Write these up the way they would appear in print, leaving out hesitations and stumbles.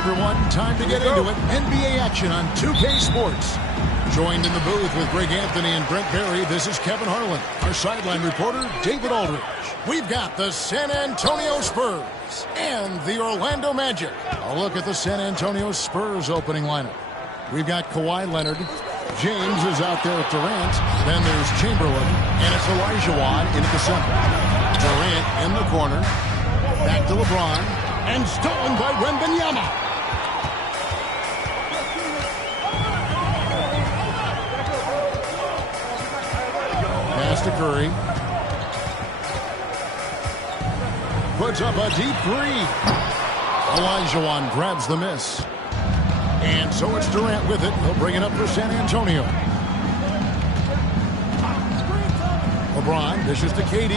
Everyone, time to get into it. NBA action on 2K Sports. Joined in the booth with Greg Anthony and Brent Barry, this is Kevin Harlan. Our sideline reporter, David Aldridge. We've got the San Antonio Spurs and the Orlando Magic. A look at the San Antonio Spurs opening lineup. We've got Kawhi Leonard. James is out there at Durant. Then there's Chamberlain. And it's Olajuwon in at the center. Durant in the corner. Back to LeBron. And stolen by Wembanyama. Pass to Curry. Puts up a deep three. Olajuwon grabs the miss. And so it's Durant with it. He'll bring it up for San Antonio. LeBron dishes to KD.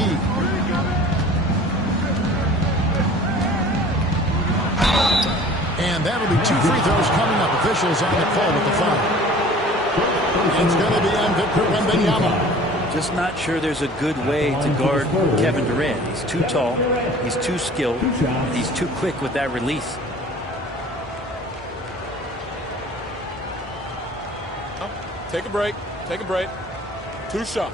And that'll be 2 free throws coming up. Officials on the call with the foul. It's going to be on Victor Wembanyama. Just not sure there's a good way to guard Kevin Durant. He's too tall, he's too skilled, and he's too quick with that release. Take a break. Take a break. 2 shots.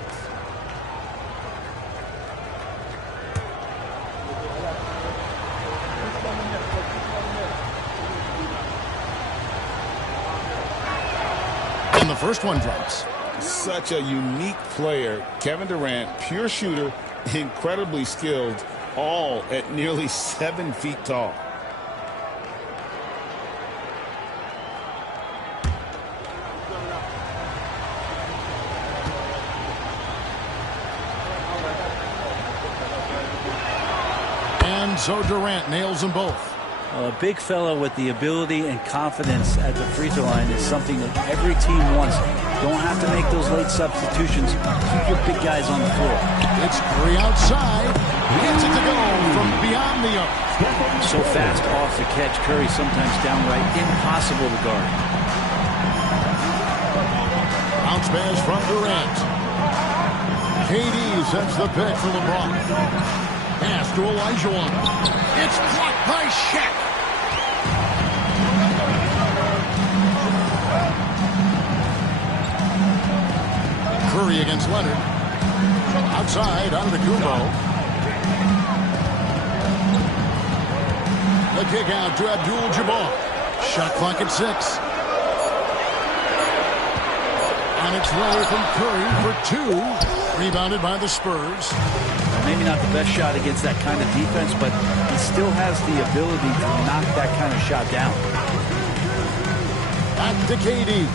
And the first one drops. Such a unique player. Kevin Durant, pure shooter, incredibly skilled, all at nearly 7 feet tall. And so Durant nails them both. A big fella with the ability and confidence at the free throw line is something that every team wants. Don't have to make those late substitutions. Keep your big guys on the floor. It's Curry outside. Gets it to go from beyond the arc. So fast off the catch, Curry sometimes downright impossible to guard. Bounce pass from Durant. KD sets the pick for LeBron. Pass to Olajuwon. It's blocked by Shaq. Curry against Leonard. Outside, Antetokounmpo. The kick out to Abdul-Jabbar. Shot clock at 6. On its way from Curry for 2. Rebounded by the Spurs. Maybe not the best shot against that kind of defense, but he still has the ability to knock that kind of shot down. Back to KD.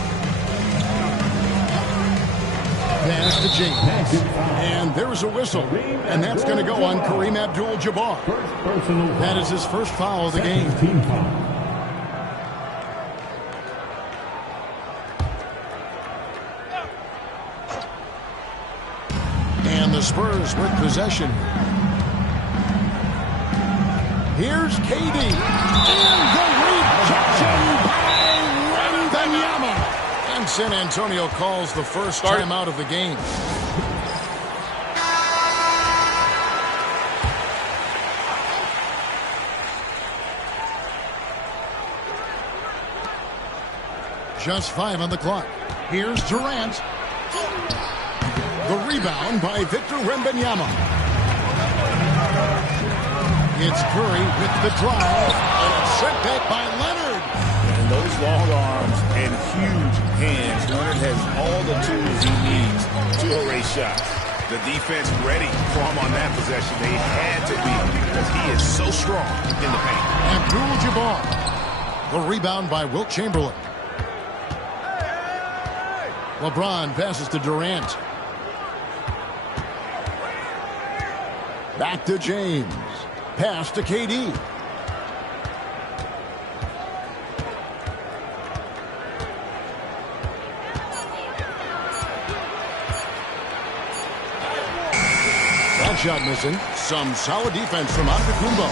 Pass to James. And there's a whistle. And that's going to go on Kareem Abdul-Jabbar. That is his first foul of the game. And the Spurs with possession. Here's KD. And the rejection by Wembanyama. And San Antonio calls the first timeout of the game. Just 5 on the clock. Here's Durant. The rebound by Victor Wembanyama. It's Curry with the drive. And it's set back by Leonard. And those long arms and huge hands. Leonard has all the tools he needs to erase shots. The defense ready for him on that possession. They had to be because he is so strong in the paint. Abdul-Jabbar. The rebound by Wilt Chamberlain. LeBron passes to Durant. Back to James. Pass to KD. That shot missing. Some solid defense from Antetokounmpo.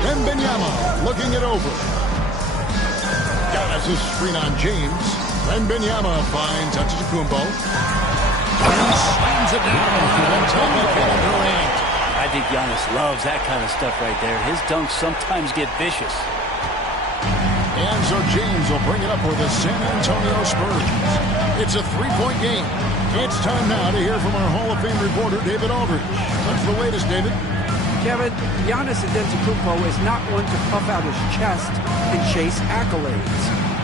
Wembanyama looking it over. Giannis is screen on James. Wembanyama finds Antetokounmpo. And slams it down on top of Kevin Durant. I think Giannis loves that kind of stuff right there. His dunks sometimes get vicious. And so James will bring it up for the San Antonio Spurs. It's a 3-point game. It's time now to hear from our Hall of Fame reporter, David Aldridge. What's the latest, David? Kevin, Giannis Antetokounmpo is not one to puff out his chest and chase accolades.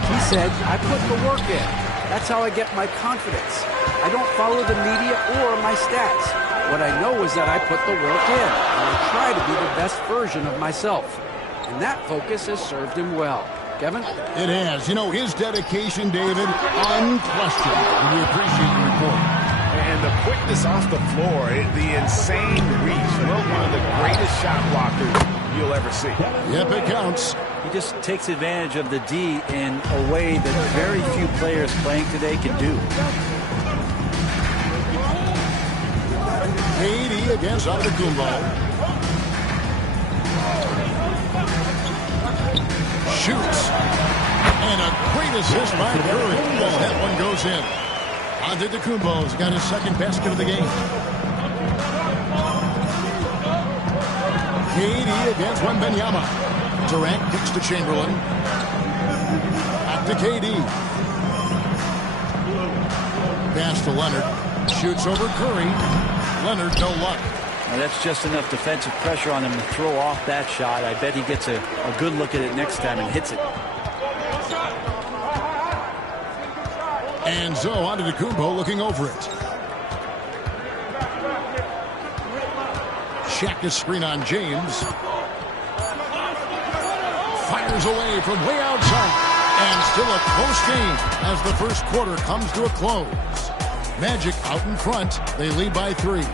He said, I put the work in. That's how I get my confidence. I don't follow the media or my stats. What I know is that I put the work in, and I try to be the best version of myself. And that focus has served him well. Kevin? It has. You know, his dedication, David, unquestioned. We appreciate your report. And the quickness off the floor, the insane reach. Well, one of the greatest shot blockers you'll ever see. Yep, it counts. He just takes advantage of the D in a way that very few players playing today can do. KD against Antetokounmpo. Shoots. And a great assist by Curry as that one goes in. Antetokounmpo's got his second basket of the game. KD against Wembanyama. Durant kicks to Chamberlain. Back to KD. Pass to Leonard. Shoots over Curry. Leonard, no luck. Now that's just enough defensive pressure on him to throw off that shot. I bet he gets a good look at it next time and hits it. And so Antetokounmpo looking over it. Shaq is screen on James. Fires away from way outside. And still a close game as the first quarter comes to a close. Magic out in front. They lead by 3.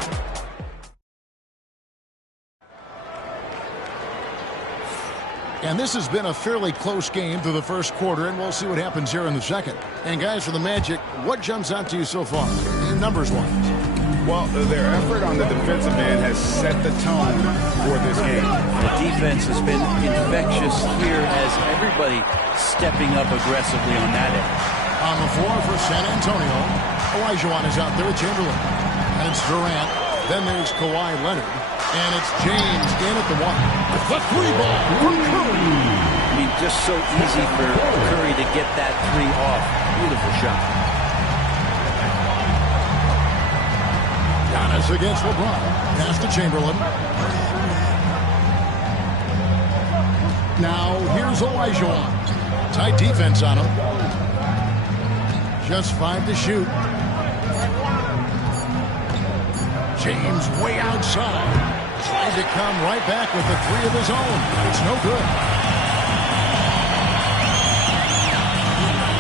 And this has been a fairly close game through the first quarter, and we'll see what happens here in the second. And guys, for the Magic, what jumps out to you so far, numbers-wise? Well, their effort on the defensive end has set the tone for this game. The defense has been infectious here as everybody stepping up aggressively on that end. On the floor for San Antonio, Olajuwon is out there with Chamberlain. And it's Durant. Then there's Kawhi Leonard. And it's James in at the 1. The 3 ball from Curry. I mean, just so easy for Curry to get that 3 off. Beautiful shot. Giannis against LeBron. Pass to Chamberlain. Now here's Olajuwon. Tight defense on him. Just 5 to shoot. James way outside. Trying to come right back with the 3 of his own. It's no good.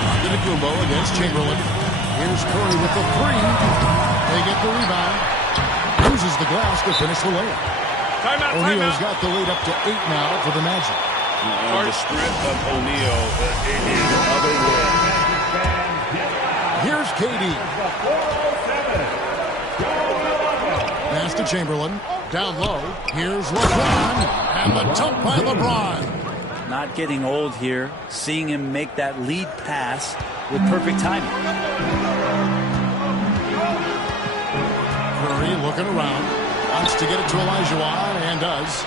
Antetokounmpo against Chamberlain. Here's Curry with the 3. They get the rebound. Loses the glass to finish the layup. O'Neal's got the lead up to 8 now for the Magic. The strength of O'Neal is otherworldly. Here's KD. Pass to Chamberlain. Down low. Here's LeBron. And the dunk by LeBron. Not getting old here. Seeing him make that lead pass with perfect timing. Curry looking around. Wants to get it to Olajuwon and does.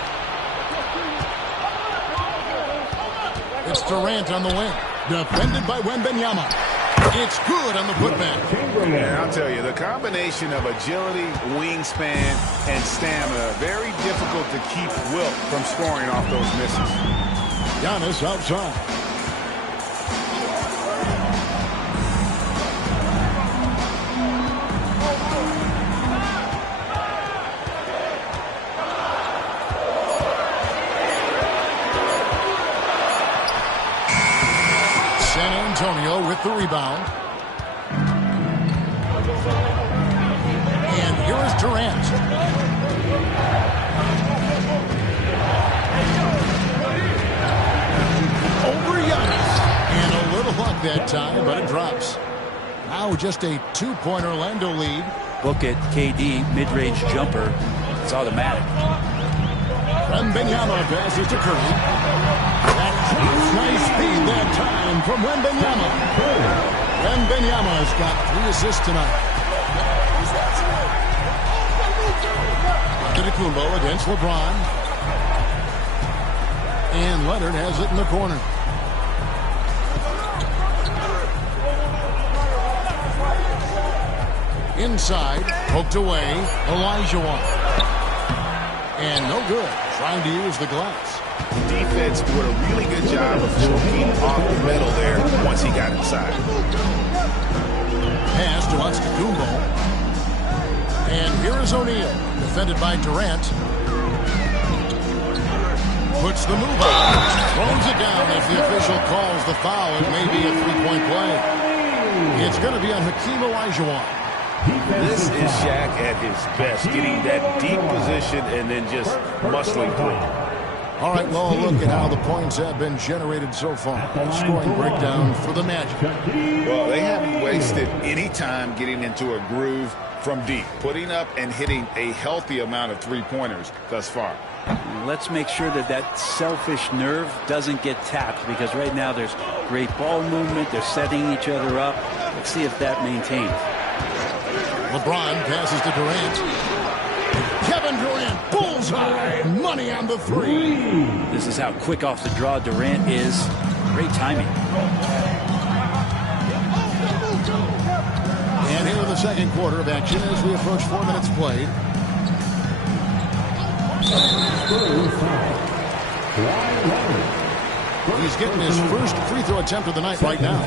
It's Durant on the wing. Defended by Wembanyama. It's good on the putback. And I'll tell you, the combination of agility, wingspan, and stamina, very difficult to keep Wilt from scoring off those misses. Giannis outside. San Antonio with the rebound. And here is Durant. Over Giannis. And a little luck that time, but it drops. Now just a 2-point Orlando lead. Book it, KD, mid-range jumper. It's automatic. Wembanyama passes to Curry. That drops. Nice speed that time from Wembanyama. Wembanyama's got 3 assists tonight. Antetokounmpo against LeBron. And Leonard has it in the corner. Inside, poked away, Olajuwon. And no good, trying to use the glass. Defense did a really good job of choking off the middle there once he got inside. Pass to Antetokounmpo. And here is O'Neal, defended by Durant. Puts the move on. Throws it down as the official calls the foul. It may be a 3-point play. It's going to be on Hakeem Olajuwon. This is Shaq at his best, getting that deep position and then just muscling through. All right, well, look at how the points have been generated so far. A scoring breakdown for the Magic. Well, they haven't wasted any time getting into a groove from deep, putting up and hitting a healthy amount of three-pointers thus far. Let's make sure that that selfish nerve doesn't get tapped, because right now there's great ball movement. They're setting each other up. Let's see if that maintains. LeBron passes to Durant. Kevin Durant, bullseye, money on the three. This is how quick off the draw Durant is. Great timing. And here in the second quarter of action as we approach 4 minutes played. He's getting his first free throw attempt of the night right now.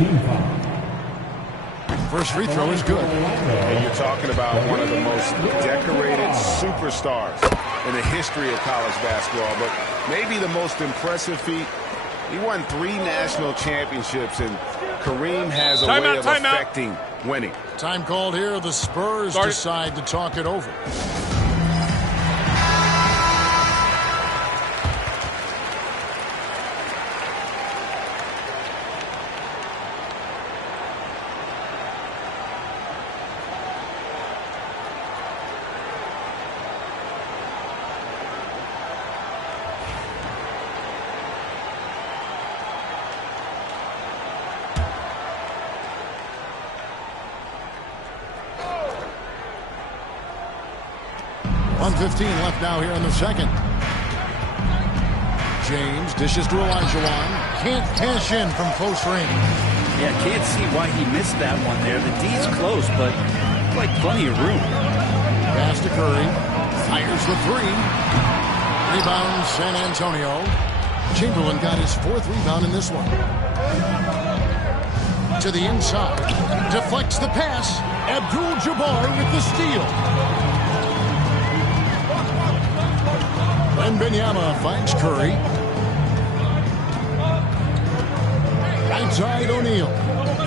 First free throw is good. And you're talking about one of the most decorated superstars in the history of college basketball, but maybe the most impressive feat. He won 3 national championships, and Kareem has a way of affecting winning. Time called here. The Spurs decide to talk it over. .15 left now here in the second. James dishes to Olajuwon. Can't cash in from close range. Yeah, can't see why he missed that one there. The D's close, but like plenty of room. Pass to Curry. Fires the three. Rebound San Antonio. Chamberlain got his 4th rebound in this one. To the inside. Deflects the pass. Abdul-Jabbar with the steal. Wembanyama finds Curry. Right side O'Neal.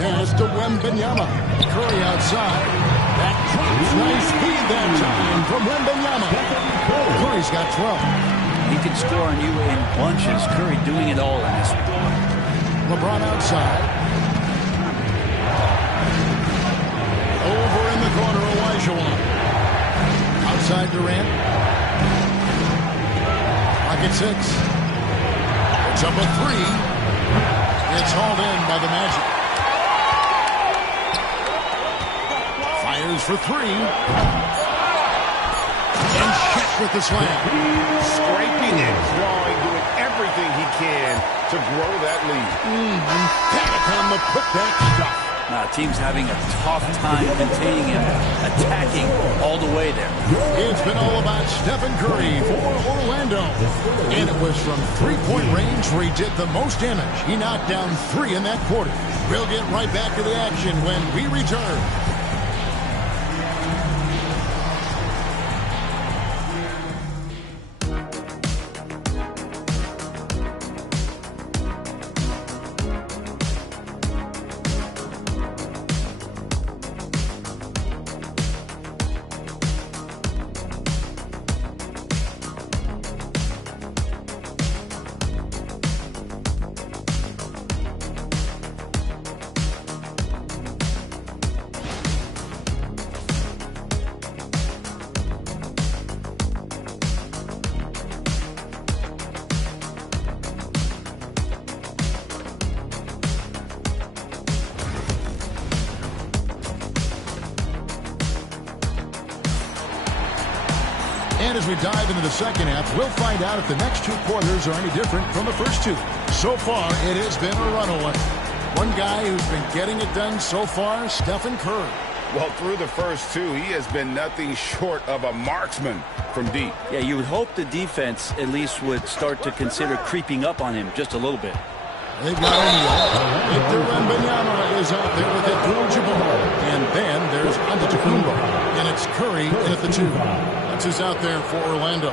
Pass to Wembanyama. Curry outside. That drops. Nice feed that time from Wembanyama. Curry's got 12. He can score on you in bunches. Curry doing it all in this one. LeBron outside. Over in the corner, Olajuwon. Outside Durant. Pocket 6. It's up a 3. It's hauled in by the Magic. Fires for 3. And Shaq with the slam. Scraping and clawing, doing everything he can to grow that lead. Emphatic on the putback stuff. Team's having a tough time containing him, attacking all the way there. It's been all about Stephen Curry for Orlando. And it was from 3-point range where he did the most damage. He knocked down 3 in that quarter. We'll get right back to the action when we return. And as we dive into the second half, we'll find out if the next 2 quarters are any different from the first 2. So far, it has been a runaway. One guy who's been getting it done so far, Stephen Curry. Well, through the first 2, he has been nothing short of a marksman from deep. Yeah, you would hope the defense at least would start to consider creeping up on him just a little bit. They've got O'Neal. Victor Wembanyama is out there with Abdul-Jabbar. And then there's Antetokounmpo. And it's Curry in at the 2. That's who's out there for Orlando.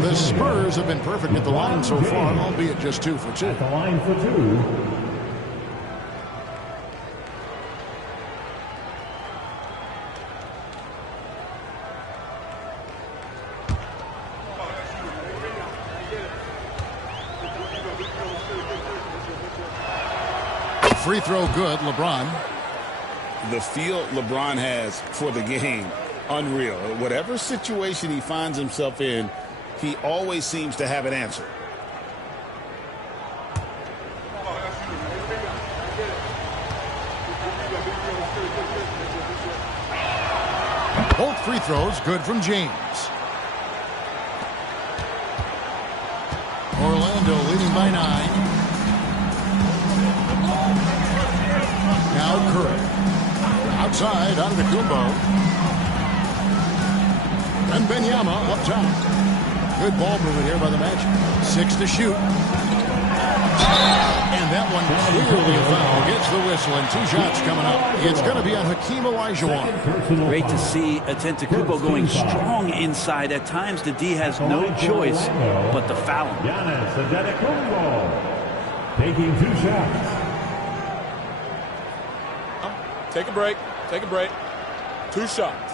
The Spurs have been perfect at the line so far, albeit just 2 for 2. At the line for 2. free throw good, LeBron. The feel LeBron has for the game, unreal. Whatever situation he finds himself in, he always seems to have an answer. Both free throws good from James. Orlando leading by 9. Now Curry. Outside, Antetokounmpo. And Benyama up top. Good ball movement here by the Magic. 6 to shoot. And that one clearly a foul. Gets the whistle and 2 shots coming up. It's going to be on Hakeem Olajuwon. Great to see Antetokounmpo going strong inside. At times, the D has no choice but to foul him. Giannis Antetokounmpo taking 2 shots. Take a break. Take a break. 2 shots.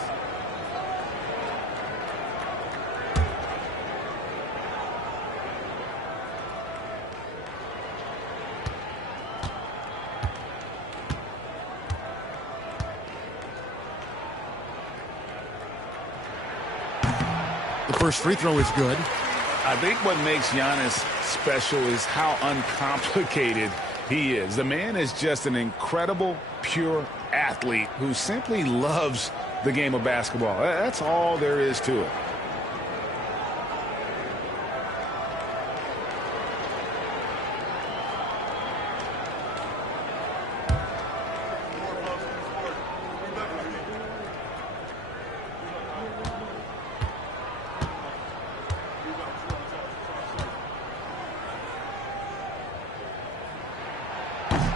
The first free throw is good. I think what makes Giannis special is how uncomplicated he is. The man is just an incredible, pure athlete who simply loves the game of basketball. That's all there is to it.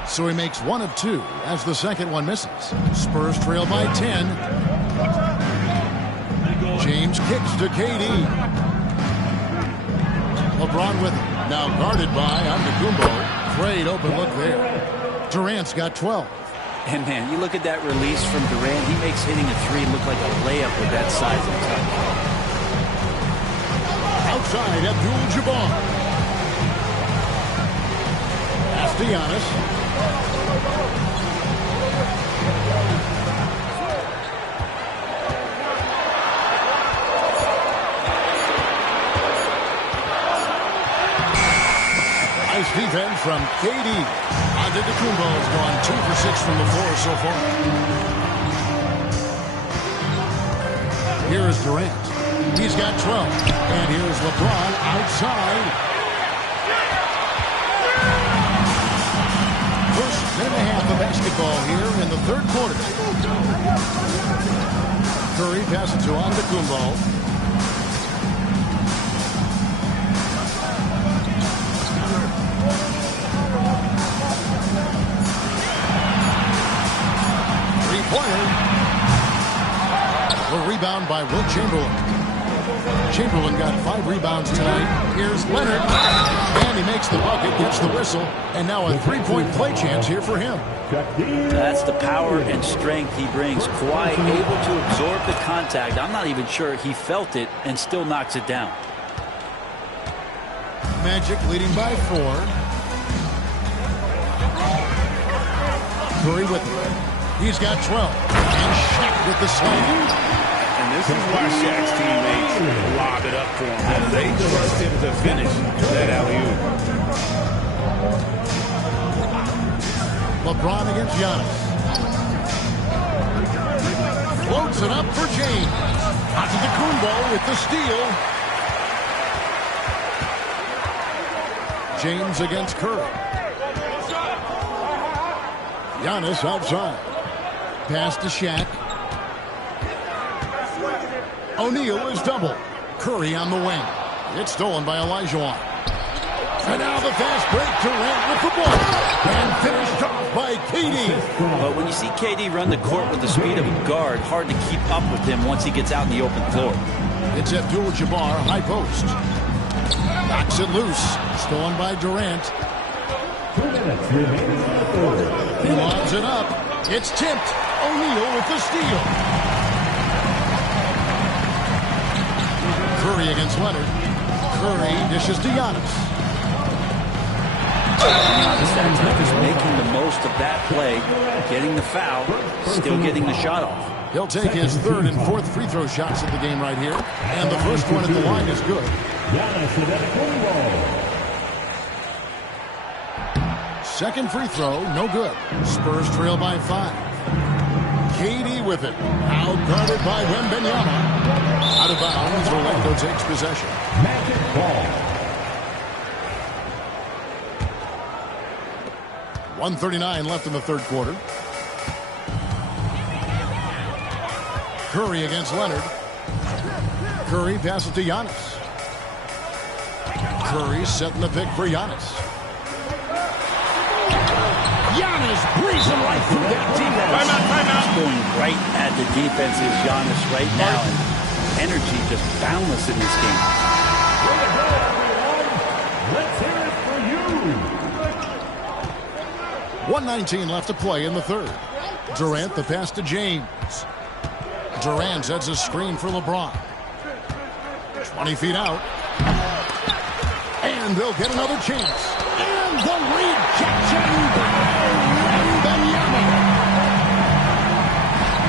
So he makes 1 of 2 as the second one misses. Spurs trail by 10. James kicks to KD. LeBron with him. Now guarded by Antetokounmpo. Great open look there. Durant's got 12. And man, you look at that release from Durant. He makes hitting a 3 look like a layup with that size and touch. Outside, Abdul-Jabbar. Pass to Giannis. Nice defense from KD. Antetokounmpo has gone 2 for 6 from the floor so far. Here is Durant. He's got 12. And here's LeBron outside. First minute and a half of basketball here in the third quarter. Curry passes to Antetokounmpo. Three-pointer. The rebound by Wilt Chamberlain. Chamberlain got 5 rebounds tonight. Here's Leonard. And he makes the bucket, gets the whistle, and now a 3-point play chance here for him. That's the power and strength he brings. Kawhi able to absorb the contact. I'm not even sure he felt it and still knocks it down. Magic leading by 4. Curry with him. He's got 12. And Shaq with the slam. And this is why Shaq's teammates lob it up for him. They trust him to finish that alley-oop. LeBron against Giannis. Floats it up for James. Antetokounmpo with the steal. James against Curry. Giannis outside. Pass to Shaq. O'Neal is double. Curry on the wing. It's stolen by Olajuwon. And now the fast break. Durant with the ball. And finished off by KD. But when you see KD run the court with the speed of a guard, hard to keep up with him once he gets out in the open floor. It's Abdul-Jabbar, high post. Knocks it loose. Stolen by Durant. 2 minutes remaining in the third. He lobs it up. It's tipped. O'Neal with the steal. Curry against Leonard. Curry dishes to Giannis. Giannis that time is making the most of that play, getting the foul, still getting the shot off. He'll take his third and fourth free throw shots at the game right here. And the first one at the line is good. Second free throw, no good. Spurs trail by 5. KD with it. Out guarded by Wembanyama. Out of bounds, Orlando takes possession. Magic ball. 1:39 left in the third quarter. Curry against Leonard. Curry passes to Giannis. Curry setting the pick for Giannis. Giannis breezing right through that defense. He's going right at the defense is Giannis right now. And energy just boundless in this game. Let's hear it for you. 1:19 left to play in the third. Durant the pass to James. Durant sets a screen for LeBron. 20 feet out. And they'll get another chance. And the rejection by Wembanyama.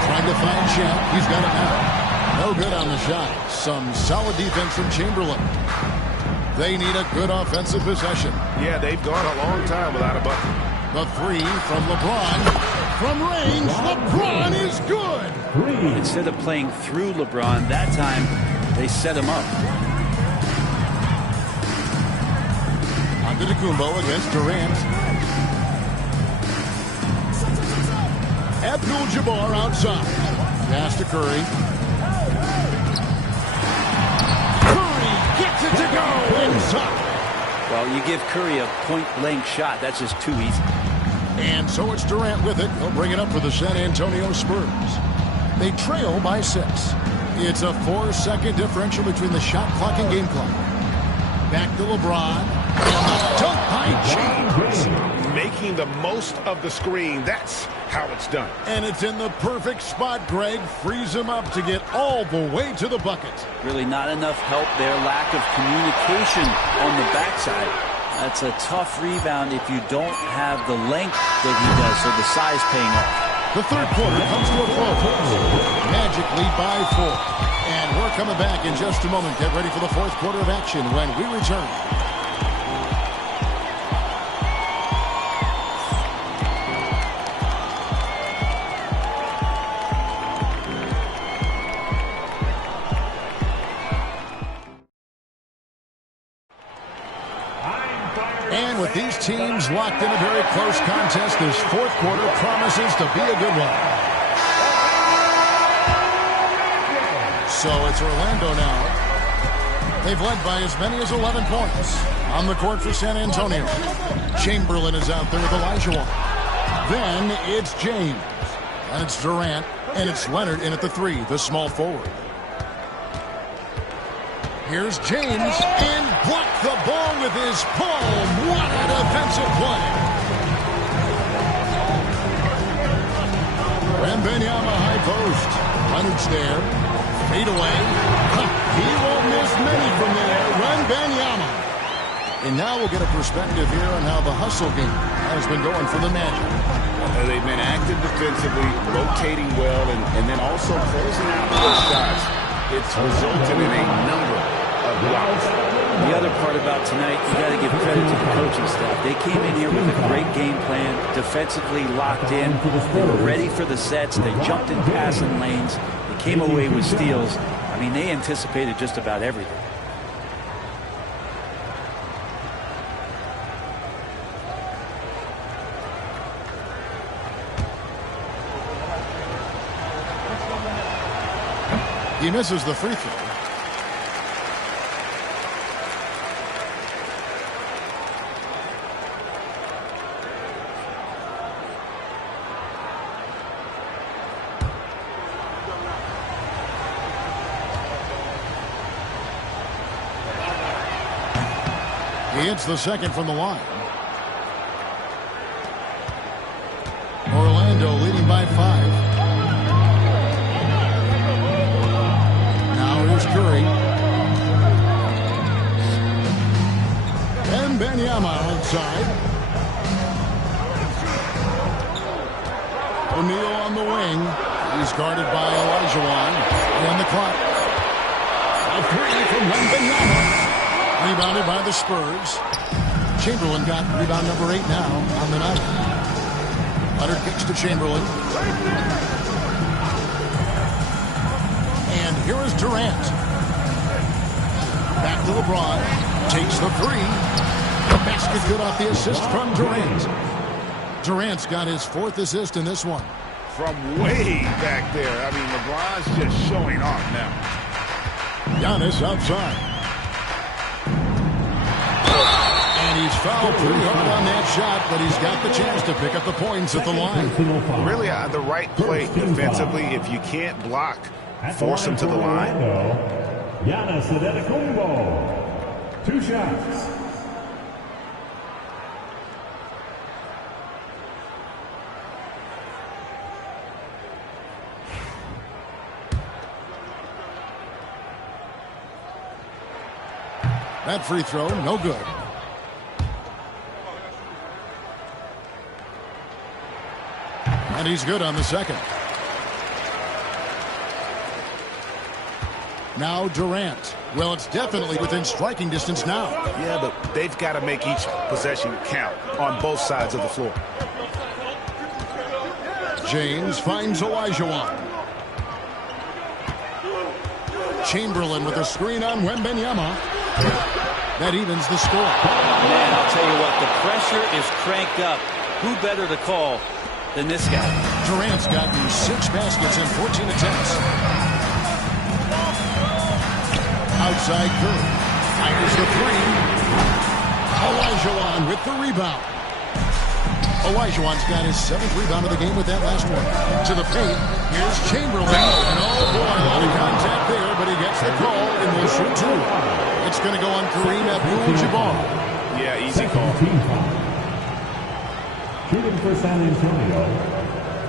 Trying to find Shaq. He's got it now. No good on the shot. Some solid defense from Chamberlain. They need a good offensive possession. Yeah, they've gone a long time without a bucket. The three from LeBron. From range, LeBron is good. Instead of playing through LeBron, that time they set him up. Antetokounmpo against Durant. Abdul-Jabbar outside. Pass to Curry. Curry gets it to go inside. Well, you give Curry a point-blank shot. That's just too easy. And so it's Durant with it. He'll bring it up for the San Antonio Spurs. They trail by 6. It's a 4-second differential between the shot clock and game clock. Back to LeBron. And the dunk by James. Making the most of the screen. That's how it's done. And it's in the perfect spot, Greg. Frees him up to get all the way to the bucket. Really not enough help there. Lack of communication on the backside. That's a tough rebound if you don't have the length that he does, so the size paying off. The third quarter comes to a close. Magic lead by 4. And we're coming back in just a moment. Get ready for the fourth quarter of action when we return. And with these teams locked in a very close contest, this fourth quarter promises to be a good one. So it's Orlando now. They've led by as many as 11 points. On the court for San Antonio. Chamberlain is out there with Olajuwon. Then it's James. And it's Durant. And it's Leonard in at the 3, the small forward. Here's James, and blocked the ball with his palm. What a defensive play. Wembanyama high post. Leonard's there. Fade away. He won't miss many from there. Wembanyama. And now we'll get a perspective here on how the hustle game has been going for the Magic. They've been active defensively, rotating well, and then also closing out those shots. It's resulted in a number of blocks. The other part about tonight, you got to give credit to the coaching staff. They came in here with a great game plan, defensively locked in. They were ready for the sets. They jumped in passing lanes. They came away with steals. I mean, they anticipated just about everything. He misses the free throw. He hits the second from the line. Orlando leading by 5. Now here's Curry. Wembanyama outside. O'Neal on the wing. He's guarded by Olajuwon. And the clock. A three from Wembanyama. Rebounded by the Spurs. Chamberlain got rebound number 8 now on the night. Leonard kicks to Chamberlain. And here is Durant. Back to LeBron. Takes the three. The basket good off the assist from Durant. Durant's got his 4th assist in this one. From way back there. I mean, LeBron's just showing off now. Giannis outside. And he's fouled pretty hard on that shot, but he's got the chance to pick up the points at the line. Really, the right play defensively. If you can't block, force him to the line. Giannis Antetokounmpo. 2 shots. That free throw, no good. And he's good on the second. Now Durant. Well, it's definitely within striking distance now. Yeah, but they've got to make each possession count on both sides of the floor. James finds Olajuwon. Chamberlain with a screen on Wembanyama. That evens the score. Man, I'll tell you what, the pressure is cranked up. Who better to call than this guy? Durant's gotten 6 baskets in 14 attempts. Outside Curry. Fires the three. Olajuwon with the rebound. Olajuwon's got his 7th rebound of the game with that last one. To the paint. Here's Chamberlain. And oh boy, a lot of contact there, but he gets the call and will shoot 2. It's going to go on Kareem Abdul-Jabbar. Yeah, easy call. Shooting for San Antonio,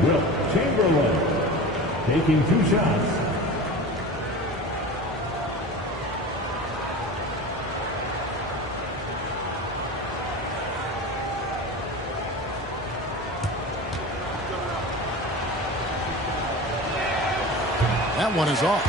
Wilt Chamberlain. Taking 2 shots. That one is off.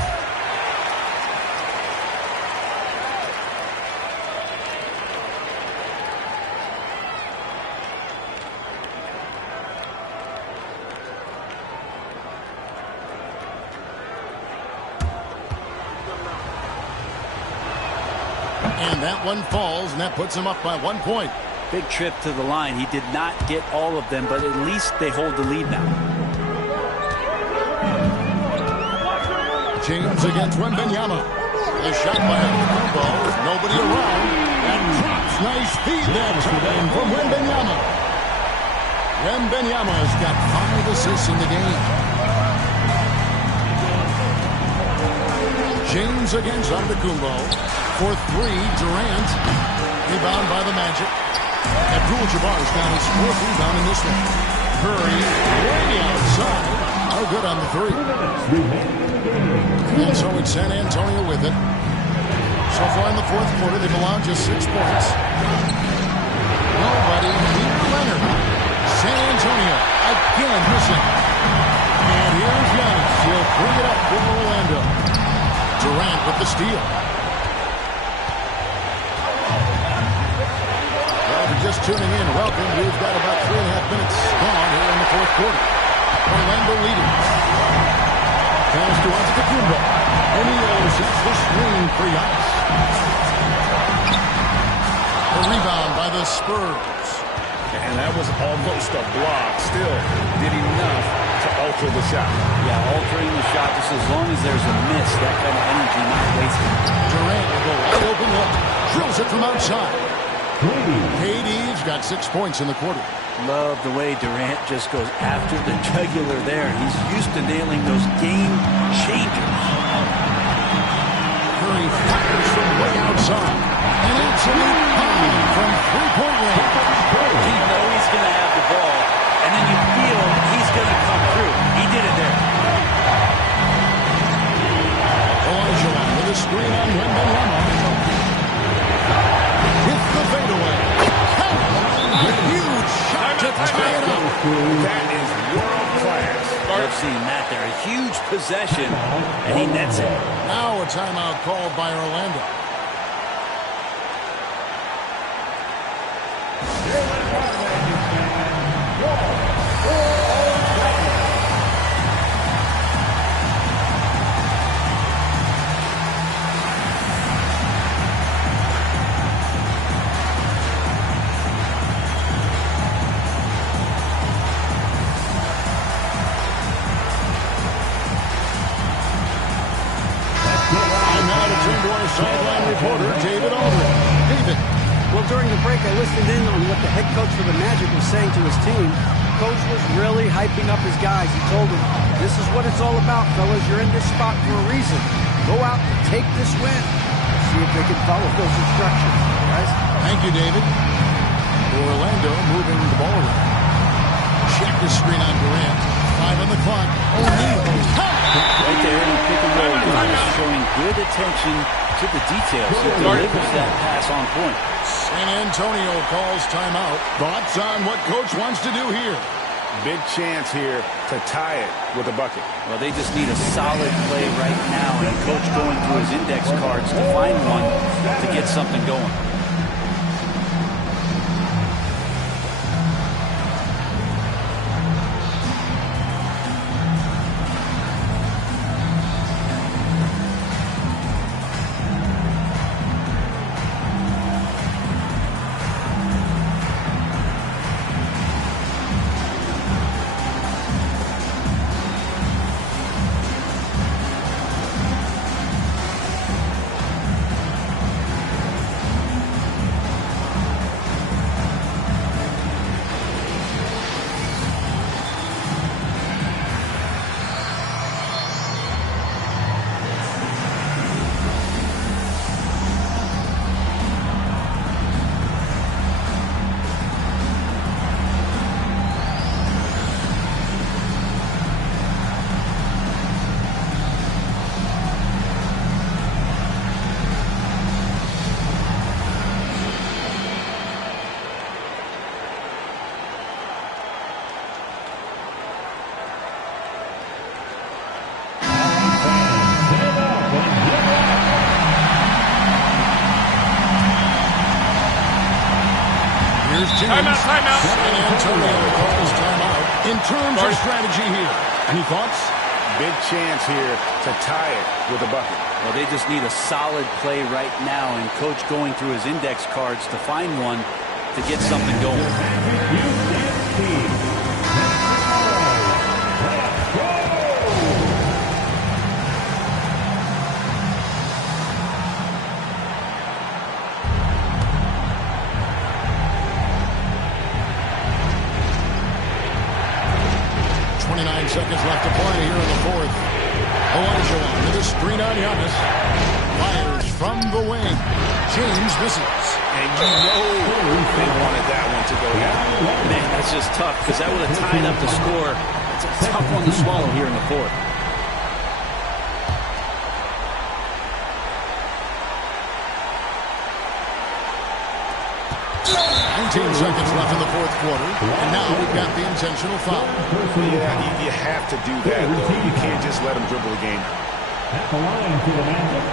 And that one falls, and that puts him up by 1 point. Big trip to the line. He did not get all of them, but at least they hold the lead now. James against Wembanyama. The shot by Antetokounmpo with nobody around. And drops. Nice feed that time from Wembanyama. Wembanyama's got 5 assists in the game. James against Antetokounmpo. For 3, Durant. Rebound by the Magic. Abdul-Jabbar's got his 4th rebound in this one. Curry way outside. No good on the 3. And so it's San Antonio with it. So far in the 4th quarter, they've allowed just 6 points. Nobody near Leonard. San Antonio again missing. And here's Giannis. He'll bring it up for Orlando. Durant with the steal. Well, if you're just tuning in, welcome. We've got about 3.5 minutes gone here in the 4th quarter. Orlando leading. Pass to Antetokounmpo. O'Neal sets the screen for Giannis. The rebound by the Spurs. And that was almost a block. Still did enough to alter the shot. Yeah, altering the shot just as long as there's a miss. That kind of energy not wasted. Durant with a wide open look. Drills it from outside. KD's got 6 points in the quarter. Love the way Durant just goes after the jugular there. He's used to nailing those game changers. Curry fires from way outside. An absolute bomb from 3-point range. You know he's going to have the ball, and then you feel he's going to come through. He did it there. Olajuwon with a screen on Wembanyama. With the fadeaway. A huge shot to tie it up. That is world class. have seen that there. A huge possession, and he nets it. Now a timeout called by Orlando. Sideline reporter David Aldridge. David. Well, during the break, I listened in on what the head coach for the Magic was saying to his team. Coach was really hyping up his guys. He told them, this is what it's all about, fellas. You're in this spot for a reason. Go out and take this win. See if they can follow those instructions, guys. Thank you, David. Orlando moving the ball around. Check the screen on Durant. 5 on the clock. O'Neal. Right there in the pick and roll, Durant showing good attention to the details. He delivers that pass on point. San Antonio calls timeout. Thoughts on what coach wants to do here? Big chance here to tie it with a bucket. Well, they just need a solid play right now, and coach going through his index cards to find one to get something going. Timeout. San Antonio calls timeout. In terms of strategy here, any thoughts? Big chance here to tie it with a bucket. Well, they just need a solid play right now, and coach going through his index cards to find one to get something going. Seconds left to play here in the fourth. Olajuwon with a screen on Giannis. Fires from the wing. James misses. And you know they wanted that one to go down. Man, that's just tough because that would have tied up the score. It's a tough one to swallow here in the fourth. Seconds left in the fourth quarter, and now we've got the intentional foul. Yeah, you have to do that, though. You can't just let him dribble the game. At the line for the Magic,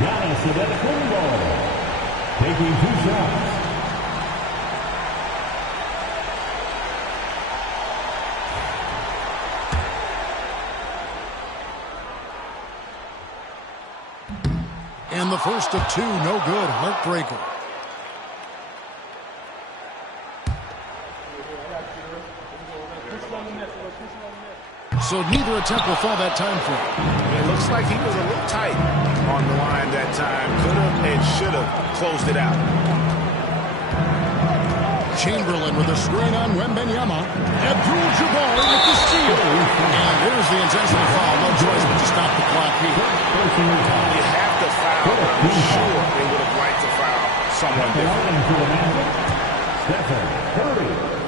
Giannis Antetokounmpo, taking 2 shots. And the first of 2, no good, heartbreaker. So neither attempt will fall that time frame. It looks like he was a little tight on the line that time. Could have and should have closed it out. Chamberlain with a screen on Wembanyama. Abdul-Jabbar with the steal. And there's the intentional foul. No choice but to stop the clock here. You have to foul. I'm sure they would have liked to foul someone different. Stephen Curry.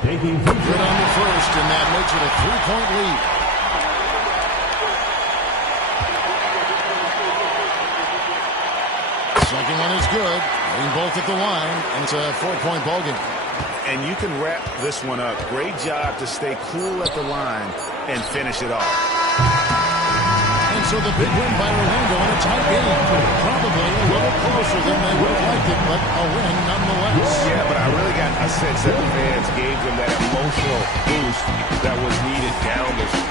Taking 2 Good on the first, and that makes it a 3-point lead. Second one is good. Hitting both at the line, and it's a 4-point ball game. And you can wrap this one up. Great job to stay cool at the line and finish it off. And so the big win by Orlando in a tight game. Probably a little closer than they would have liked it, but a win nonetheless. Yeah, but I really got a sense that the fans gave them that emotional boost that was needed down the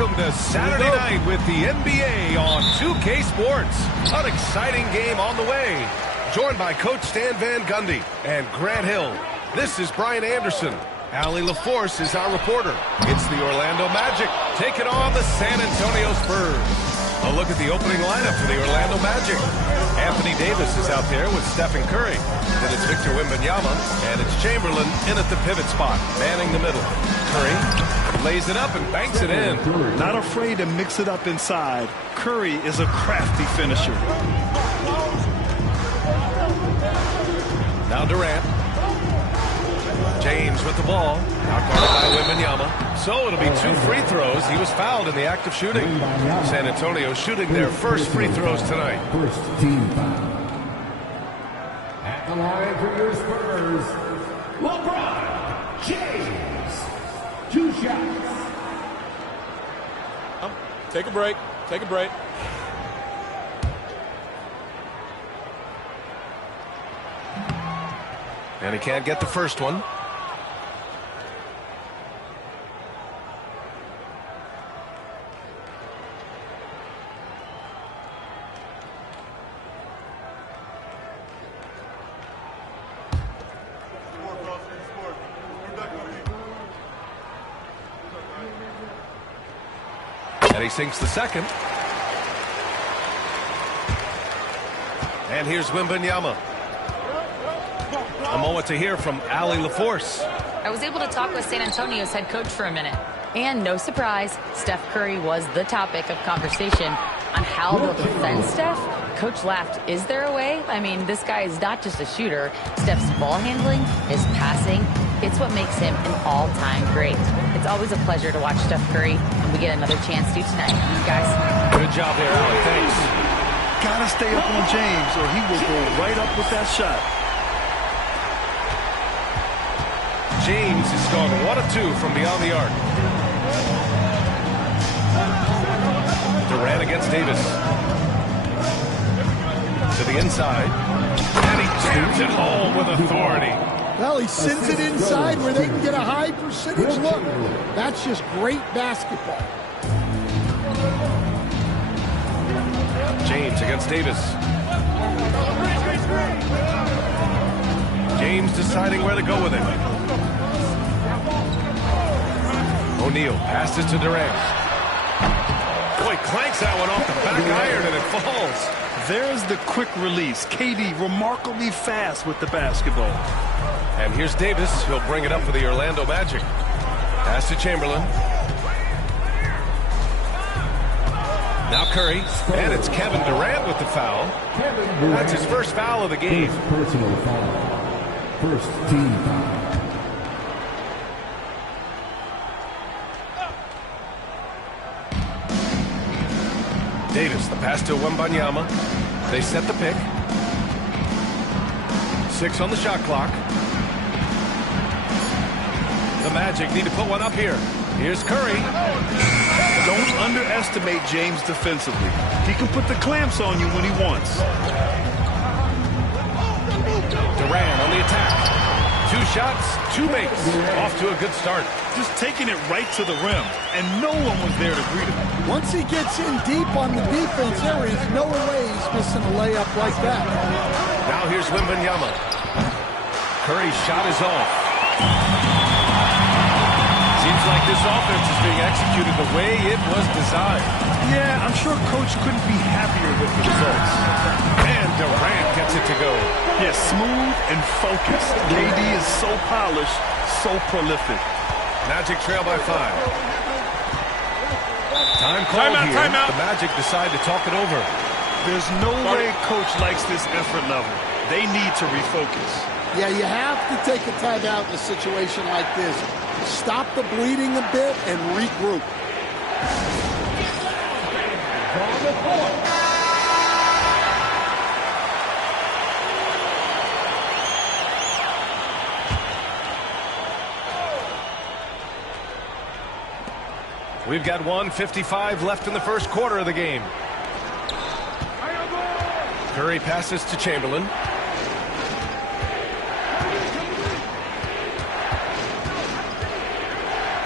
Welcome to Saturday night with the NBA on 2K Sports. An exciting game on the way. Joined by Coach Stan Van Gundy and Grant Hill. This is Brian Anderson. Allie LaForce is our reporter. It's the Orlando Magic taking on the San Antonio Spurs. A look at the opening lineup for the Orlando Magic. Anthony Davis is out there with Stephen Curry. Then it's Victor Wembanyama, and it's Chamberlain in at the pivot spot, manning the middle. Curry lays it up and banks it in. Not afraid to mix it up inside. Curry is a crafty finisher. Now Durant. James with the ball. Out guarded by Wembanyama. So it'll be 2 free throws. He was fouled in the act of shooting. San Antonio shooting their first free throws tonight. First team foul. At the line for your Spurs, LeBron James. 2 shots. Take a break. Take a break. And he can't get the first one. And he sinks the second. And here's Wembanyama. A moment to hear from Allie LaForce. I was able to talk with San Antonio's head coach for a minute. And no surprise, Steph Curry was the topic of conversation on how they'll defend Steph. Coach laughed, is there a way? I mean, this guy is not just a shooter. Steph's ball handling, his passing, it's what makes him an all-time great. It's always a pleasure to watch Steph Curry, and we get another chance to tonight. Guys. Good job there, Allie. Thanks. Gotta stay up on James, or he will go right up with that shot. James has gone 1 of 2 from beyond the arc. Durant against Davis. To the inside. And he jams it home with authority. Well, he sends it inside where they can get a high percentage look. That's just great basketball. James against Davis. James deciding where to go with it. O'Neal passes to Durant. Boy, clanks that one off the back iron and it falls. There's the quick release. KD remarkably fast with the basketball. And here's Davis. He'll bring it up for the Orlando Magic. Pass to Chamberlain. Now Curry, and it's Kevin Durant with the foul. That's his first foul of the game. Personal foul. First team foul. Davis, the pass to Wembanyama. They set the pick. 6 on the shot clock. The Magic need to put one up here. Here's Curry. Don't underestimate James defensively. He can put the clamps on you when he wants. Durant on the attack. 2 shots, 2 makes. Off to a good start. Just taking it right to the rim, and no one was there to greet him. Once he gets in deep on the defense, there is no way he's missing a layup like that. Now here's Wembanyama. Curry's shot is off. Seems like this offense is being executed the way it was designed. Yeah, I'm sure Coach couldn't be happier with the results. And Durant gets it to go. Yeah, smooth and focused. KD is so polished, so prolific. Magic trail by 5. Time call Timeout, here. timeout. The Magic decide to talk it over. There's no way Coach likes this effort level. They need to refocus. Yeah, you have to take a timeout in a situation like this. Stop the bleeding a bit and regroup. We've got 1:55 left in the first quarter of the game. Curry passes to Chamberlain.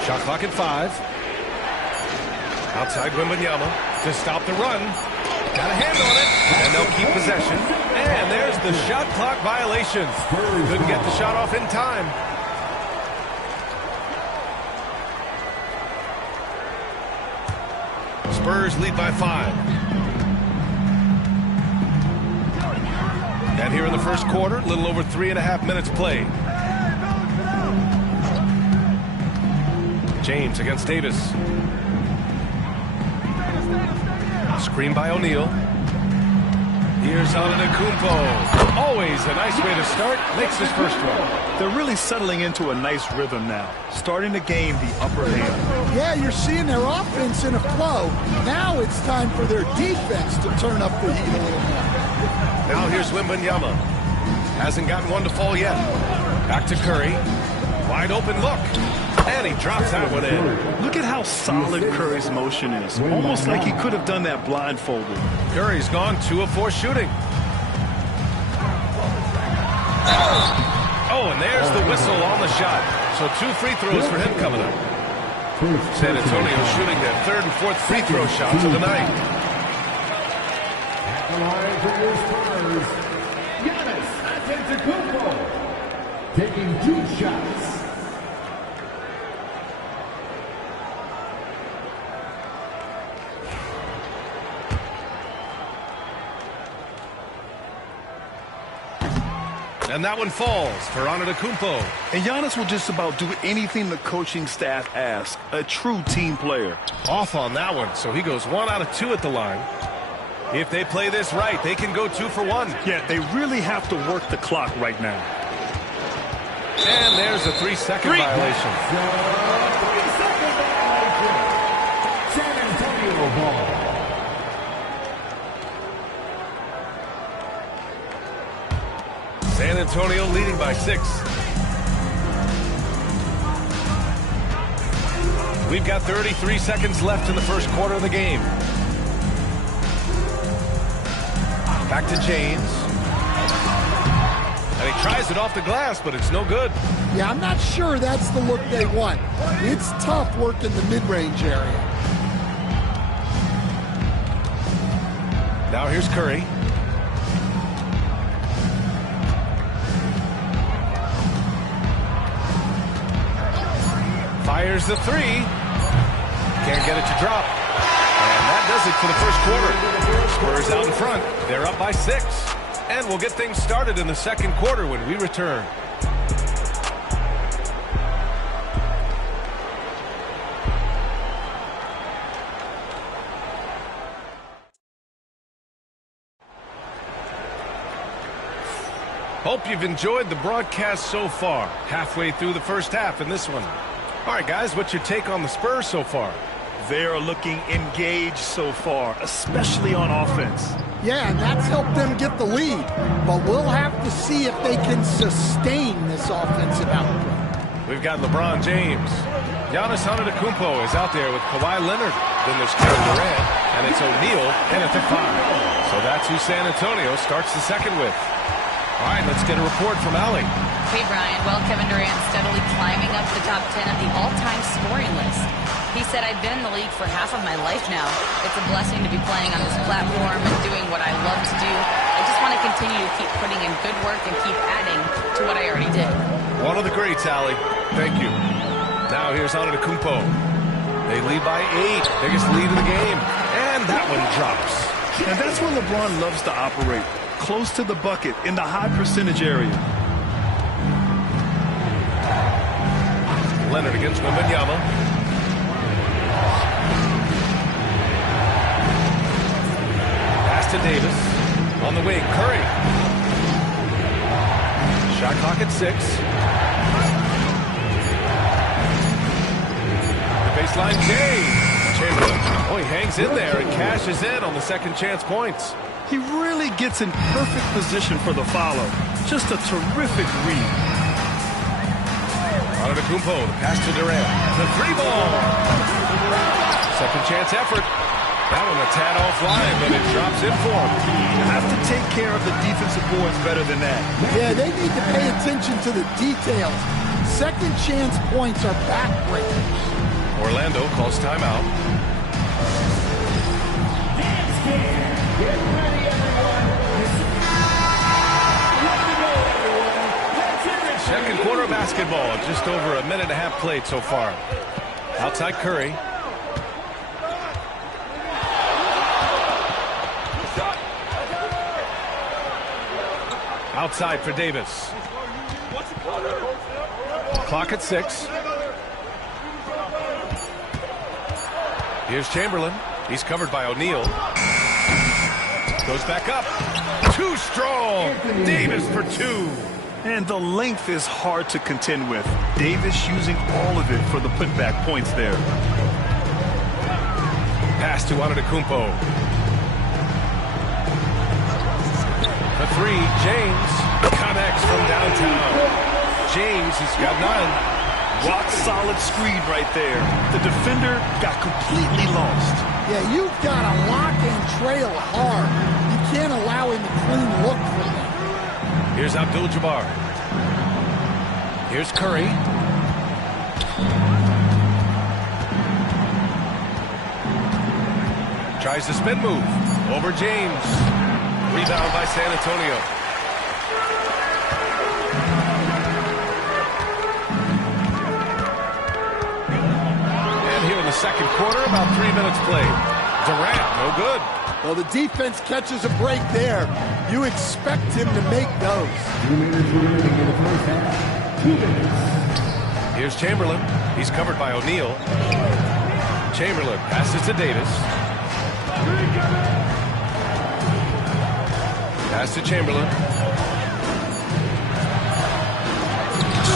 Shot clock at 5. Outside Wembanyama to stop the run. Got a hand on it, and they'll keep possession. And there's the shot clock violation. Couldn't get the shot off in time. Spurs lead by 5. And here in the first quarter, a little over 3.5 minutes played. James against Davis. Screen by O'Neal. Here's Antetokounmpo. Always a nice way to start. Makes his first run. They're really settling into a nice rhythm now, starting to gain the upper hand. Yeah, you're seeing their offense in a flow. Now it's time for their defense to turn up the heat a little more. Now here's Wembanyama. Hasn't gotten one to fall yet. Back to Curry. Wide open look. And he drops that one in. Look at how solid Curry's motion is. Almost like he could have done that blindfolded. Curry's gone 2 of 4 shooting. Oh, and there's the whistle on the shot. So 2 free throws for him coming up. San Antonio shooting their 3rd and 4th free throw shots of the night. At the line for your Spurs, Giannis Antetokounmpo taking 2 shots. And that one falls for Antetokounmpo. And Giannis will just about do anything the coaching staff asks. A true team player. Off on that one, so he goes 1 out of 2 at the line. If they play this right, they can go 2 for 1. Yeah, they really have to work the clock right now. And there's a 3-second violation. 3-second violation. San Antonio ball. San Antonio leading by 6. We've got 33 seconds left in the first quarter of the game. Back to James. And he tries it off the glass, but it's no good. Yeah, I'm not sure that's the look they want. It's tough working the mid-range area. Now here's Curry. Fires the 3. Can't get it to drop. And that does it for the first quarter. Spurs out in front. They're up by 6. And we'll get things started in the second quarter when we return. Hope you've enjoyed the broadcast so far. Halfway through the first half in this one. All right, guys, what's your take on the Spurs so far? They are looking engaged so far, especially on offense. Yeah, and that's helped them get the lead. But we'll have to see if they can sustain this offensive output. We've got LeBron James. Giannis Antetokounmpo is out there with Kawhi Leonard. Then there's Kevin Durant, and it's O'Neal in at the 5. So that's who San Antonio starts the second with. All right, let's get a report from Allie. Hey, Brian. Well, Kevin Durant steadily climbing up the top 10 of the all-time scoring list. He said, I've been in the league for half of my life now. It's a blessing to be playing on this platform and doing what I love to do. I just want to continue to keep putting in good work and keep adding to what I already did. One of the greats, Allie. Thank you. Now here's Antetokounmpo. They lead by 8. Biggest lead of the game. And that one drops. And that's where LeBron loves to operate. Close to the bucket in the high percentage area. Leonard against Wembanyama. Pass to Davis. On the wing, Curry. Shot clock at 6. The baseline, Chamberlain. Oh, he hangs in there and cashes in on the second chance points. He really gets in perfect position for the follow. Just a terrific read. Antetokounmpo, the pass to Durant. The 3-ball. Second chance effort. That one a tad offline, but it drops in for him. You have to take care of the defensive boards better than that. Yeah, they need to pay attention to the details. Second chance points are backbreakers. Orlando calls timeout. Second quarter basketball, just over a minute and a half played so far. Outside Curry. Outside for Davis. Clock at 6. Here's Chamberlain. He's covered by O'Neal. Goes back up. Too strong. Davis for 2. And the length is hard to contend with. Davis using all of it for the putback points there. Pass to Antetokounmpo. The 3, James connects from downtown. James has got 9. Rock solid screen right there. The defender got completely lost. Yeah, you've got to lock and trail hard. You can't allow him a clean look for them. Here's Abdul-Jabbar. Here's Curry. Tries the spin move. Over James. Rebound by San Antonio. And here in the second quarter, about 3 minutes played. Durant, no good. Well, the defense catches a break there. You expect him to make those. Here's Chamberlain. He's covered by O'Neal. Chamberlain passes to Davis. Pass to Chamberlain.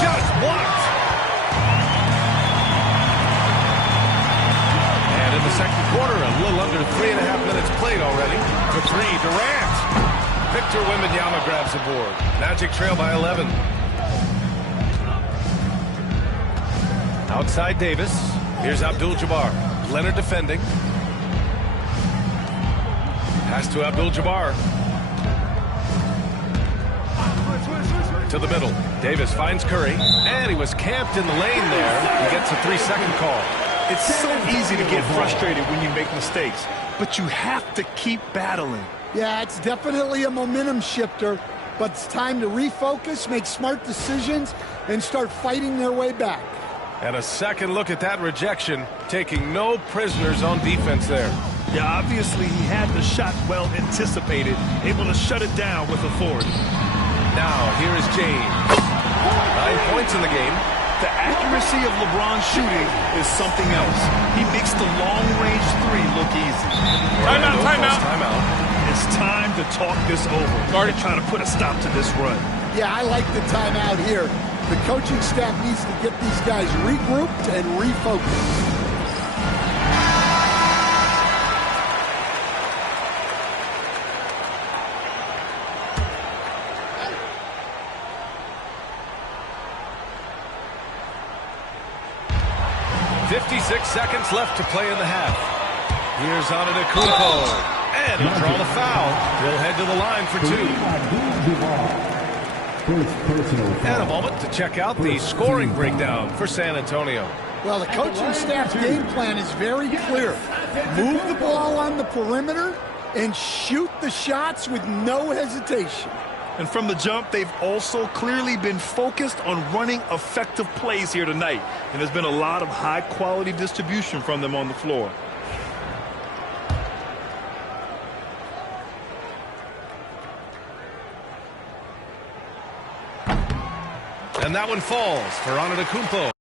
Shot blocked. And in the second quarter, a little under 3.5 minutes played already. For 3, Durant. Victor Wembanyama grabs the board. Magic trail by 11. Outside Davis. Here's Abdul-Jabbar. Leonard defending. Pass to Abdul-Jabbar. To the middle. Davis finds Curry. And he was camped in the lane there. He gets a 3-second call. It's so easy to get frustrated when you make mistakes, but you have to keep battling. Yeah, it's definitely a momentum shifter, but it's time to refocus, make smart decisions, and start fighting their way back. And a second look at that rejection, taking no prisoners on defense there. Yeah, obviously he had the shot well anticipated, able to shut it down with authority. Now, here is James. 9 points in the game. The accuracy of LeBron's shooting is something else. He makes the long-range 3 look easy. Timeout. It's time to talk this over and try to put a stop to this run. Yeah, I like the timeout here. The coaching staff needs to get these guys regrouped and refocused. Seconds left to play in the half. Here's Antetokounmpo, and he'll draw the foul. He'll head to the line for 2. And a moment to check out the scoring breakdown for San Antonio. Well, the coaching staff's game plan is very clear. Move the ball on the perimeter and shoot the shots with no hesitation. And from the jump, they've also clearly been focused on running effective plays here tonight. And there's been a lot of high-quality distribution from them on the floor. And that one falls for Antetokounmpo.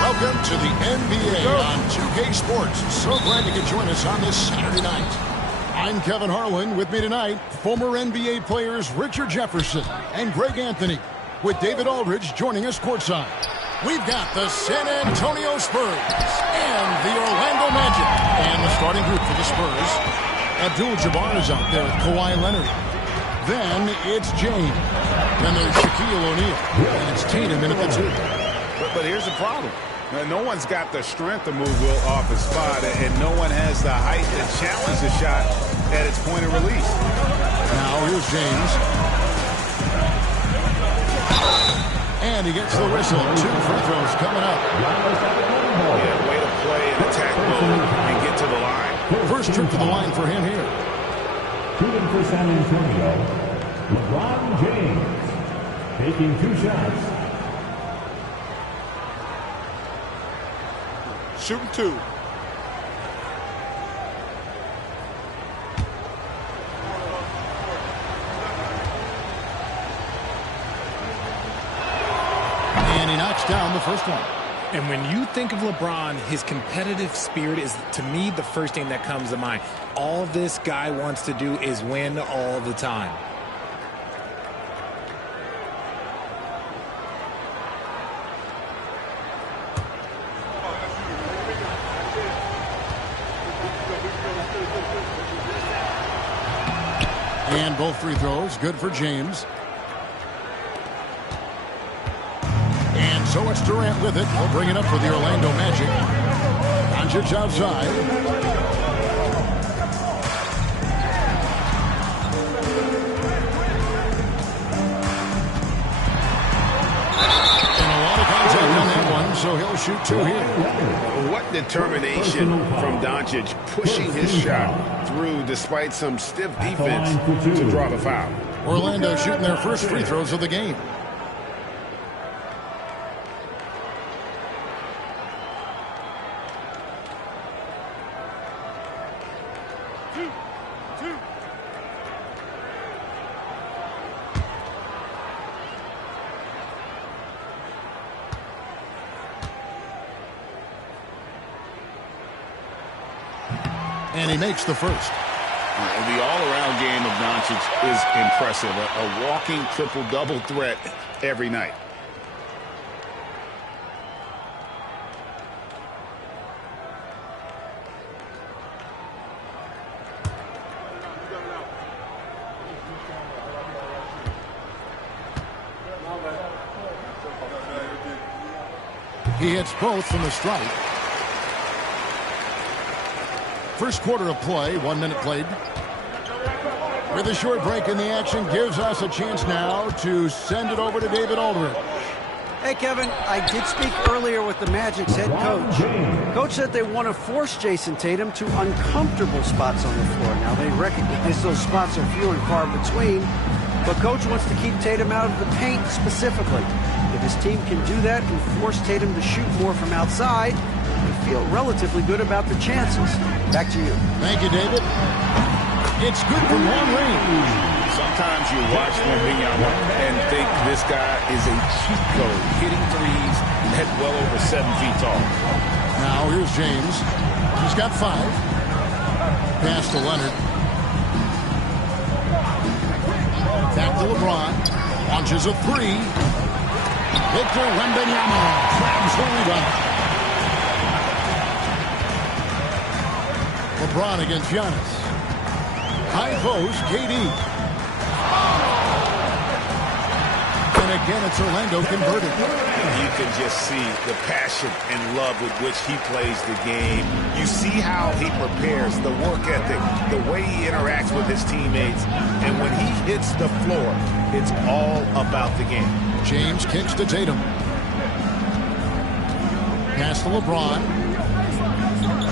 Welcome to the NBA on 2K Sports. So glad you could join us on this Saturday night. I'm Kevin Harlan. With me tonight, former NBA players Richard Jefferson and Greg Anthony, with David Aldridge joining us courtside. We've got the San Antonio Spurs and the Orlando Magic. And the starting group for the Spurs, Abdul-Jabbar is out there with Kawhi Leonard. Then it's James. Then there's Shaquille O'Neal. And it's Tatum in at the 2. But here's the problem. No one's got the strength to move Will off his spot, and no one has the height to challenge the shot at its point of release. Now here's James. And he gets the whistle. 2 free throws coming up. Yeah, way to play in attack mode and get to the line. First trip to the line for him here. Shooting for San Antonio, LeBron James. Taking 2 shots. Shooting 2. And he knocks down the first one. And when you think of LeBron, his competitive spirit is, to me, the first thing that comes to mind. All this guy wants to do is win all the time. And both free throws, good for James. And so it's Durant with it. He'll bring it up for the Orlando Magic. Doncic outside. And a lot of contact on that one, so he'll shoot 2 here. What determination from Doncic pushing his shot through despite some stiff defense to draw the foul. Orlando shooting their first free throws of the game. And he makes the first. The all-around game of Doncic is impressive. A walking triple-double threat every night. He hits both from the stripe. First quarter of play, 1 minute played. With a short break in the action, gives us a chance now to send it over to David Aldridge. Hey, Kevin, I did speak earlier with the Magic's head coach. Coach said they want to force Jason Tatum to uncomfortable spots on the floor. Now, they recognize those spots are few and far between, but Coach wants to keep Tatum out of the paint specifically. If his team can do that and force Tatum to shoot more from outside, They feel relatively good about the chances. Back to you. Thank you, David. It's good from long range. Sometimes you watch Wembanyama and think this guy is a cheat code, hitting threes at well over 7 feet tall. Now here's James. He's got 5. Pass to Leonard. Back to LeBron. Launches a 3. Victor Wembanyama grabs the rebound. LeBron against Giannis. High post, KD. And again, it's Orlando converted. You can just see the passion and love with which he plays the game. You see how he prepares, the work ethic, the way he interacts with his teammates. And when he hits the floor, it's all about the game. James kicks to Tatum. Pass to LeBron.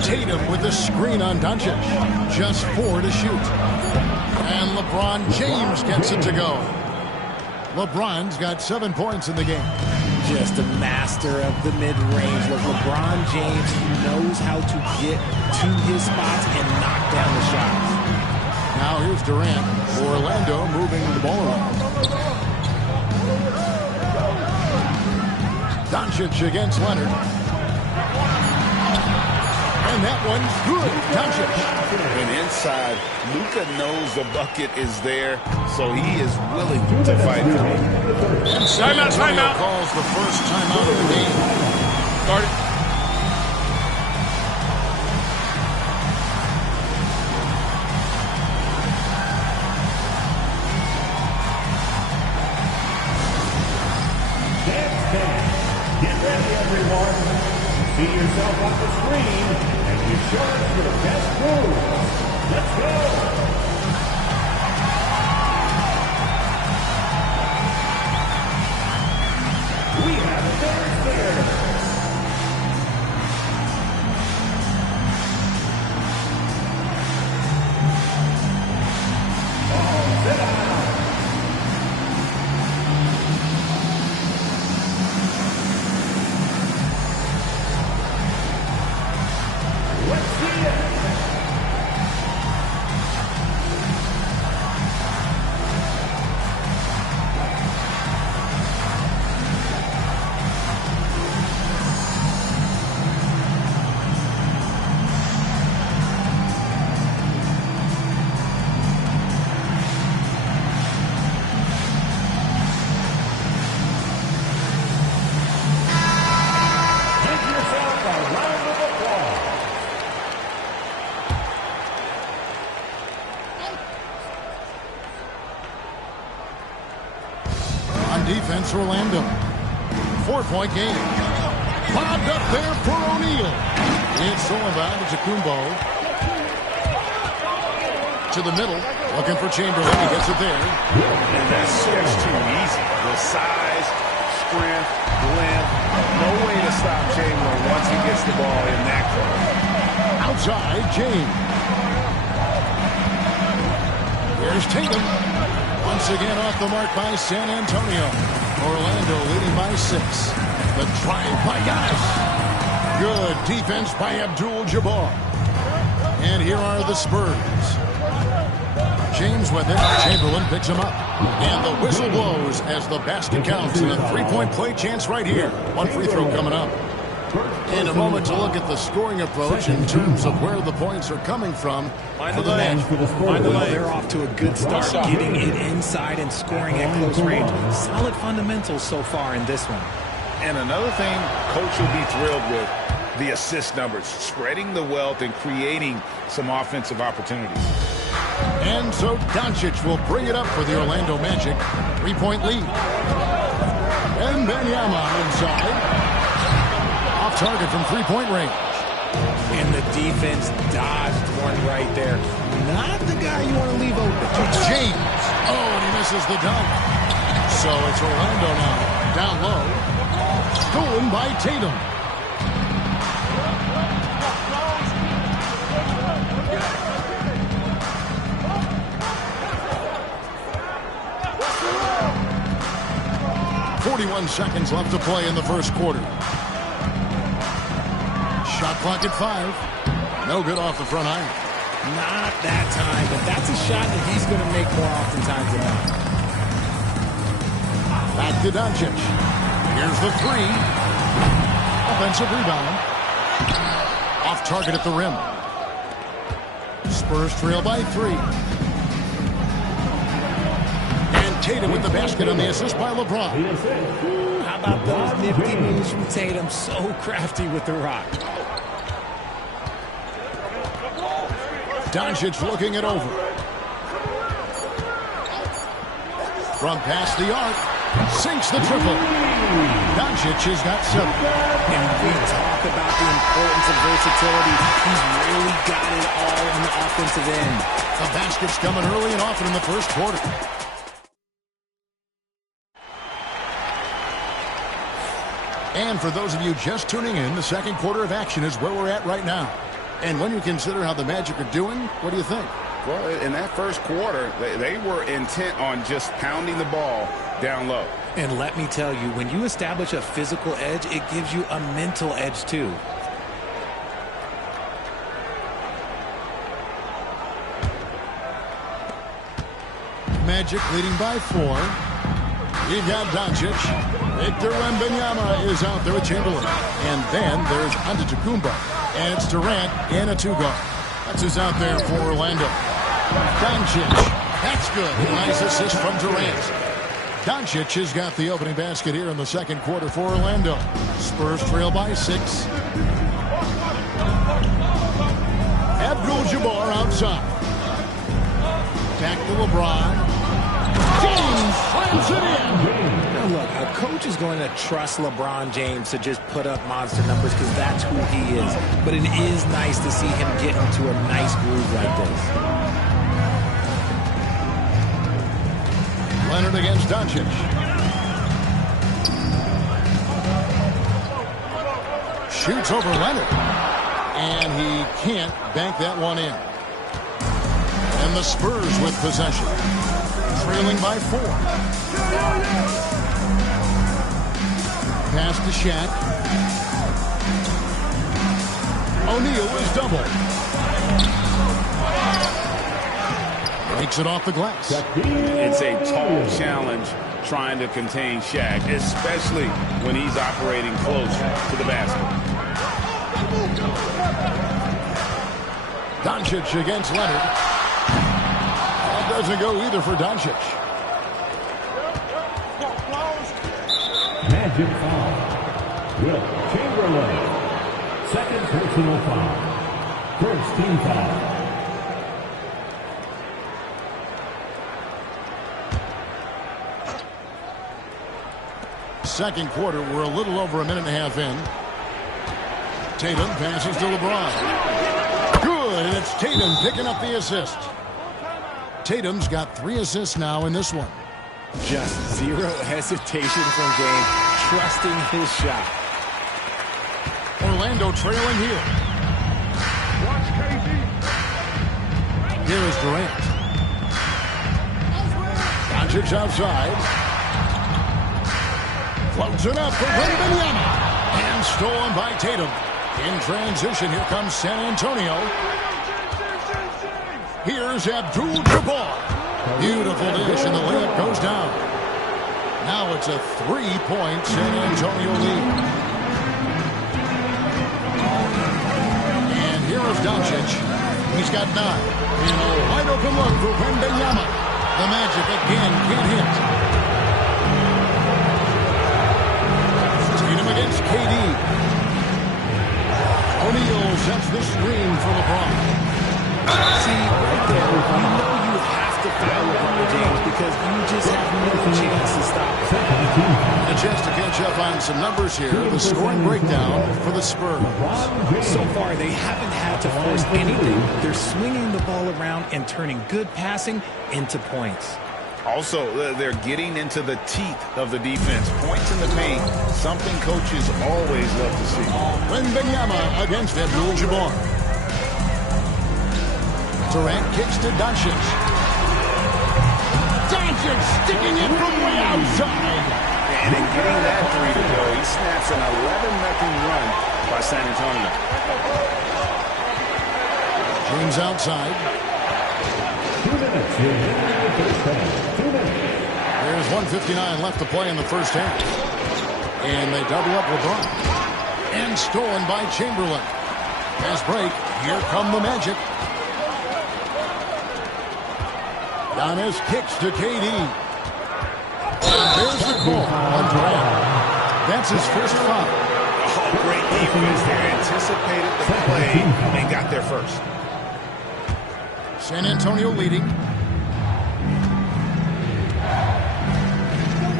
Tatum with the screen on Doncic. Just 4 to shoot. And LeBron James gets it to go. LeBron's got 7 points in the game. Just a master of the mid-range. Look, LeBron James, he knows how to get to his spots and knock down the shots. Now here's Durant. Orlando moving the ball around. Doncic against Leonard. And that one's good. Doncic. And inside, Luka knows the bucket is there, so he is willing to fight for it. And San Antonio calls the first timeout of the game. Start it. Get ready, everyone. See yourself on the screen and you search for the best moves. Let's go. We have a third player. Defense, Orlando. 4-point game. Bobbed up there for O'Neal. It's Sullivan to Kumbo. To the middle. Looking for Chamberlain. He gets it there. And that's too easy. The size, strength, length. No way to stop Chamberlain once he gets the ball in that corner. Outside, James. Here's Tatum. Once again off the mark by San Antonio. Orlando leading by 6. The drive by Giannis. Good defense by Abdul-Jabbar. And here are the Spurs. James with it. Chamberlain picks him up. And the whistle blows as the basket counts. And a 3-point play chance right here. One free throw coming up. In a moment to look at the scoring approach in terms of where the points are coming from for the match. They're off to a good start, getting it inside and scoring at close range. Solid fundamentals so far in this one. And another thing Coach will be thrilled with, the assist numbers, spreading the wealth and creating some offensive opportunities. And so Doncic will bring it up for the Orlando Magic. 3-point lead. And Wembanyama inside. Off target from 3-point range. And the defense dodged one right there. Not the guy you want to leave open. James. Oh, and he misses the dunk. So it's Orlando now. Down low. Stolen by Tatum. ...41 seconds left to play in the first quarter. Shot clock at 5. No good off the front iron. Not that time, but that's a shot that he's going to make more oftentimes than not. Back to Doncic. Here's the 3. Offensive rebound. Off target at the rim. Spurs trail by 3. And Tatum with the basket on the assist by LeBron. Ooh, how about those nifty moves from Tatum? So crafty with the rock. Doncic looking it over. From past the arc. Sinks the triple. Doncic has got 7. And we talk about the importance of versatility. He's really got it all on the offensive end. The basket's coming early and often in the first quarter. And for those of you just tuning in, the second quarter of action is where we're at right now. And when you consider how the Magic are doing, what do you think? Well, in that first quarter, they were intent on just pounding the ball down low. And let me tell you, when you establish a physical edge, it gives you a mental edge too. Magic leading by 4. We've got Doncic. Victor Wembanyama is out there with Chamberlain. And then there's Antetokounmpo. And it's Durant in a 2-guard. That's who's out there for Orlando. Doncic. That's good. Nice assist from Durant. Doncic has got the opening basket here in the second quarter for Orlando. Spurs trail by 6. Abdul-Jabbar outside. Back to LeBron. James slams it in. Now look, a coach is going to trust LeBron James to just put up monster numbers because that's who he is. But it is nice to see him get into a nice groove like this. Leonard against Doncic. Shoots over Leonard. And he can't bank that one in. And the Spurs with possession. Trailing by 4. Pass to Shaq. O'Neal is double. Breaks it off the glass. It's a tall challenge trying to contain Shaq, especially when he's operating close to the basket. Doncic against Leonard. That doesn't go either for Doncic. Magic foul. Will Chamberlain. Second personal foul. First team foul. Second quarter, we're a little over a minute and a half in. Tatum passes to LeBron. Good, and it's Tatum picking up the assist. Tatum's got 3 assists now in this one. Just zero hesitation from game, trusting his shot. Orlando trailing here. Here is Durant. Doncic outside. Floats it up for Wembanyama. And stolen by Tatum. In transition, here comes San Antonio. Here's Abdul-Jabbar. Beautiful dish, and the layup goes down. Now it's a 3-point San Antonio lead. And here is Doncic. He's got 9. In a wide open look for Wembanyama. The Magic again can't hit. Tatum against KD. O'Neal sets the screen for LeBron. See, right there, you know you have to foul LeBron James because you just have no chance to stop him. A chance to catch up on some numbers here. The scoring breakdown for the Spurs. So far, they haven't had to force anything. They're swinging the ball around and turning good passing into points. Also, they're getting into the teeth of the defense. Points in the paint, something coaches always love to see. Wembanyama against Abdul-Jabbar. Durant kicks to Doncic. Doncic sticking it from way outside. And in getting that three to go, he snaps an 11-0 run by San Antonio. James outside. 2 minutes. There's 1:59 left to play in the first half. And they double up LeBron. And stolen by Chamberlain. Fast break. Here come the Magic. Giannis kicks to KD. There's the call on Durant. That's his first foul. Oh, great defense. They anticipated the play and got there first. San Antonio leading.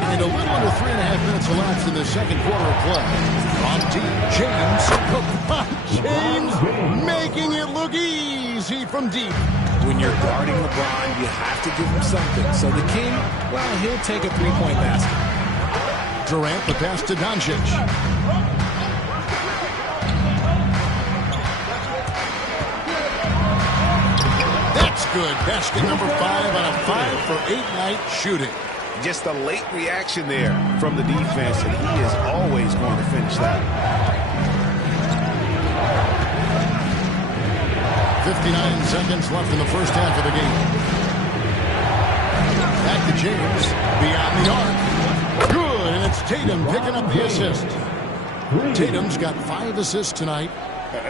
And a little under 3.5 minutes elapsed in the second quarter of play. On deep, James. James making it look easy from deep. When you're guarding LeBron, you have to give him something. So the King, well, he'll take a three-point basket. Durant, the pass to Doncic. That's good. Basket number 5 on a 5-for-8 night shooting. Just a late reaction there from the defense, and he is always going to finish that. 59 seconds left in the first half of the game. Back to James. Beyond the arc. Good, and it's Tatum picking up the assist. Tatum's got 5 assists tonight.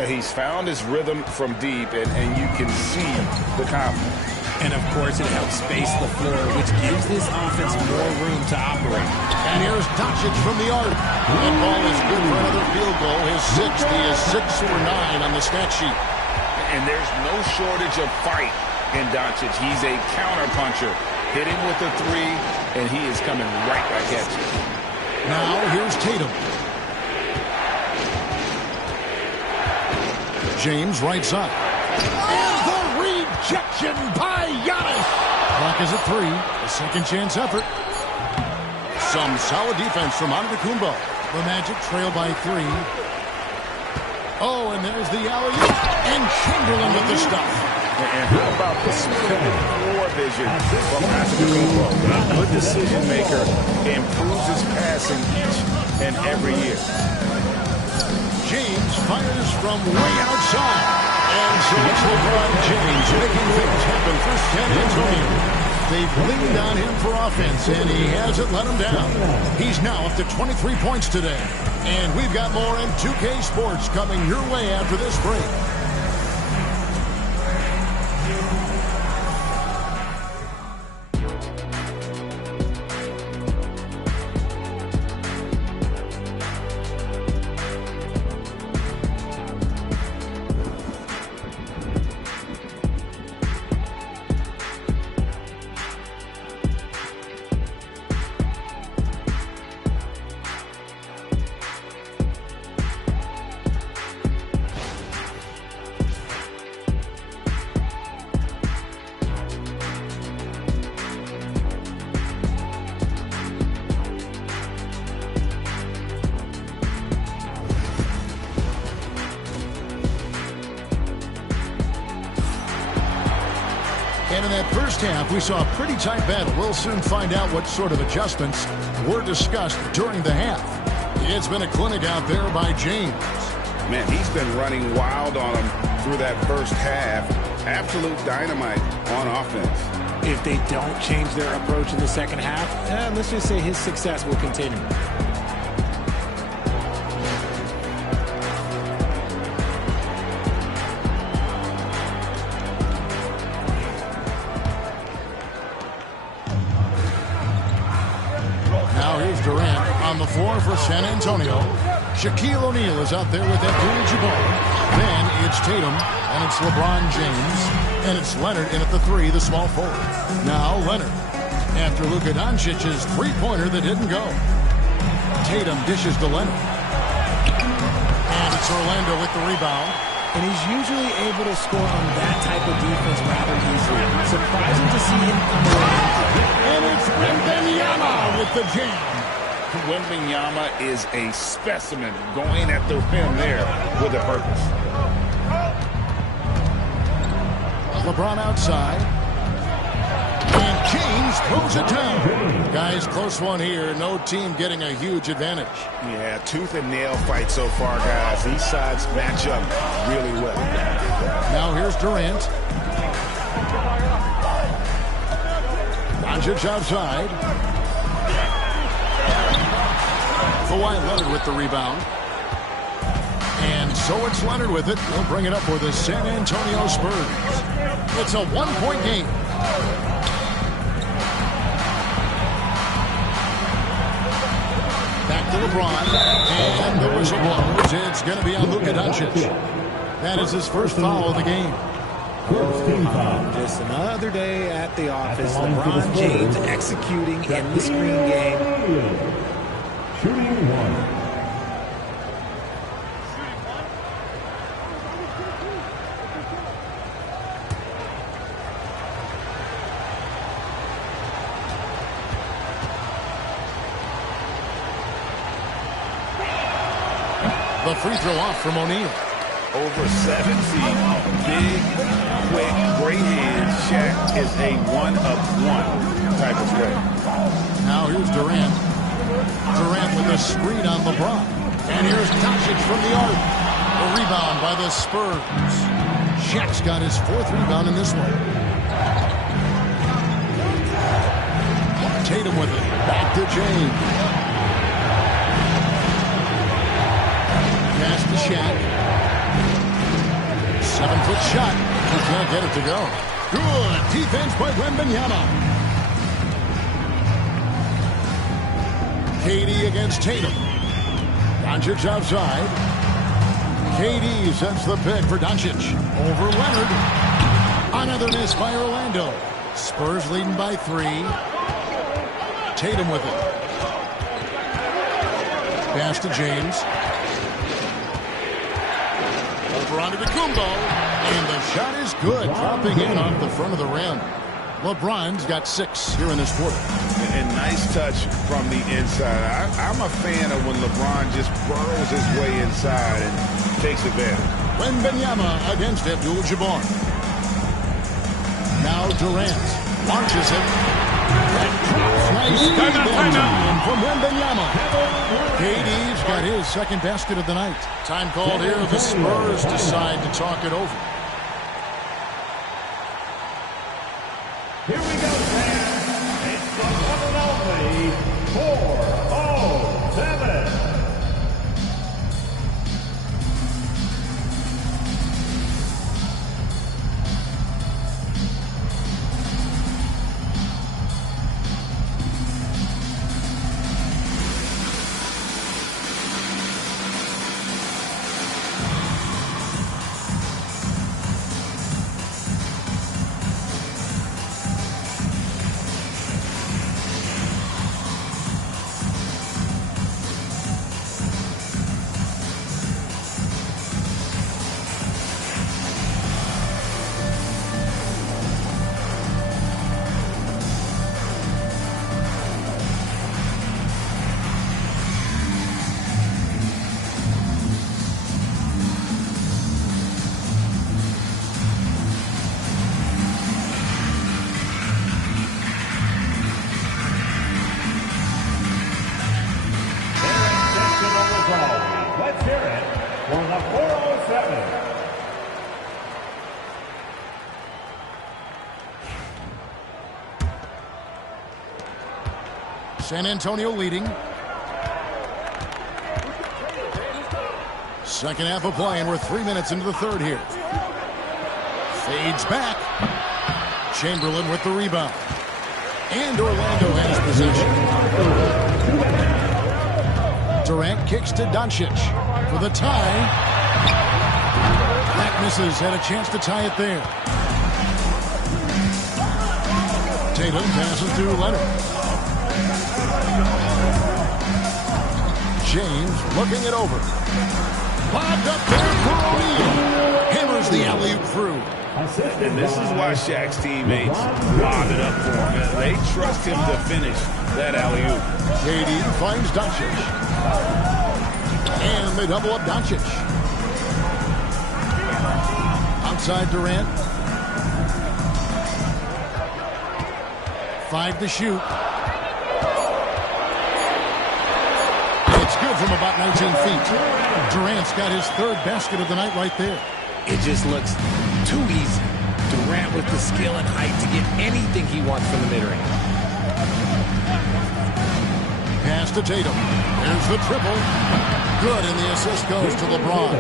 He's found his rhythm from deep, and you can see the confidence. And, of course, it helps space the floor, which gives this offense more room to operate. And here's Doncic from the arc. That ball is good for another field goal. His 6th. He is 6 for 9 on the stat sheet. And there's no shortage of fight in Doncic. He's a counterpuncher. Hit him with a 3, and he is coming right back at you. Now here's Tatum. James right side. And the rejection by Giannis. Clock is at 3. A second chance effort. Some solid defense from Antetokounmpo. The Magic trail by 3. Oh, and there's the alley-oop. And Chamberlain with the stuff. And how about the floor vision from Antetokounmpo? A good decision maker, improves his passing each and every year. James fires from way outside. And so it's LeBron James making things happen for San Antonio. They've leaned on him for offense, and he hasn't let them down. He's now up to 23 points today. And we've got more in 2K Sports coming your way after this break. And in that first half, we saw a pretty tight battle. We'll soon find out what sort of adjustments were discussed during the half. It's been a clinic out there by James. Man, he's been running wild on him through that first half. Absolute dynamite on offense. If they don't change their approach in the second half, let's just say his success will continue. Now here's Durant on the floor for San Antonio. Shaquille O'Neal is out there with Abdul-Jabbar. Then it's Tatum, and it's LeBron James, and it's Leonard in at the 3, the small forward. Now Leonard, after Luka Doncic's three-pointer that didn't go. Tatum dishes to Leonard. And it's Orlando with the rebound. And he's usually able to score on that type of defense rather easily. Surprising to see him come around. And it's Wembanyama with the jam. Wembanyama is a specimen going at the rim there with a purpose. LeBron outside. And James throws it down. Guys, close one here. No team getting a huge advantage. Yeah, tooth and nail fight so far, guys. These sides match up really well. Now here's Durant. Doncic outside. Kawhi Leonard with the rebound. And so it's Leonard with it. He'll bring it up for the San Antonio Spurs. It's a one-point game. Back to LeBron. And the whistle blows. It's going to be on Luka Doncic. That is his first foul of the game. Just another day at the office. LeBron James executing in the screen game. Shooting one. The free throw off from O'Neal. Over 7 feet, big, quick, great hands. Shaq is a one-of-one type of player. Now here's Durant. Durant with a screen on LeBron. And here's Doncic from the arc. A rebound by the Spurs. Shaq's got his 4th rebound in this one. Tatum with it. Back to James. Pass to Shaq. 7-foot shot. He can't get it to go. Good defense by Wembanyama. KD against Tatum. Doncic outside. KD sets the pick for Doncic. Over Leonard. Another miss by Orlando. Spurs leading by 3. Tatum with it. Pass to James. Over onto Kumbo, and the shot is good, dropping in off the front of the rim. LeBron's got 6 here in this quarter. And nice touch from the inside. I'm a fan of when LeBron just burrows his way inside and takes advantage. Wembanyama against Abdul-Jabbar. Now Durant launches it. Nice timeout from Wembanyama. KD's got his 2nd basket of the night. Time called here. The Spurs decide to talk it over. Here we go, fans. It's the one and only 407. Let's hear it for the 407. San Antonio leading. Second half of play, and we're 3 minutes into the third here. Fades back. Chamberlain with the rebound. And Orlando has possession. Durant kicks to Doncic for the tie. That misses. Had a chance to tie it there. Tatum passes to Leonard. James looking it over. Lobbed up there for O'Neal. Hammers the alley-oop through. And this is why Shaq's teammates lob it up for him. They trust him to finish that alley-oop. KD finds Doncic. And they double up Doncic. Outside Durant. 5 to shoot. It's good from about 19 feet. Durant's got his 3rd basket of the night right there. It just looks too easy. Durant with the skill and height to get anything he wants from the mid-range. Pass to Tatum. There's the triple. Good, and the assist goes to LeBron.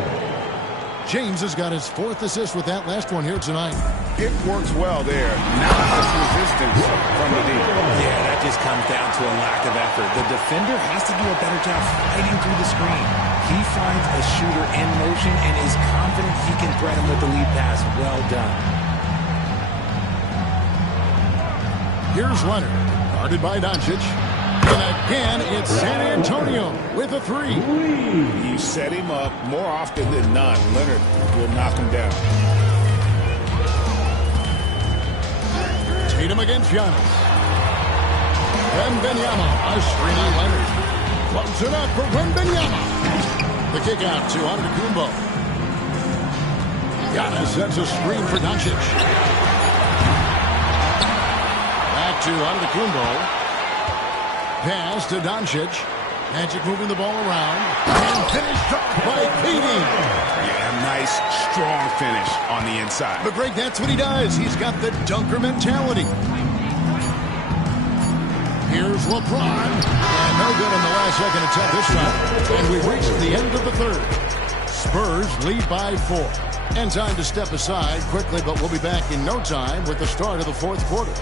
James has got his 4th assist with that last one here tonight. It works well there. Not much resistance from the deep. Yeah, that just comes down to a lack of effort. The defender has to do a better job fighting through the screen. He finds a shooter in motion and is confident he can threat him with the lead pass. Well done. Here's Leonard, guarded by Doncic. And again, it's San Antonio with a 3. You set him up more often than not. Leonard will knock him down. Tatum against Giannis. Wembanyama, a screen on Leonard. Close enough for Wembanyama. The kick out to Antetokounmpo. Giannis sets a screen for Doncic. Back to Antetokounmpo. Pass to Doncic. Magic moving the ball around. And finished off by KD. Yeah, nice, strong finish on the inside. But Greg, that's what he does. He's got the dunker mentality. Here's LeBron. And no good on the last second attempt this time. And we've reached the end of the 3rd. Spurs lead by 4. And time to step aside quickly, but we'll be back in no time with the start of the 4th quarter.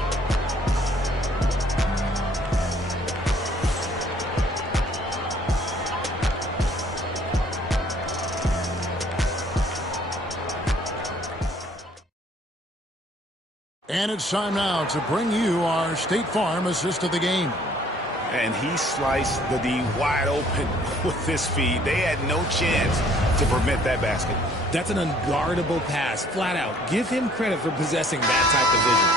And it's time now to bring you our State Farm assist of the game. And he sliced the D wide open with this feed. They had no chance to prevent that basket. That's an unguardable pass, flat out. Give him credit for possessing that type of vision.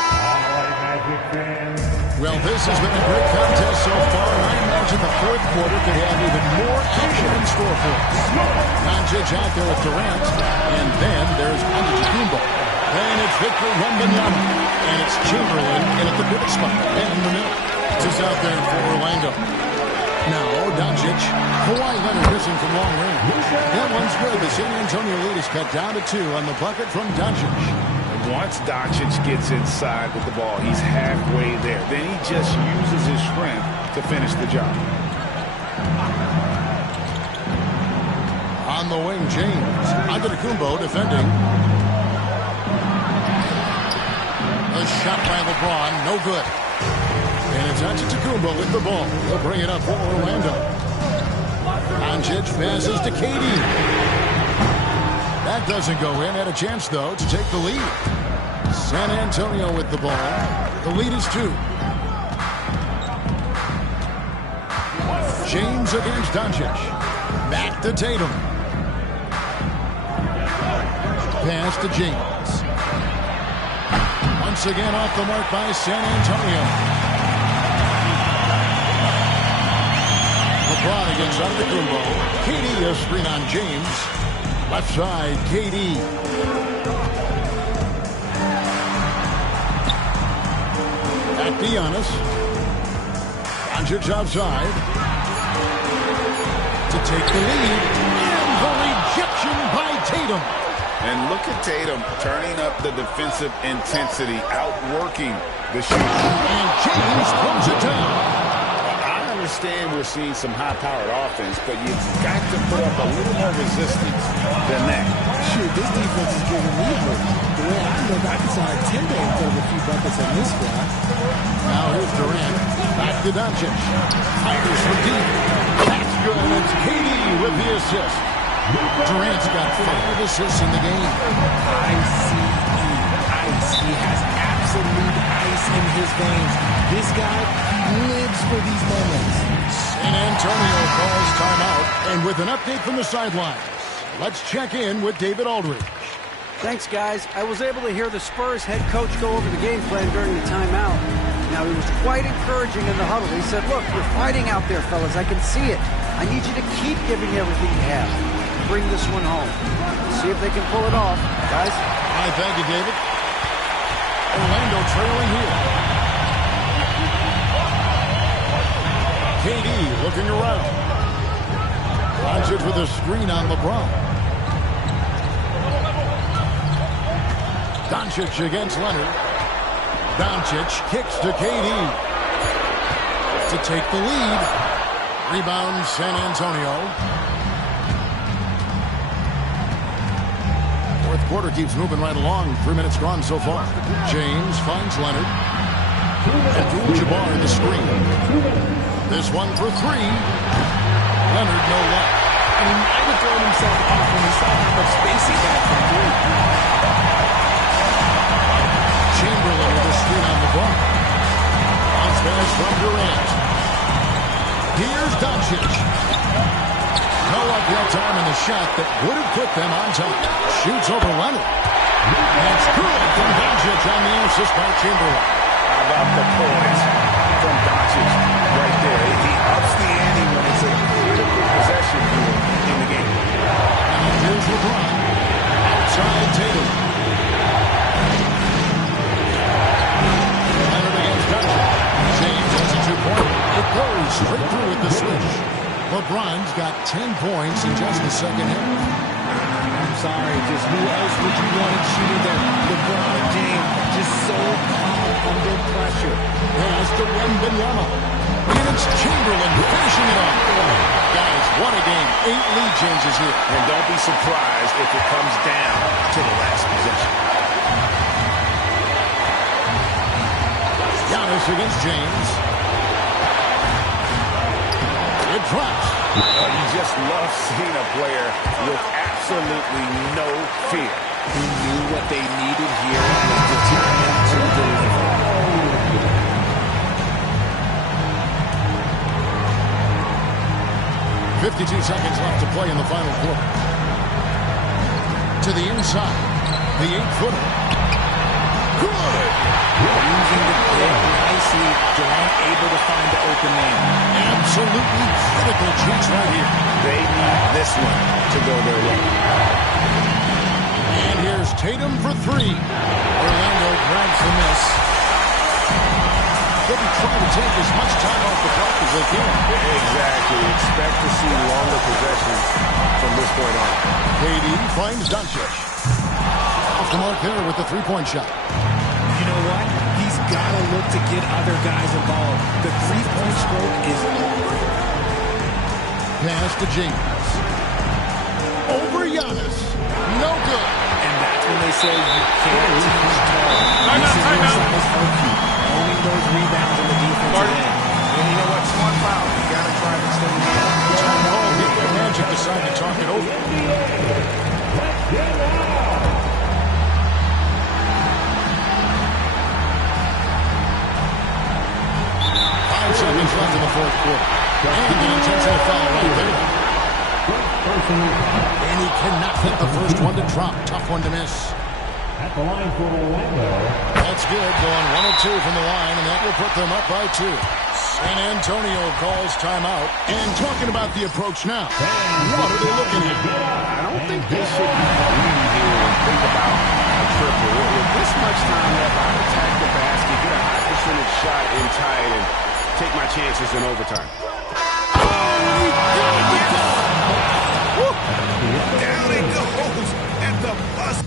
Well, this has been a great contest so far, and I imagine the 4th quarter could have even more action in store for us. Doncic out there with Durant, and then there's Antetokounmpo. Then it's Victor Wembanyama, and it's Chamberlain in at the pivot spot and in the middle. This is out there for Orlando. Now Doncic, Kawhi Leonard missing from long range. That one's good. The San Antonio lead is cut down to 2 on the bucket from Doncic. Once Doncic gets inside with the ball, he's halfway there. Then he just uses his strength to finish the job. On the wing, James. Antetokounmpo defending. A shot by LeBron, no good. And it's Antetokounmpo with the ball. He'll bring it up for Orlando. Doncic passes to KD. That doesn't go in. Had a chance, though, to take the lead. San Antonio with the ball. The lead is 2. James against Doncic. Back to Tatum. Pass to James. Once again off the mark by San Antonio. LeBron against Antetokounmpo. KD a screen on James. Left side, KD. Back to Giannis. Doncic outside. To take the lead. And the rejection by Tatum. And look at Tatum turning up the defensive intensity, outworking the shooter. And James pulls it down. I understand we're seeing some high-powered offense, but you've got to put up a little more resistance than that. Shoot, this defense is giving me hope. The way I look, I can sign a 10-day and put a few buckets on this squad. Now here's Durant. Back to Doncic. Fires from deep. That's good. It's KD with the assist. Durant's got 5 assists in the game. ICE. He has absolute ice in his veins. This guy lives for these moments. San Antonio calls timeout. And with an update from the sidelines, let's check in with David Aldridge. Thanks, guys. I was able to hear the Spurs head coach go over the game plan during the timeout. Now, he was quite encouraging in the huddle. He said, look, you're fighting out there, fellas. I can see it. I need you to keep giving everything you have. Bring this one home. See if they can pull it off. Guys? All right, thank you, David. Orlando trailing here. KD looking around. Doncic with a screen on LeBron. Doncic against Leonard. Doncic kicks to KD to take the lead. Rebound San Antonio. Fourth quarter keeps moving right along. 3 minutes gone so far. James finds Leonard. Abdul-Jabbar in the screen. This one for three. Leonard no luck. And he might have thrown himself off when he saw how much space he had from three. Chamberlain with a screen on LeBron. Bounce pass from Durant. Here's Doncic. No uphill time in the shot that would have put them on top. Shoots over Leonard. That's good from Doncic on the assist by Chamberlain. How about the poise from Doncic right there? He ups the ante when it's a critical possession here in the game. And here's LeBron. Outside Tatum. Leonard against Doncic. James has a two-pointer. It goes straight through with the switch. LeBron's got 10 points in just the second half. I'm sorry, just who else would you want to shooting there? LeBron James, just so calm under pressure. Pass to Wembanyama. And it's Chamberlain finishing it off. Guys, what a game. 8 lead changes here. And don't be surprised if it comes down to the last possession. Giannis against James. It drops. You just love seeing a player with absolutely no fear. He knew what they needed here and was determined to deliver. 52 seconds left to play in the final quarter. To the inside. The 8-footer. Good! Using the pick nicely. Durant able to find the open man. Absolutely critical chance right here. They need this one to go their way. And here's Tatum for three. Orlando grabs the miss. They'll be trying to take as much time off the clock as they can. Exactly. Expect to see longer possessions from this point on. KD finds Doncic. Off the mark there with the three-point shot. You know what? He's got to look to get other guys involved. The three-point stroke is over. Pass to James. Over Giannis. No good. And that's when they say you can't teach tall. Owning those rebounds on the defensive end. And you know what? Smart foul. You got to try and extend the game. Time call here. The Magic decide to talk it over. 5 seconds left in the fourth quarter. And an intensive foul right there. And he cannot hit the first one to drop. Tough one to miss. At the line for Orlando. That's good. Going 1 of 2 from the line, and that will put them up by 2. San Antonio calls timeout. And talking about the approach now. What are they looking at? I don't think they should be greedy here and think about a triple. With this much time left, I'd attack the basket, get a high percentage shot in tight, and take my chances in overtime. Down it goes at the buzzer.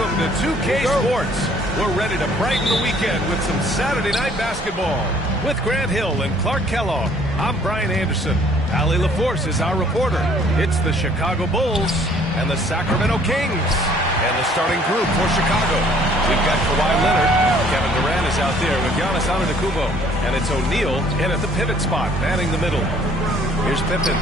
Welcome to 2K Sports. We're ready to brighten the weekend with some Saturday night basketball. With Grant Hill and Clark Kellogg, I'm Brian Anderson. Allie LaForce is our reporter. It's the Chicago Bulls and the Sacramento Kings. And the starting group for Chicago. We've got Kawhi Leonard. Kevin Durant is out there with Giannis Antetokounmpo. And it's O'Neal in at the pivot spot, manning the middle. Here's Pippen.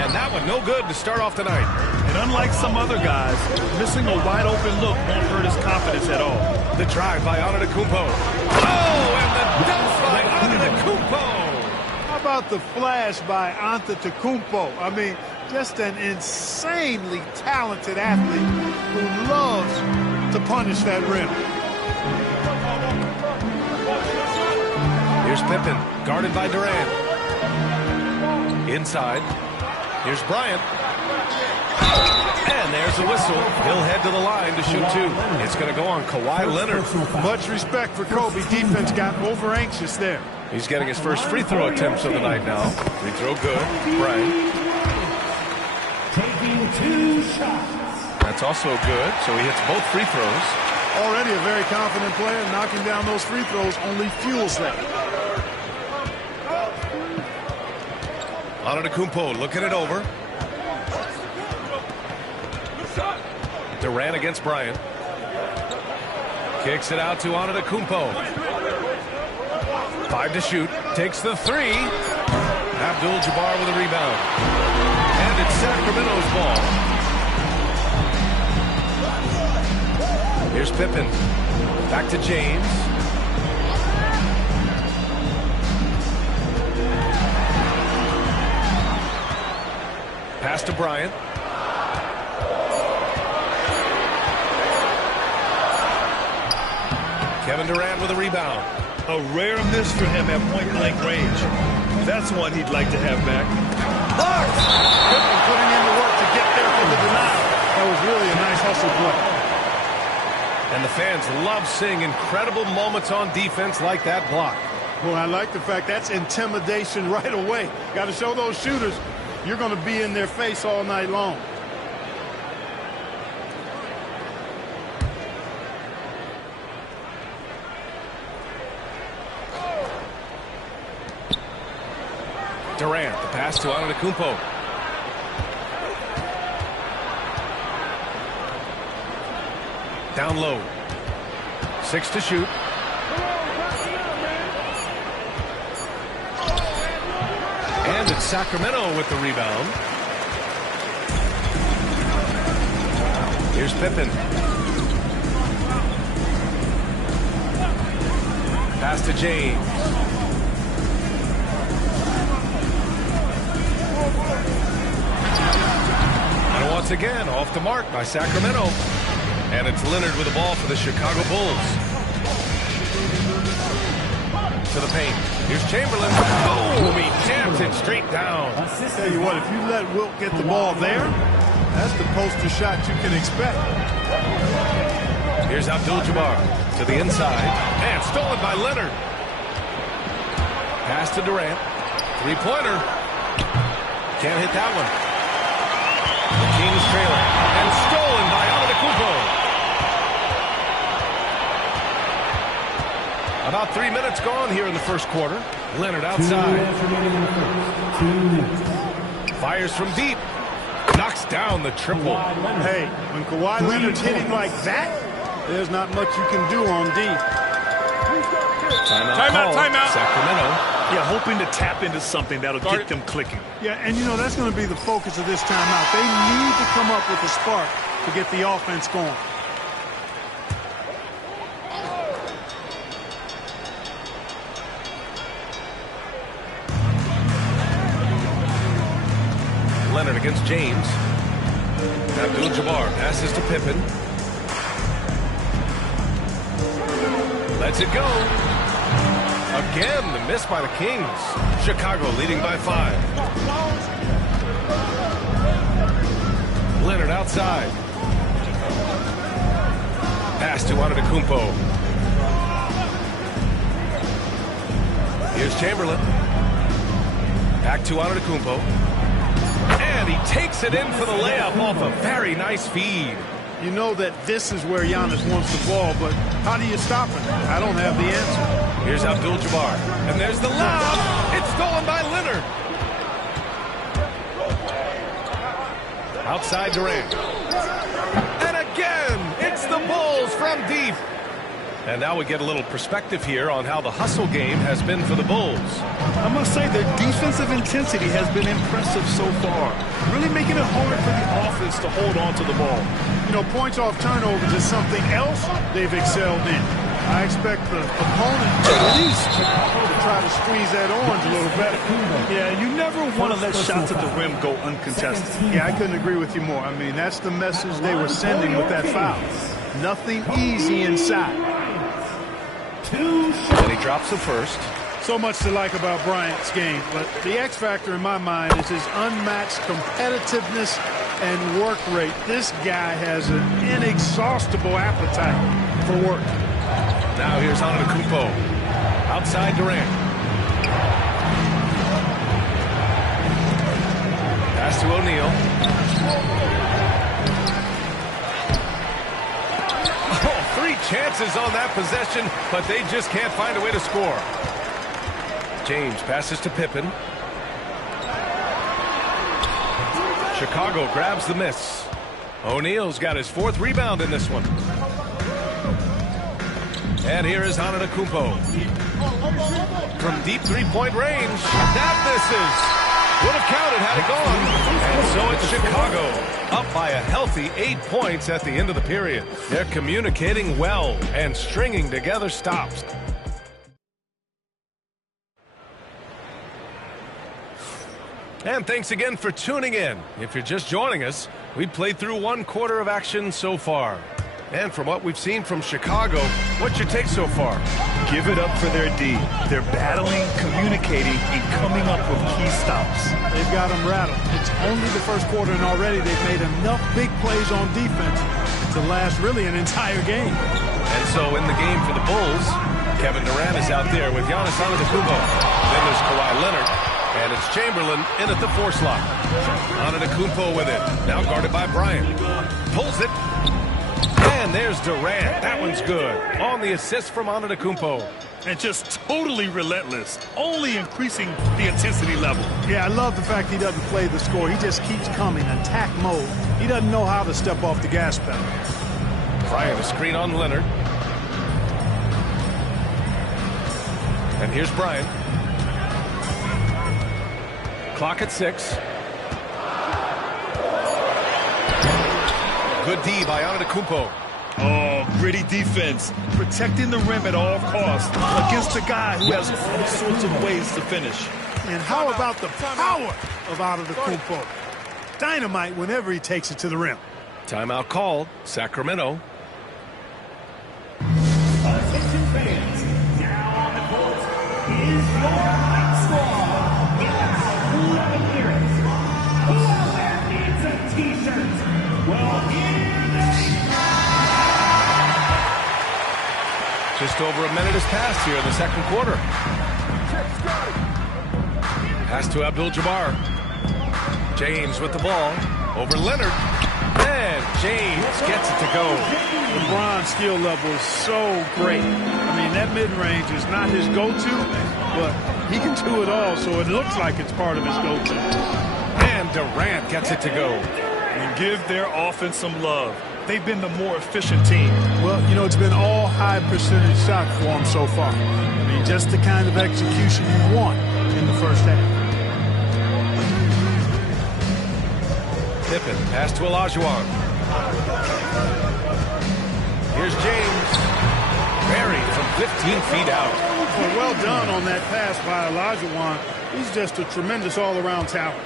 And that one no good to start off tonight. And unlike some other guys, missing a wide open look won't hurt his confidence at all. The drive by Antetokounmpo. Oh, and the dunk by Antetokounmpo. How about the flash by Antetokounmpo? I mean, just an insanely talented athlete who loves to punish that rim. Here's Pippen, guarded by Durant. Inside. Here's Bryant. And there's a whistle. He'll head to the line to shoot two. It's going to go on Kawhi Leonard. Much respect for Kobe. Defense got over anxious there. He's getting his first free throw attempts of the night now. Free throw good. Bryant. Taking 2 shots. That's also good, so he hits both free throws. Already a very confident player. Knocking down those free throws only fuels that. Antetokounmpo looking it over. Durant against Bryant. Kicks it out to Antetokounmpo. 5 to shoot. Takes the 3. Abdul-Jabbar with a rebound. And it's Sacramento's ball. Here's Pippen. Back to James. Pass to Bryant. Kevin Durant with a rebound. A rare miss for him at point-blank range. That's one he'd like to have back. Pippen putting in the work to get there for the denial. That was really a nice hustle play. And the fans love seeing incredible moments on defense like that block. Well, I like the fact that's intimidation right away. Got to show those shooters you're going to be in their face all night long. Durant, the pass to Antetokounmpo. Down low. 6 to shoot. And it's Sacramento with the rebound. Here's Pippen. Pass to James. And once again, off the mark by Sacramento. And it's Leonard with the ball for the Chicago Bulls. To the paint. Here's Chamberlain. Oh, he jams it straight down. Tell you what, if you let Wilt get the ball there, that's the poster shot you can expect. Here's Abdul-Jabbar to the inside. And stolen by Leonard. Pass to Durant. Three-pointer. Can't hit that one. The Kings trailer. And stolen by Antetokounmpo. About 3 minutes gone here in the first quarter. Leonard outside. Fires from deep. Knocks down the triple. Hey, when Kawhi Leonard's hitting like that, there's not much you can do on D. Timeout. Sacramento. Yeah, hoping to tap into something that'll get them clicking. Yeah, and you know, that's going to be the focus of this timeout. They need to come up with a spark to get the offense going. Leonard against James. Abdul-Jabbar passes to Pippen. Lets it go. Again, the miss by the Kings. Chicago leading by 5. Leonard outside. Pass to Antetokounmpo. Here's Chamberlain. Back to Antetokounmpo. And he takes it in for the layup off a very nice feed. You know that this is where Giannis wants the ball, but how do you stop him? I don't have the answer. Here's Abdul-Jabbar. And there's the lob. It's stolen by Leonard. Outside Durant. And again, it's the Bulls from deep. And now we get a little perspective here on how the hustle game has been for the Bulls. I must say their defensive intensity has been impressive so far. Really making it hard for the offense to hold on to the ball. You know, points off turnovers is something else they've excelled in. I expect the opponent at least to try to squeeze that orange a little better. Yeah, you never want to let shots at the rim go uncontested. Yeah, I couldn't agree with you more. I mean, that's the message they were sending with that foul. Nothing easy inside. And he drops the first. So much to like about Bryant's game, but the X factor in my mind is his unmatched competitiveness and work rate. This guy has an inexhaustible appetite for work. Now here's Antetokounmpo. Outside Durant. Pass to O'Neal. Oh, 3 chances on that possession, but they just can't find a way to score. James passes to Pippen. Chicago grabs the miss. O'Neal's got his 4th rebound in this one. And here is Antetokounmpo. From deep 3-point range. That misses. Would have counted had it gone. And so it's Chicago up by a healthy 8 points at the end of the period. They're communicating well and stringing together stops. And thanks again for tuning in. If you're just joining us, we played through 1 quarter of action so far. And from what we've seen from Chicago, what's your take so far? Give it up for their D. They're battling, communicating, and coming up with key stops. They've got them rattled. It's only the first quarter, and already they've made enough big plays on defense to last really an entire game. And so in the game for the Bulls, Kevin Durant is out there with Giannis Antetokounmpo. Then there's Kawhi Leonard. And it's Chamberlain in at the 4 slot. Antetokounmpo with it. Now guarded by Bryant. Pulls it. And there's Durant. That one's good. On the assist from Antetokounmpo. And just totally relentless. Only increasing the intensity level. Yeah, I love the fact he doesn't play the score. He just keeps coming, attack mode. He doesn't know how to step off the gas pedal. Bryant a screen on Leonard. And here's Bryant. Clock at 6. Good D by Antetokounmpo. Oh, gritty defense. Protecting the rim at all costs against a guy who has all sorts of ways to finish. And how about the power of Antetokounmpo? Dynamite whenever he takes it to the rim. Timeout called. Sacramento. Attention fans, now on the court is your high squad. Whoever needs a t-shirt, well, here they go. Just over a minute has passed here in the second quarter. Pass to Abdul-Jabbar. James with the ball. Over Leonard. And James gets it to go. LeBron's skill level is so great. I mean, that mid-range is not his go-to, but he can do it all, so it looks like it's part of his go-to. And Durant gets it to go. And give their offense some love. They've been the more efficient team. Well, you know, it's been all high-percentage shots for them so far. I mean, just the kind of execution you want in the first half. Pippen, pass to Olajuwon. Here's James. Buried from 15 feet out. Well done on that pass by Olajuwon. He's just a tremendous all-around talent.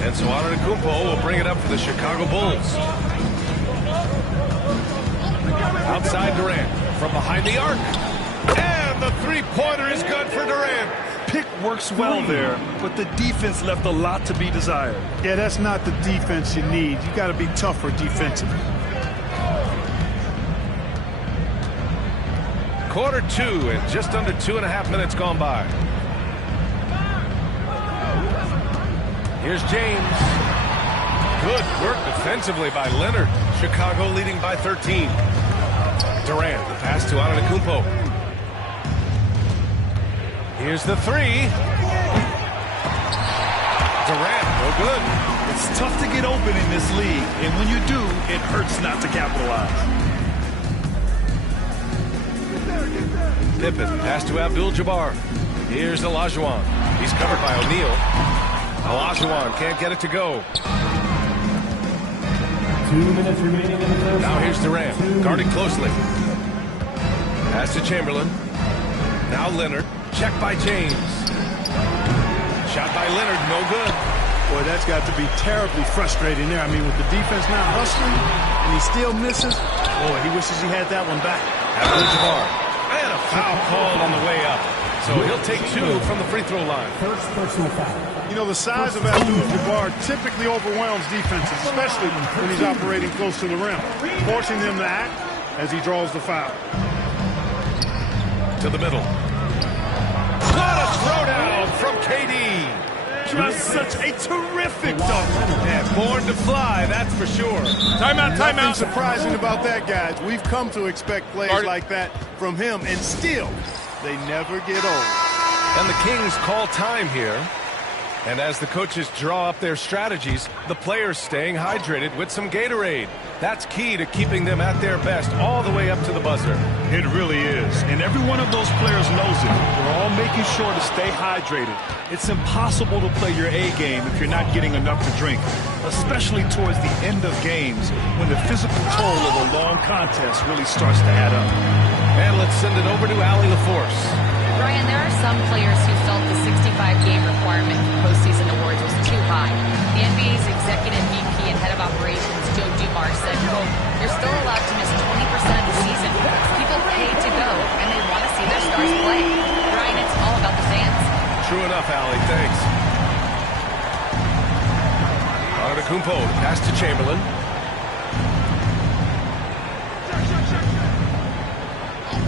And so Antetokounmpo will bring it up for the Chicago Bulls. Outside Durant. From behind the arc. And the three-pointer is good for Durant. Pick works well there, but the defense left a lot to be desired. Yeah, that's not the defense you need. You got to be tougher defensively. Quarter 2 and just under 2.5 minutes gone by. Here's James. Good work defensively by Leonard. Chicago leading by 13. Durant, the pass to Antetokounmpo. Here's the three. Durant, no good. It's tough to get open in this league, and when you do, it hurts not to capitalize. Pippen, pass to Abdul-Jabbar. Here's Olajuwon. He's covered by O'Neal. Olajuwon can't get it to go. 2 minutes remaining in the first. Now here's Durant, guarding closely. Pass to Chamberlain. Now Leonard. Check by James. Shot by Leonard, no good. Boy, that's got to be terribly frustrating there. I mean, with the defense not hustling and he still misses, boy, he wishes he had that one back. Abdul-Jabbar. And a foul called on the way up. So he'll take 2 from the free throw line. First personal foul. You know, the size of Abdul-Jabbar typically overwhelms defenses, especially when he's operating close to the rim, forcing them to act as he draws the foul. To the middle. What a throwdown from KD. Just such a terrific dunk. And born to fly, that's for sure. Timeout, Nothing timeout. surprising about that, guys. We've come to expect plays like that from him, and still, they never get old. And the Kings call time here. And as the coaches draw up their strategies, the players staying hydrated with some Gatorade. That's key to keeping them at their best all the way up to the buzzer. It really is. And every one of those players knows it. They're all making sure to stay hydrated. It's impossible to play your A game if you're not getting enough to drink, especially towards the end of games when the physical toll of a long contest really starts to add up. And let's send it over to Allie LaForce. Brian, there are some players who felt the 65-game requirement for postseason awards was too high. The NBA's executive VP and head of operations, Joe Dumars, said, quote, "You're still allowed to miss 20% of the season. People pay to go, and they want to see their stars play." Brian, it's all about the fans. True enough, Allie. Thanks. Antetokounmpo, pass to Chamberlain.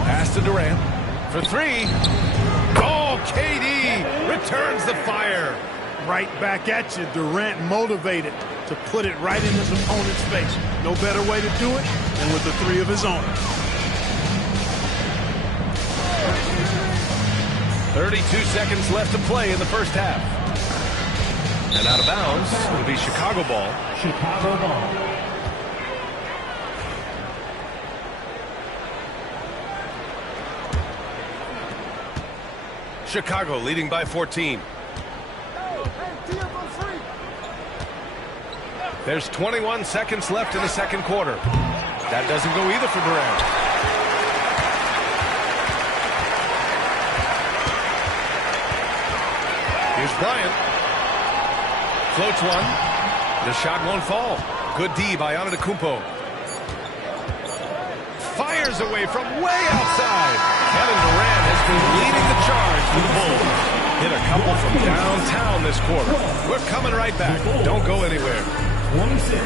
Pass to Durant. For three. Oh, KD returns the fire. Right back at you. Durant motivated to put it right in his opponent's face. No better way to do it than with the three of his own. 32 seconds left to play in the first half. And out of bounds, it'll be Chicago ball. Chicago ball. Chicago leading by 14. There's 21 seconds left in the second quarter. That doesn't go either for Durant. Here's Bryant. Floats one. The shot won't fall. Good D by Antetokounmpo. Fires away from way outside. Kevin Durant has been leading the charge for the Bulls. Hit a couple from downtown this quarter. We're coming right back. Don't go anywhere. 26.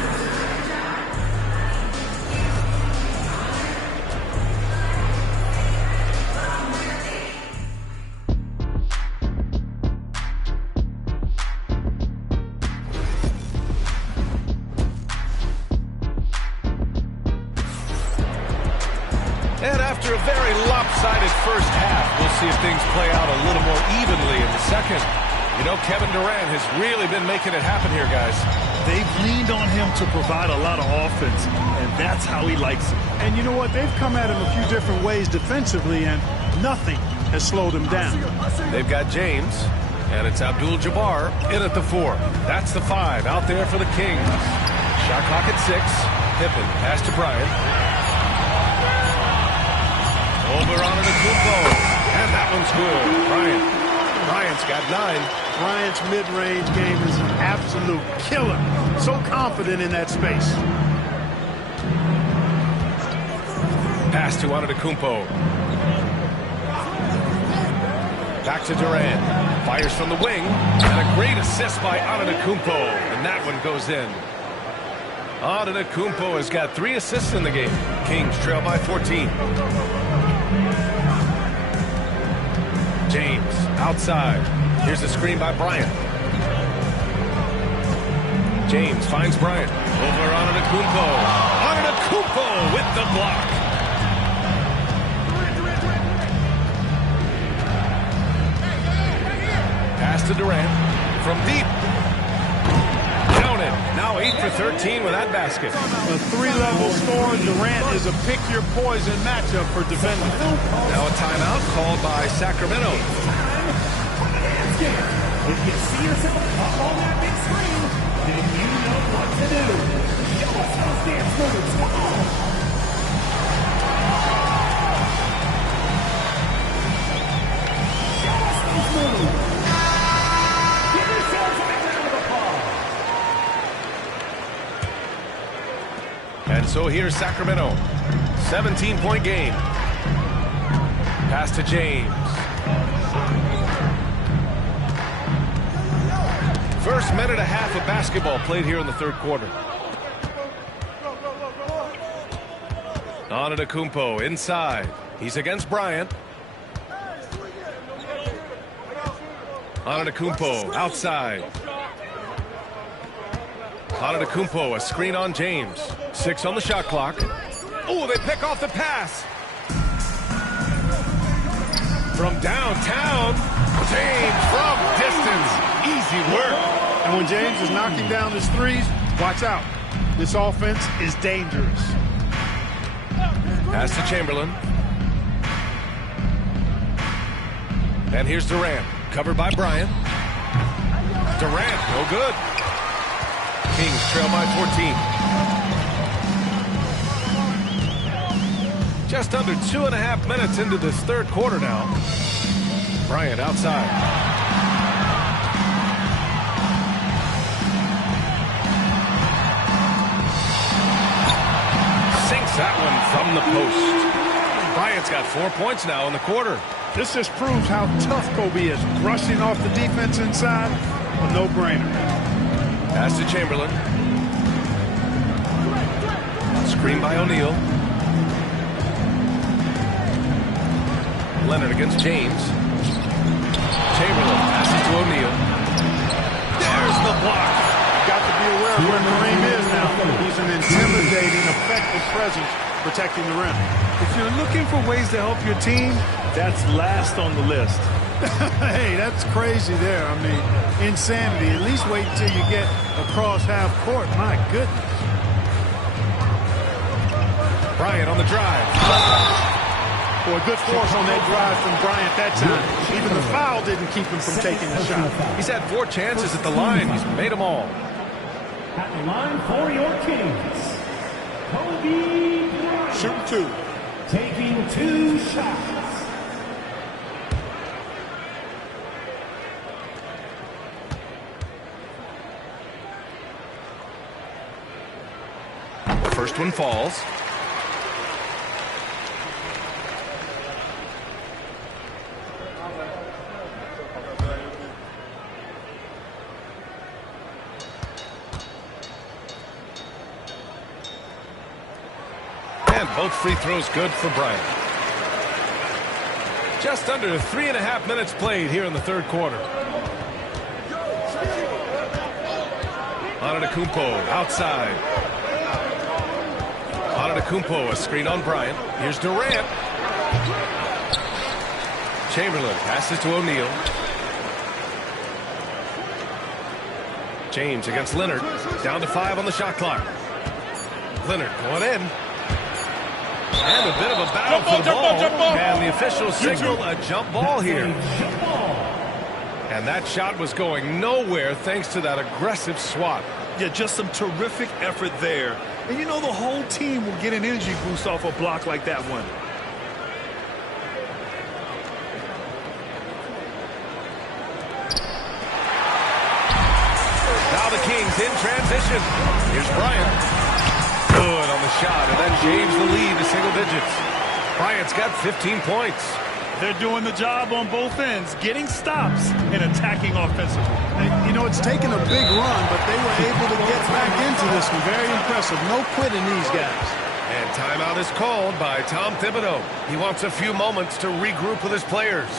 And after a very lopsided first half, we'll see if things play out a little more evenly in the second. You know, Kevin Durant has really been making it happen here, guys. They've leaned on him to provide a lot of offense, and that's how he likes it. And you know what? They've come at him a few different ways defensively, and nothing has slowed him down. They've got James, and it's Abdul-Jabbar in at the 4. That's the 5 out there for the Kings. Shot clock at 6. Pippen, pass to Bryant. Over on the Kumpo, and that one's good. Bryant's got 9. Bryant's mid-range game is an absolute killer. So confident in that space. Pass to Antetokounmpo. Back to Durant. Fires from the wing. And a great assist by Antetokounmpo. And that one goes in. Antetokounmpo has got 3 assists in the game. Kings trail by 14. James outside. Here's a screen by Bryant. James finds Bryant. Over Antetokounmpo. Antetokounmpo with the block. Pass to Durant. From deep. Counted. Now 8 for 13 with that basket. A three-level scorer, Durant is a pick-your-poison matchup for defending. Now a timeout called by Sacramento. If you see yourself up on that big screen, then you know what to do. Show us those dance moves. Come on. Show us those moves. Give yourselves a round of applause. And so here's Sacramento. 17-point game. Pass to James. First minute and a half of basketball played here in the third quarter. Antetokounmpo inside. He's against Bryant. Antetokounmpo outside. Antetokounmpo, a screen on James. 6 on the shot clock. Oh, they pick off the pass. From downtown, James from distance. Easy work. And when James is knocking down his threes, watch out. This offense is dangerous. Pass to Chamberlain. And here's Durant, covered by Bryant. Durant, no good. Kings trail by 14. Just under 2.5 minutes into this third quarter now. Bryant outside. Sinks that one from the post. Bryant's got 4 points now in the quarter. This just proves how tough Kobe is. Rushing off the defense inside, a no-brainer. Pass to Chamberlain. Screen by O'Neal. Leonard against James. Chamberlain passes to O'Neal. There's the block. Got to be aware of where Kareem is now. He's an intimidating, effective presence protecting the rim. If you're looking for ways to help your team, that's last on the list. Hey, that's crazy there. I mean, insanity. At least wait until you get across half court. My goodness. Bryant on the drive. Boy, good force on that drive from Bryant that time. Even the foul didn't keep him from taking the shot. He's had 4 chances at the line. He's made them all. At the line for your Kings, Kobe Bryant. Shooting 2. Taking 2 shots. First one falls. And both free throws good for Bryant. Just under 3.5 minutes played here in the third quarter. Antetokounmpo outside. Antetokounmpo, a screen on Bryant. Here's Durant. Chamberlain passes to O'Neal. James against Leonard. Down to 5 on the shot clock. Leonard going in. And a bit of a battle for the ball. And the officials signal a jump ball here. And that shot was going nowhere thanks to that aggressive swat. Yeah, just some terrific effort there. And you know the whole team will get an energy boost off a block like that one. Now the Kings in transition. Here's Bryant. Good on the shot, and then James the lead to single digits. Bryant's got 15 points. They're doing the job on both ends, getting stops and attacking offensively. And, you know, it's taken a big run, but they were able to get back into this one. Very impressive. No quitting these guys. And timeout is called by Tom Thibodeau. He wants a few moments to regroup with his players.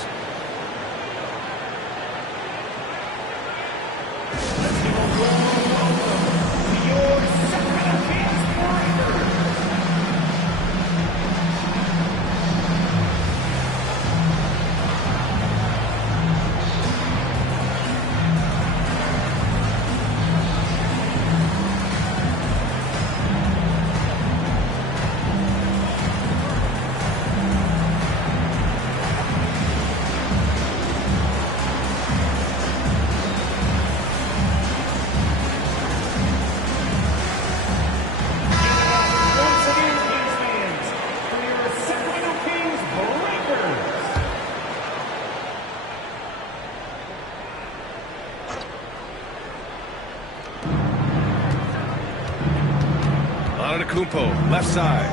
Antetokounmpo, left side.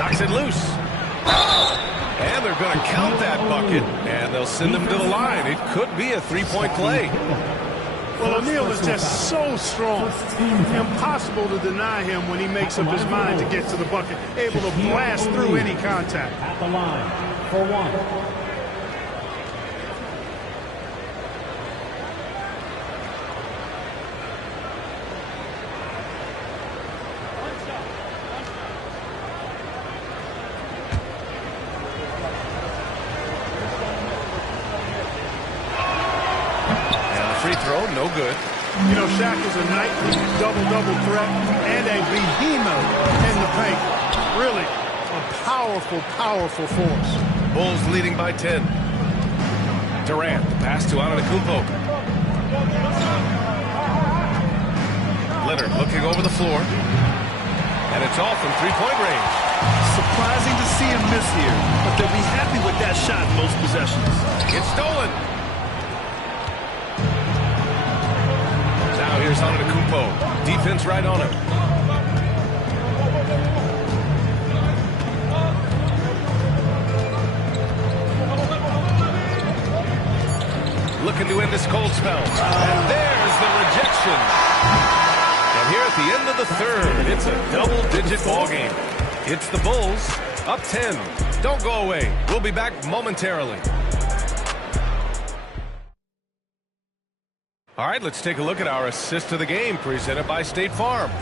Knocks it loose. And they're going to count that bucket, and they'll send him to the line. It could be a three-point play. Well, O'Neal is just so strong. Impossible to deny him when he makes up his mind to get to the bucket. Able to blast through any contact. At the line for one. No good. You know, Shaq is a nightly double-double threat and a behemoth in the paint. Really a powerful, powerful force. Bulls leading by 10. Durant, pass to Antetokounmpo. Leonard looking over the floor. And it's off from three-point range. Surprising to see him miss here, but they'll be happy with that shot most possessions. It's stolen. Now here's Antetokounmpo. Defense right on him. Looking to end this cold spell. And there's the rejection. And here at the end of the third, it's a double-digit ball game. It's the Bulls up 10. Don't go away. We'll be back momentarily. All right, let's take a look at our assist of the game presented by State Farm.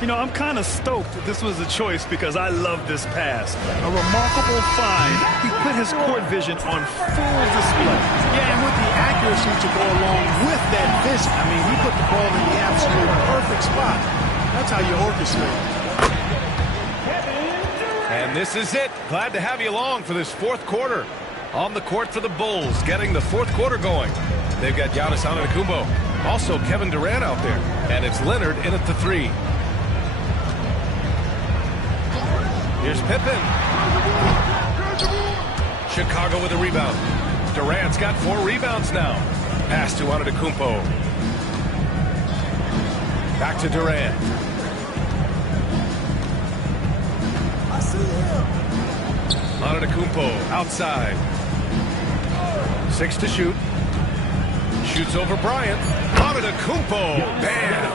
You know, I'm kind of stoked that this was a choice because I love this pass. A remarkable find. He put his court vision on full display. Yeah, and with the accuracy to go along with that vision. I mean, he put the ball in the absolute perfect spot. That's how you orchestrate. And this is it. Glad to have you along for this fourth quarter. On the court for the Bulls, getting the fourth quarter going. They've got Giannis Antetokounmpo. Also Kevin Durant out there. And it's Leonard in at the three. Here's Pippen. Chicago with a rebound. Durant's got 4 rebounds now. Pass to Antetokounmpo. Back to Durant. Antetokounmpo outside. 6 to shoot. Shoots over Bryant. Antetokounmpo. Bam!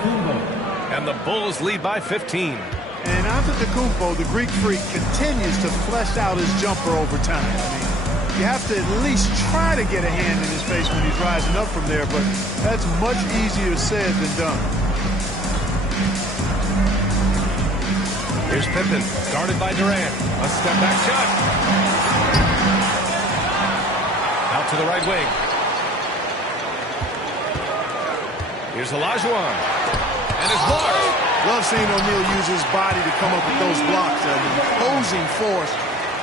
And the Bulls lead by 15. And Antetokounmpo, the Greek freak, continues to flesh out his jumper over time. I mean, you have to at least try to get a hand in his face when he's rising up from there, but that's much easier said than done. Here's Pippen, guarded by Durant. A step-back shot. Out to the right wing. Here's Olajuwon. And it's blocked. Love seeing O'Neal use his body to come up with those blocks. An imposing force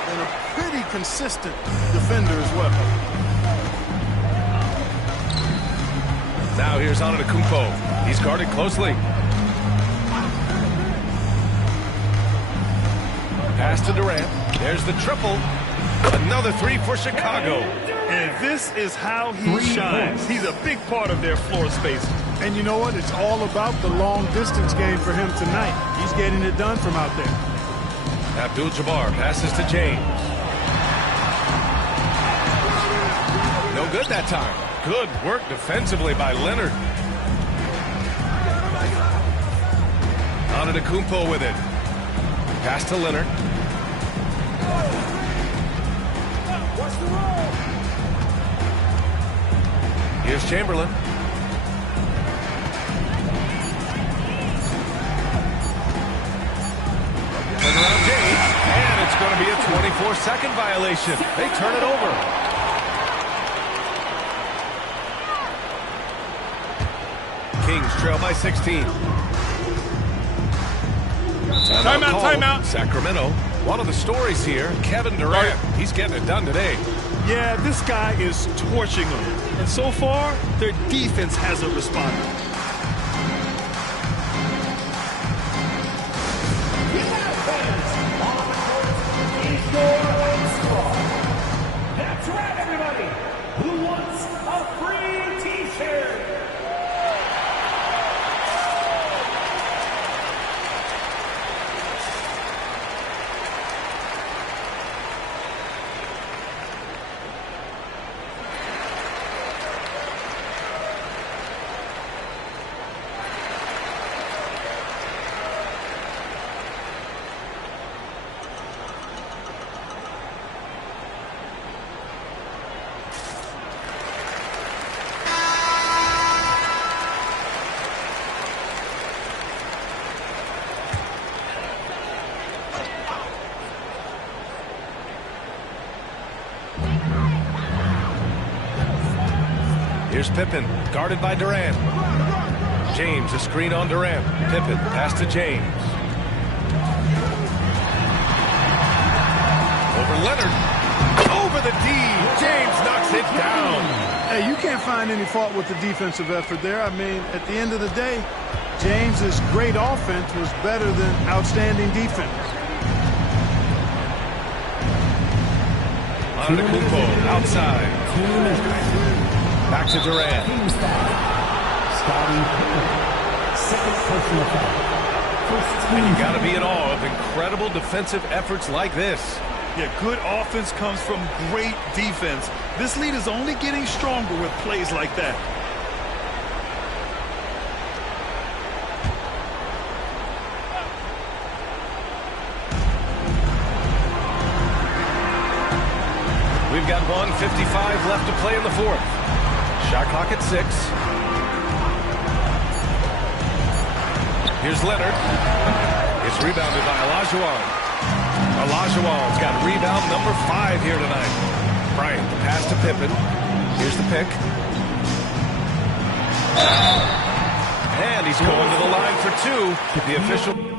and a pretty consistent defender as well. Now here's Antetokounmpo. He's guarded closely. Pass to Durant. There's the triple. Another 3 for Chicago. And this is how he shines. He's a big part of their floor space. And you know what? It's all about the long-distance game for him tonight. He's getting it done from out there. Abdul-Jabbar passes to James. No good that time. Good work defensively by Leonard. Antetokounmpo with it. Pass to Leonard. Here's Chamberlain. Turn around James. And it's going to be a 24-second violation. They turn it over. Kings trail by 16. Timeout, timeout. Sacramento. One of the stories here, Kevin Durant. He's getting it done today. Yeah, this guy is torching them. And so far, their defense hasn't responded. That's right, everybody. Who wants a free T-shirt? Here's Pippen, guarded by Durant. James, a screen on Durant. Pippen, pass to James. Over Leonard. Over the D. James knocks it down. Hey, you can't find any fault with the defensive effort there. I mean, at the end of the day, James's great offense was better than outstanding defense. Antetokounmpo outside. Back to Durant. And you got to be in awe of incredible defensive efforts like this. Yeah, good offense comes from great defense. This lead is only getting stronger with plays like that. We've got 1:55 left to play in the fourth. Shot clock at 6. Here's Leonard. It's rebounded by Olajuwon. Olajuwon's got rebound number 5 here tonight. Bryant, the pass to Pippen. Here's the pick. And he's going to the line for 2. The official...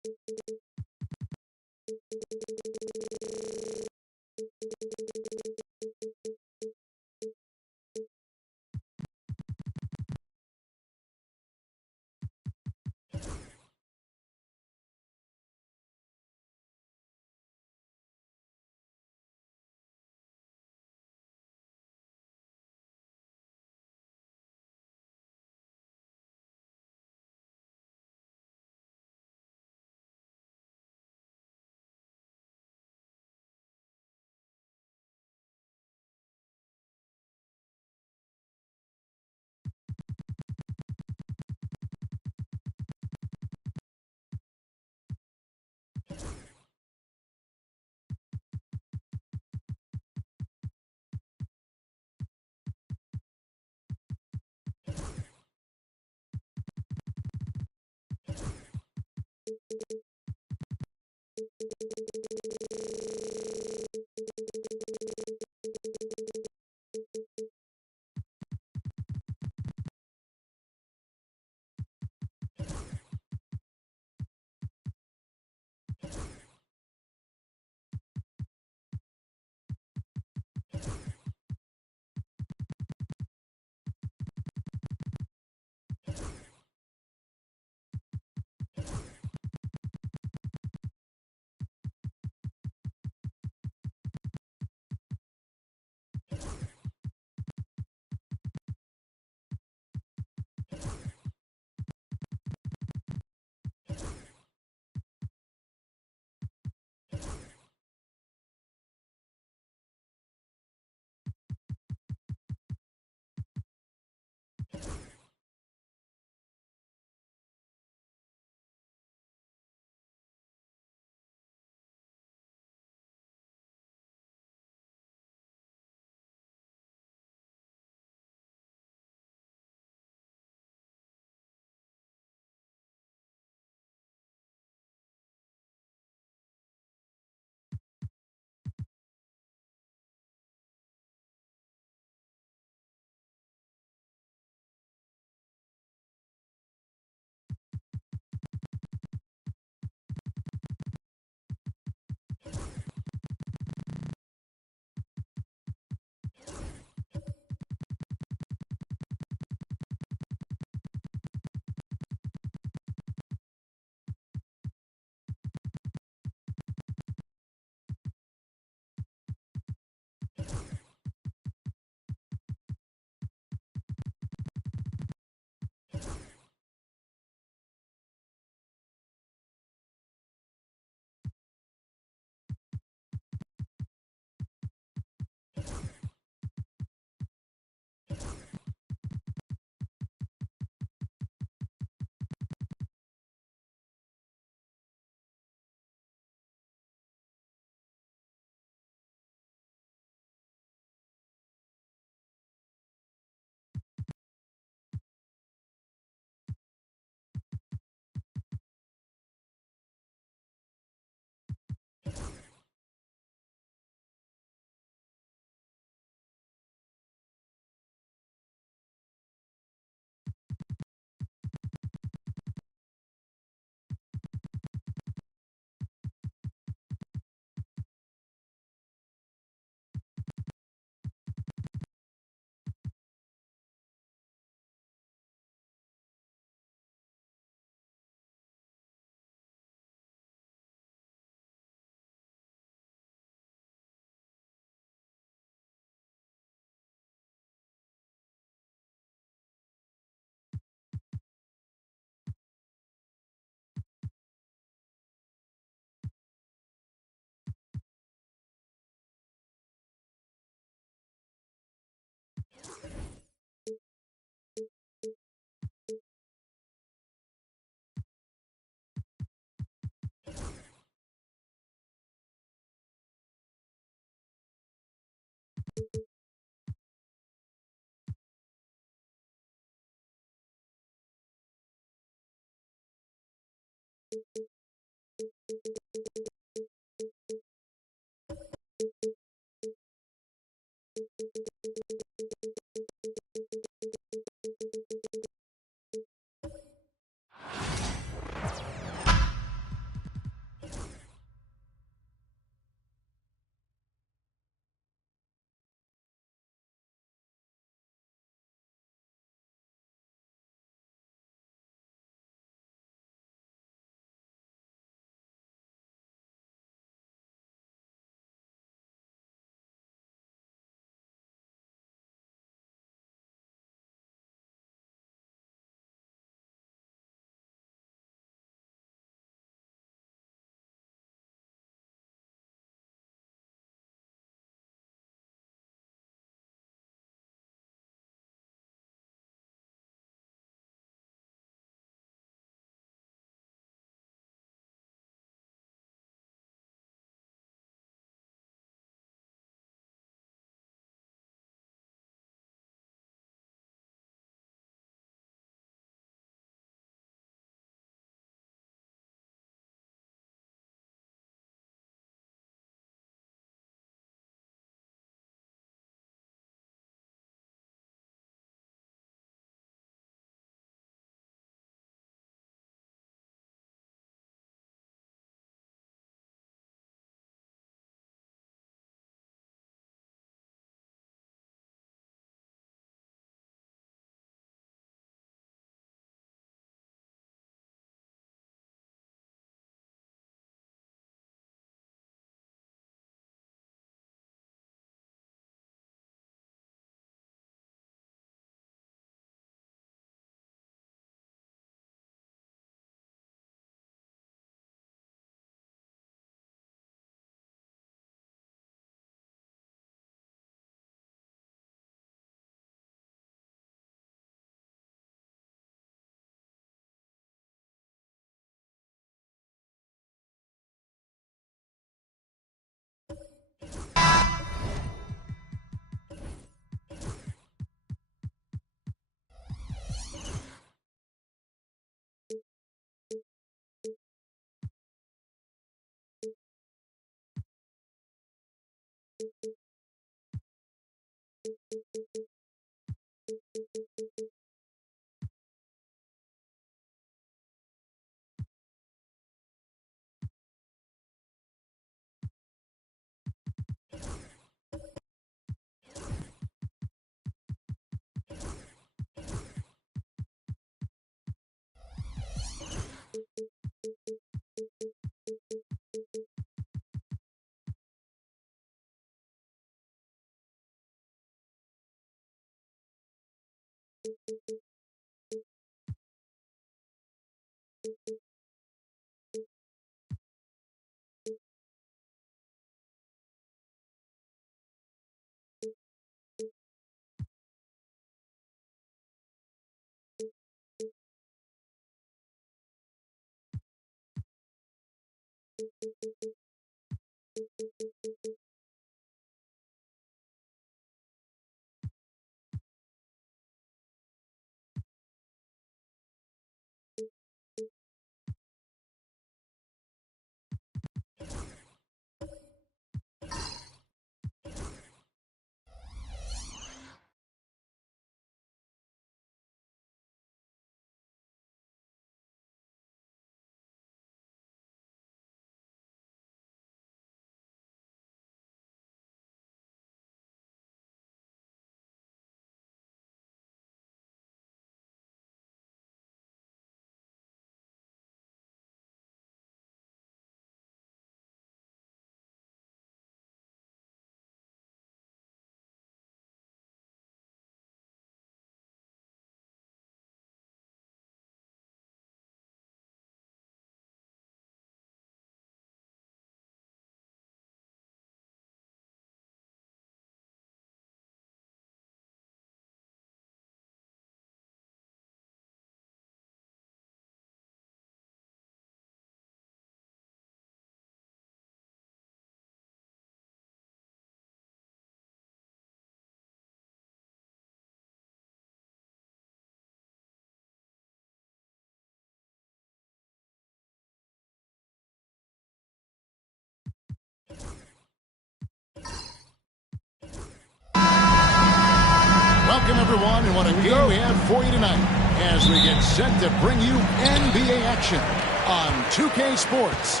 everyone, and what a game we have for you tonight as we get set to bring you NBA action on 2K Sports.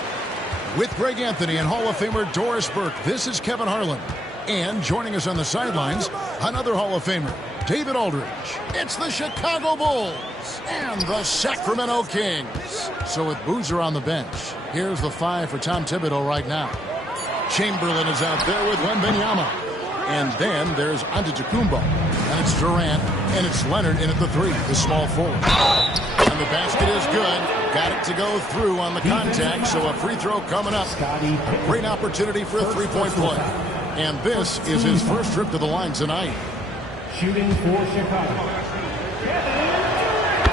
With Greg Anthony and Hall of Famer Doris Burke, this is Kevin Harlan. And joining us on the sidelines, another Hall of Famer, David Aldridge. It's the Chicago Bulls and the Sacramento Kings. So with Boozer on the bench, here's the 5 for Tom Thibodeau right now. Chamberlain is out there with Wembanyama. And then there's Antetokounmpo. And it's Durant. And it's Leonard in at the 3, the small forward. And the basket is good. Got it to go through on the contact, so a free throw coming up. A great opportunity for a three-point play. And this is his first trip to the line tonight. Shooting for Chicago.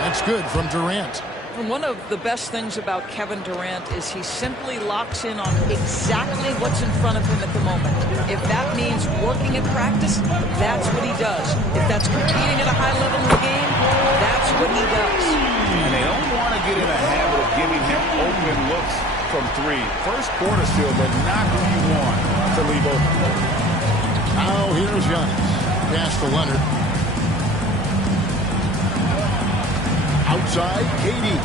That's good from Durant. And one of the best things about Kevin Durant is he simply locks in on exactly what's in front of him at the moment. If that means working at practice, that's what he does. If that's competing at a high level in the game, that's what he does. And they don't want to get in a habit of giving him open looks from 3. First quarter still, but not who you want to leave open. Now here's Giannis. Pass to Leonard. Outside, KD.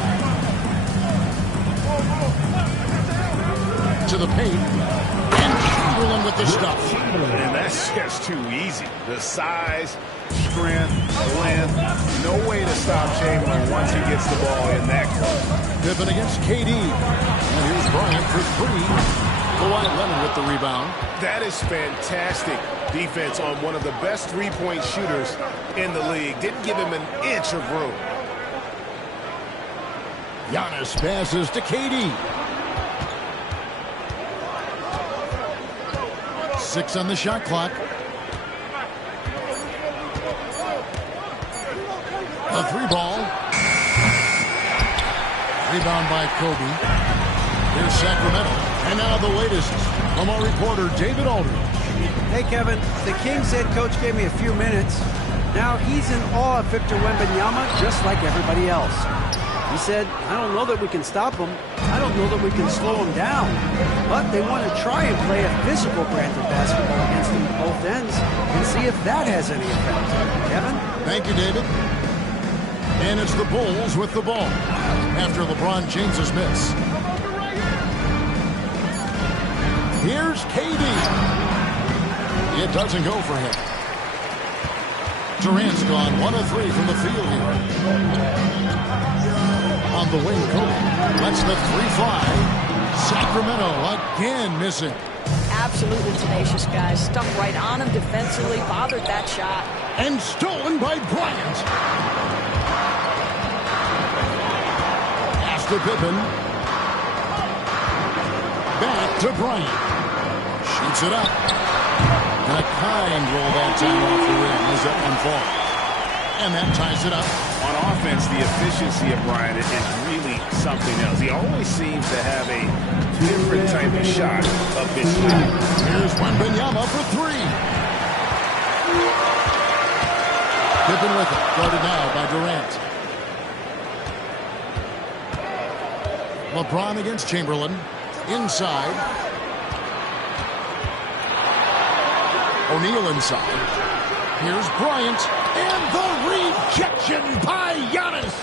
To the paint. And Chamberlain with the stuff. And that's just too easy. The size, strength, length. No way to stop Chamberlain once he gets the ball in that close. Pippen against KD. And here's Bryant for 3. Kawhi Leonard with the rebound. That is fantastic defense on one of the best three-point shooters in the league. Didn't give him an inch of room. Giannis passes to KD. 6 on the shot clock. A 3-ball. Rebound by Kobe. Here's Sacramento. And now the latest from our reporter, David Aldridge. Hey, Kevin, the Kings head coach gave me a few minutes. Now he's in awe of Victor Wembanyama just like everybody else. He said, I don't know that we can stop him. I don't know that we can slow him down. But they want to try and play a physical brand of basketball against him at both ends and see if that has any effect. Kevin? Thank you, David. And it's the Bulls with the ball after LeBron James's miss. Here's KD. It doesn't go for him. Durant's gone 1 of 3 from the field here. On the wing, Kobe lets the 3 fly. Sacramento again missing. Absolutely tenacious, guys. Stuck right on him defensively, bothered that shot. And stolen by Bryant. Pass to Pippen. Back to Bryant. Shoots it up. And a kind roll that time off the rim as that one falls. And that ties it up. On offense, the efficiency of Bryant is really something else. He always seems to have a different type of shot up his sleeve. Here's Wembanyama for 3. Pippen with it. Guarded now by Durant. LeBron against Chamberlain. Inside. O'Neal inside. Here's Bryant. And the rejection by Giannis.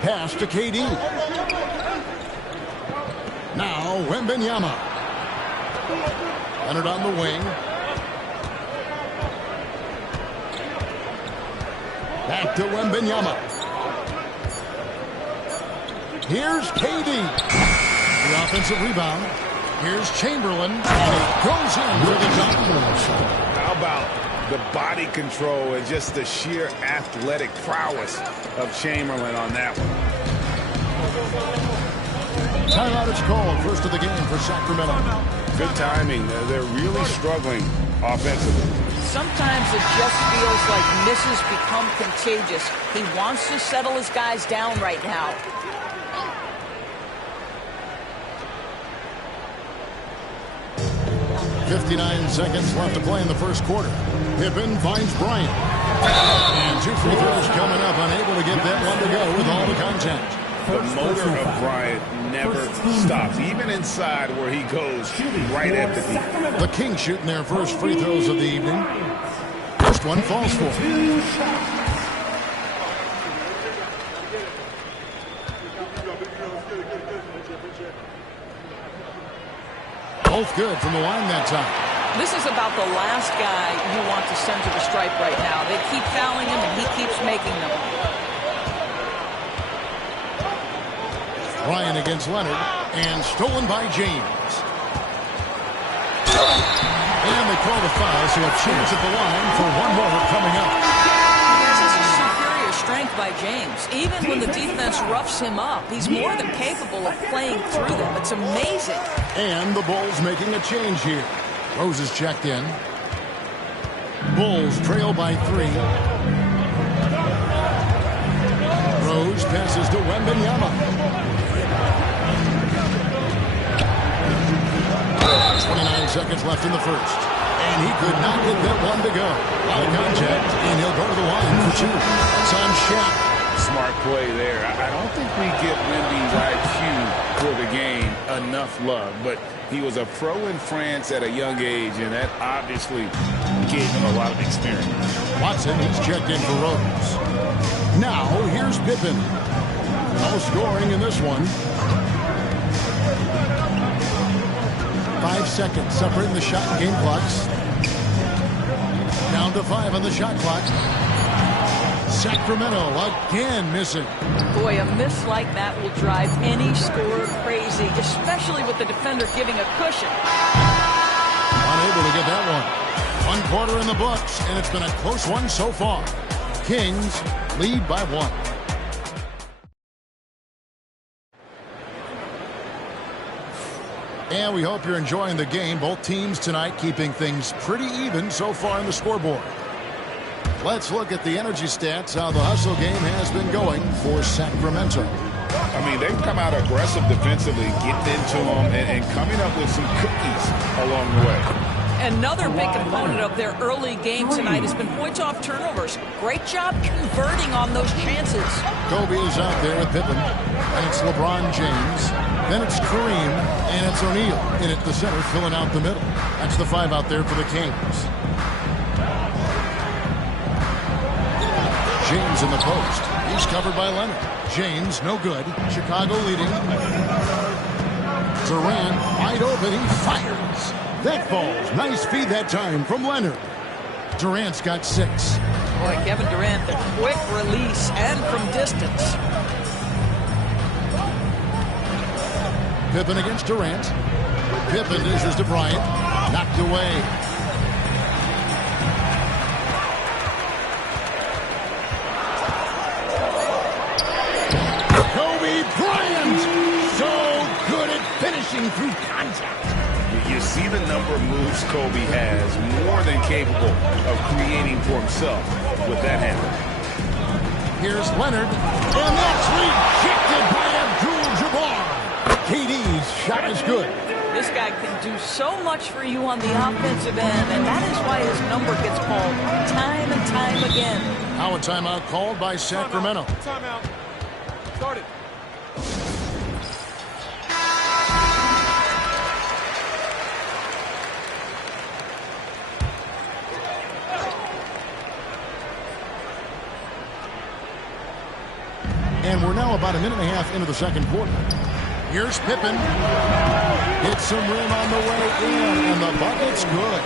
Pass to KD. Now Wembanyama. Leonard on the wing. Back to Wembanyama. Here's KD. The offensive rebound. Here's Chamberlain, and it goes in for the dunk. How about the body control and just the sheer athletic prowess of Chamberlain on that one? Timeout is called. First of the game for Sacramento. Good timing. They're really struggling offensively. Sometimes it just feels like misses become contagious. He wants to settle his guys down right now. 59 seconds left to play in the first quarter. Pippen finds Bryant. And 2 free throws coming up, unable to get that one to go with all the contact. The motor of Bryant never stops, even inside where he goes right at the deep. The Kings shooting their first free throws of the evening. First one falls for. Both good from the line that time. This is about the last guy you want to send to the stripe right now. They keep fouling him, and he keeps making them. Bryant against Leonard, and stolen by James. And they call the foul, so a chance at the line for one more coming up. This is a superior strength by James. Even when the defense roughs him up, he's more than capable of playing through them. It's amazing. And the Bulls making a change here. Rose is checked in. Bulls trail by 3. Rose passes to Wembanyama. 29 seconds left in the first. And he could not get that one to go. Out of contact, and he'll go to the line for 2. It's on Shaq. Smart play there. I don't think we give Wemby's IQ for the game enough love, but he was a pro in France at a young age, and that obviously gave him a lot of experience. Watson, he's checked in for Rose. Now, here's Pippen. No scoring in this one. 5 seconds separating the shot and game clocks. Down to 5 on the shot clock. Sacramento again missing. Boy, a miss like that will drive any scorer crazy, especially with the defender giving a cushion. Unable to get that one. 1 quarter in the books, and it's been a close one so far. Kings lead by 1. And we hope you're enjoying the game. Both teams tonight keeping things pretty even so far in the scoreboard. Let's look at the energy stats, how the hustle game has been going for Sacramento. I mean, they've come out aggressive defensively, getting into them, and coming up with some cookies along the way. Another big component of their early game tonight has been points off turnovers. Great job converting on those chances. Kobe is out there with Pippen, and it's LeBron James. Then it's Kareem, and it's O'Neal in at the center, filling out the middle. That's the 5 out there for the Kings. James in the post. He's covered by Leonard. James, no good. Chicago leading. Durant, wide open. He fires. That falls. Nice feed that time from Leonard. Durant's got 6. Boy, Kevin Durant, the quick release and from distance. Pippen against Durant. Pippen dishes to Bryant. Knocked away. Kobe Bryant! So good at finishing through contact. You see the number of moves Kobe has, more than capable of creating for himself with that handle. Here's Leonard, and that's rejected by Abdul-Jabbar. KD's shot is good. This guy can do so much for you on the offensive end, and that is why his number gets called time and time again. Now a timeout called by Sacramento. Timeout. Start it. And we're now about a minute and a half into the second quarter. Here's Pippen. Hits some rim on the way in, and the bucket's good.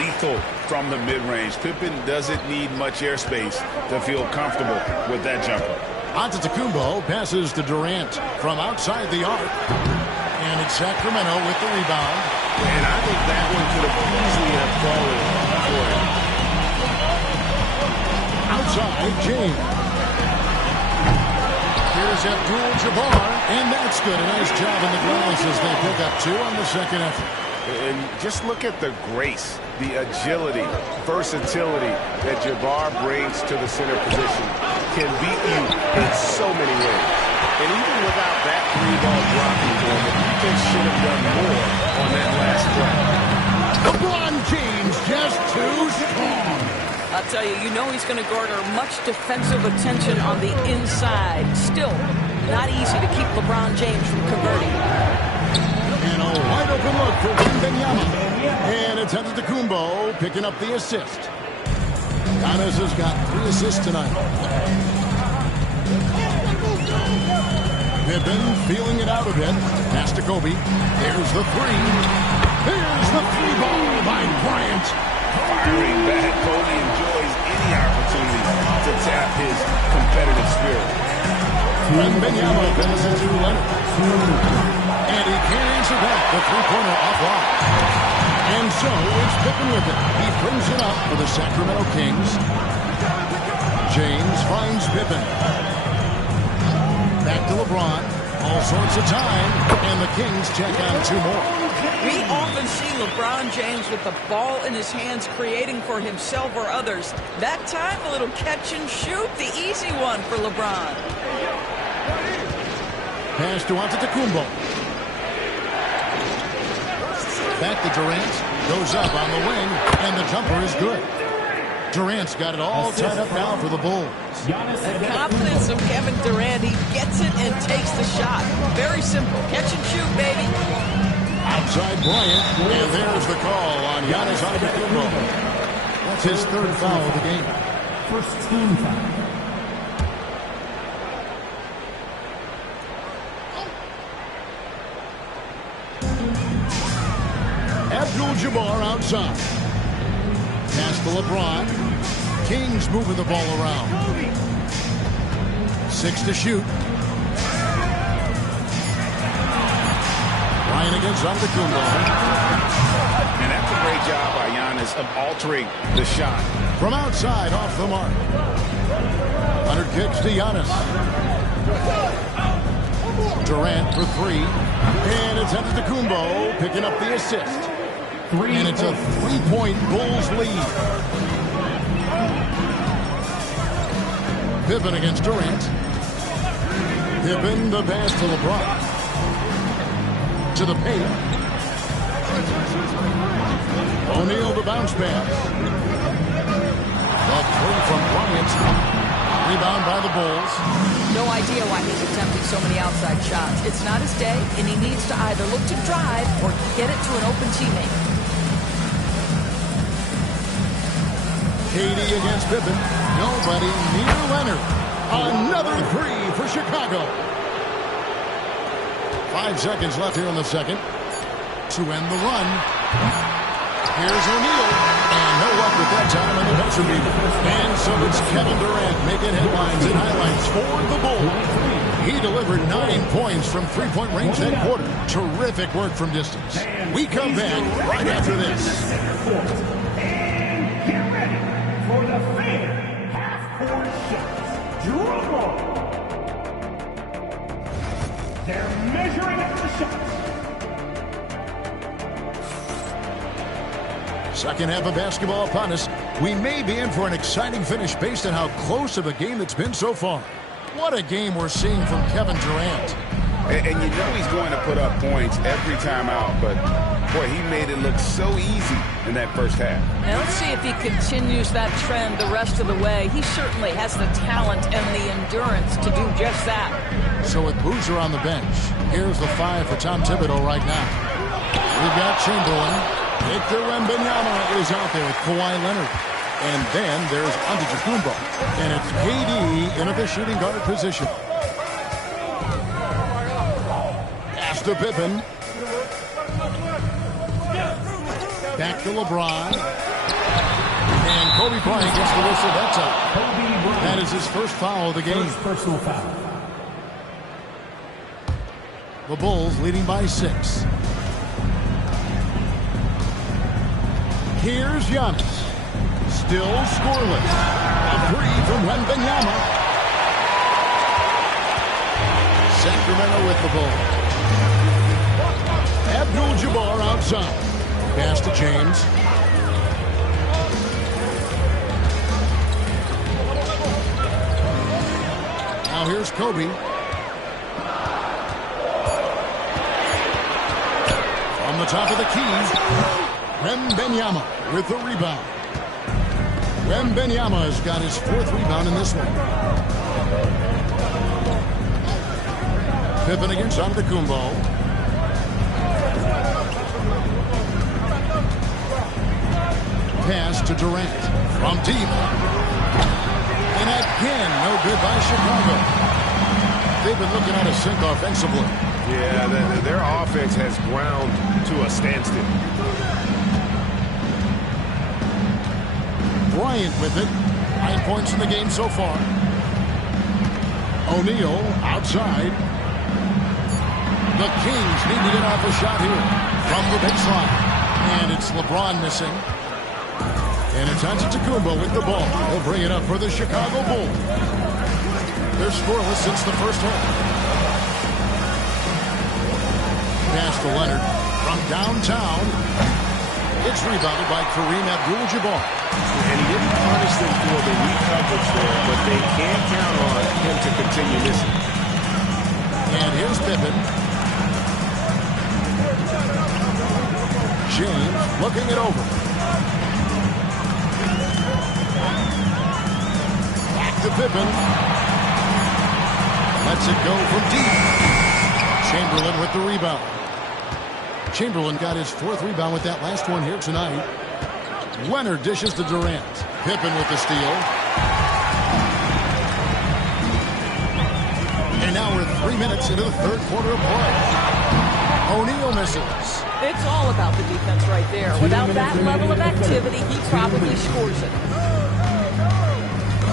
Lethal from the mid-range. Pippen doesn't need much airspace to feel comfortable with that jumper. Antetokounmpo passes to Durant from outside the arc. And it's Sacramento with the rebound. And I think that one could have easily have fallen for him. Outside, James. Here's Abdul-Jabbar, and that's good. A nice job in the glass as they pick up 2 on the second effort. And just look at the grace, the agility, versatility that Jabbar brings to the center position. Can beat you in so many ways. And even without that 3-ball dropping for him, the defense should have done more on that last play. LeBron James just too strong. I'll tell you, you know he's going to garner much defensive attention on the inside. Still, Not easy to keep LeBron James from converting. And a wide open look for Wembanyama. And it's Antetokounmpo picking up the assist. Giannis has got 3 assists tonight. Pippen feeling it out a bit. Pass to Kobe. Here's the 3. Here's the 3-ball by Bryant. Firing back, Kobe enjoys any opportunity to tap his competitive spirit. Wembanyama passes to Leonard. And he can't answer back the 3-pointer offline. And so it's Pippen with it. He brings it up for the Sacramento Kings. James finds Pippen. Back to LeBron. All sorts of time. And the Kings check on 2 more. We often see LeBron James with the ball in his hands creating for himself or others. That time, a little catch and shoot, the easy one for LeBron. Pass to Antetokounmpo. Back to Durant. Goes up on the wing, and the jumper is good. Durant's got it all tied up now for the Bulls. The confidence of Kevin Durant. He gets it and takes the shot. Very simple. Catch and shoot, baby. Outside Bryant, and there's the call on Giannis Antetokounmpo. That's his 3rd foul of the game. First team foul. Abdul-Jabbar outside. Pass to LeBron. Kings moving the ball around. 6 to shoot. Ryan against Antetokounmpo. And that's a great job by Giannis of altering the shot. From outside, off the mark. Leonard kicks to Giannis. Durant for 3. And it's Antetokounmpo picking up the assist. And it's a 3-point Bulls lead. Pippen against Durant. Pippen the pass to LeBron. To the paint. O'Neal the bounce pass. A 3 from Bryant. Rebound by the Bulls. No idea why he's attempting so many outside shots. It's not his day, and he needs to either look to drive or get it to an open teammate. KD against Pippen. Nobody near Leonard. Another 3 for Chicago. 5 seconds left here in the second to end the run. Here's O'Neal. And no luck with that time on the buzzer beater. And so it's Kevin Durant making headlines and highlights for the Bulls. He delivered 9 points from 3-point range that quarter. Terrific work from distance. We come back right after this. For the fair half-court shots. Drum roll. They're measuring up the shots. Second half of basketball upon us. We may be in for an exciting finish based on how close of a game it's been so far. What a game we're seeing from Kevin Durant. And you know he's going to put up points every time out, but boy, he made it look so easy in that first half. Now let's see if he continues that trend the rest of the way. He certainly has the talent and the endurance to do just that. So with Boozer on the bench, here's the 5 for Tom Thibodeau right now. We've got Chamberlain. Victor Wembanyama is out there with Kawhi Leonard. And then there's Antetokounmpo. And it's KD in at the shooting guard position. Pass to Pippen. Back to LeBron. And Kobe Bryant gets the whistle that time. That is his first foul of the game. First personal foul. The Bulls leading by 6. Here's Giannis. Still scoreless. A 3 from Wembanyama. Sacramento with the ball. Abdul-Jabbar outside. Pass to James. Now here's Kobe. From the top of the key. Wembanyama with the rebound. Wembanyama has got his 4th rebound in this one. Pippen against Antetokounmpo. Pass to Durant from deep. And again, no good by Chicago. They've been looking out of sync offensively. Yeah, their offense has ground to a standstill. Bryant with it. 9 points in the game so far. O'Neal outside. The Kings need to get off a shot here from the baseline. And it's LeBron missing. And it's Antetokounmpo with the ball. He'll bring it up for the Chicago Bulls. They're scoreless since the first half. Pass to Leonard from downtown. It's rebounded by Kareem Abdul-Jabbar. And he didn't punish them for the weak coverage there, but they can't count on him to continue missing. And here's Pippen. James looking it over. Back to Pippen. Lets it go from deep. Chamberlain with the rebound. Chamberlain got his 4th rebound with that last one here tonight. Leonard dishes to Durant. Pippen with the steal. And now we're 3 minutes into the third quarter of play. O'Neal misses. It's all about the defense right there. Without that level of activity, he probably scores it.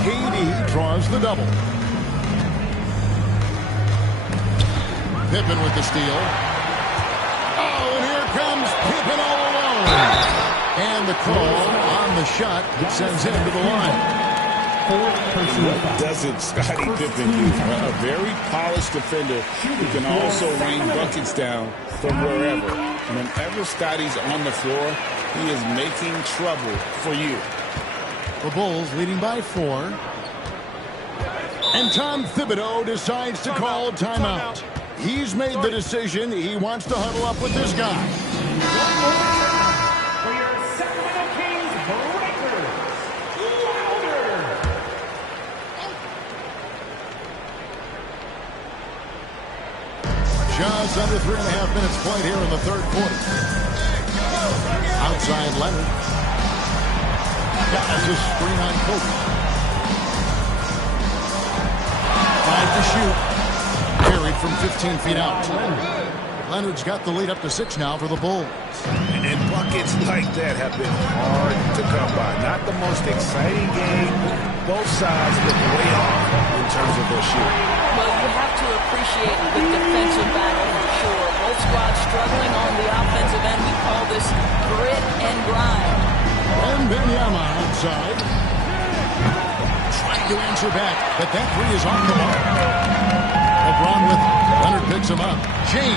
KD draws the double. Pippen with the steal. Oh, and here comes Pippen all alone. And the call on the shot sends him to the line. What doesn't Scottie Pippen do? A very polished defender who can also rain buckets down from wherever. Whenever Scottie's on the floor, he is making trouble for you. The Bulls leading by 4. And Tom Thibodeau decides to call a timeout. He's made the decision. He wants to huddle up with this guy. For your Sacramento Kings Breakers, Louder. Just under 3.5 minutes played here in the third quarter. Outside Leonard. That's a screen on Kobe. 5 to shoot. Carried from 15 feet out. Leonard's got the lead up to 6 now for the Bulls. And buckets like that have been hard to come by. Not the most exciting game. Both sides look way off in terms of their shooting. Well, you have to appreciate the defensive battle for sure. Both squads struggling on the offensive end. We call this grit and grind. And Benyama outside. Trying to answer back, but that 3 is off the mark. LeBron with it. Leonard picks him up. James.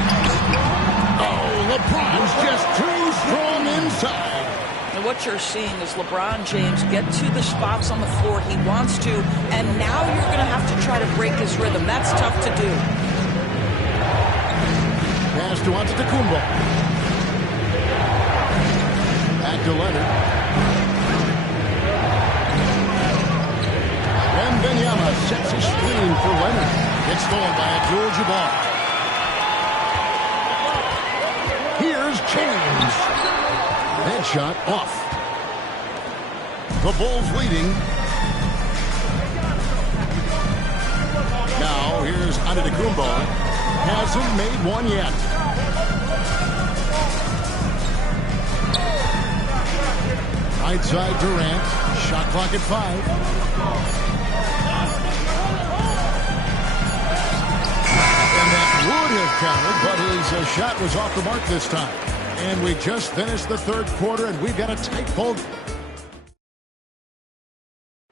Oh, LeBron's just too strong inside. And what you're seeing is LeBron James get to the spots on the floor he wants to, and now you're going to have to try to break his rhythm. That's tough to do. Pass to Antetokounmpo. Back to Leonard. And Benyama sets a screen for Leonard. It's stolen by Abdul-Jabbar. Here's James. That shot off. The Bulls leading. Now here's Antetokounmpo. Hasn't made one yet. Right side Durant. Shot clock at 5. Would have counted, but his shot was off the mark this time. And we just finished the third quarter, and we've got a tight ball.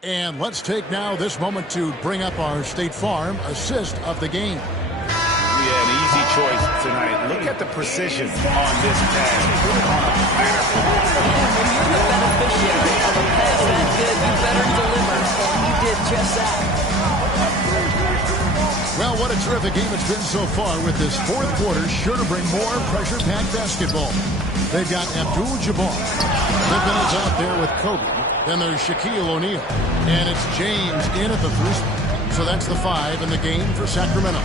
And let's take now this moment to bring up our State Farm assist of the game. Yeah, an easy choice tonight. Look at the precision on this pass. Put it on a platter. When you're the beneficiary of a pass that good, you better deliver. And he did just that. Well, what a terrific game it's been so far, with this fourth quarter sure to bring more pressure-packed basketball. They've got Abdul-Jabbar. Pippen is out there with Kobe. Then there's Shaquille O'Neal. And it's James in at the 3 spot. So that's the 5 in the game for Sacramento.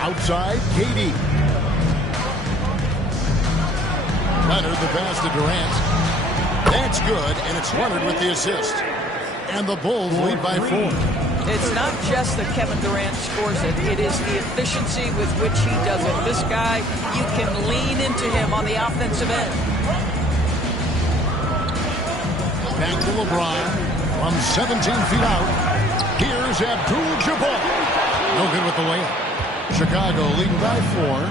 Outside, KD. Leonard, the pass to Durant. That's good, and it's Leonard with the assist. And the Bulls lead by 4. It's not just that Kevin Durant scores it. It is the efficiency with which he does it. This guy, you can lean into him on the offensive end. Back to LeBron from 17 feet out. Here's Abdul-Jabbar. No good with the layup. Chicago leading by 4.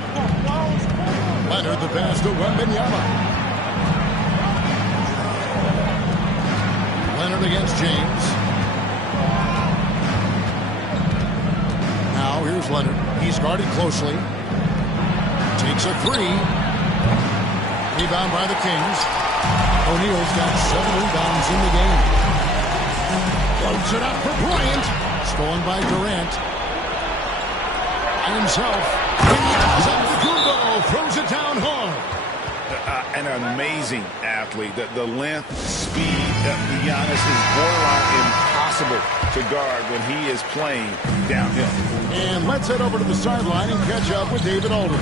Leonard, the pass to Wembanyama. Leonard against James. Now here's Leonard. He's guarded closely. Takes a 3. Rebound by the Kings. O'Neal's got 7 rebounds in the game. Floats it up for Bryant. Stolen by Durant. By himself. Antetokounmpo throws it down hard. An amazing athlete. The length, speed. Giannis is borderline impossible to guard when he is playing downhill. And let's head over to the sideline and catch up with David Aldridge.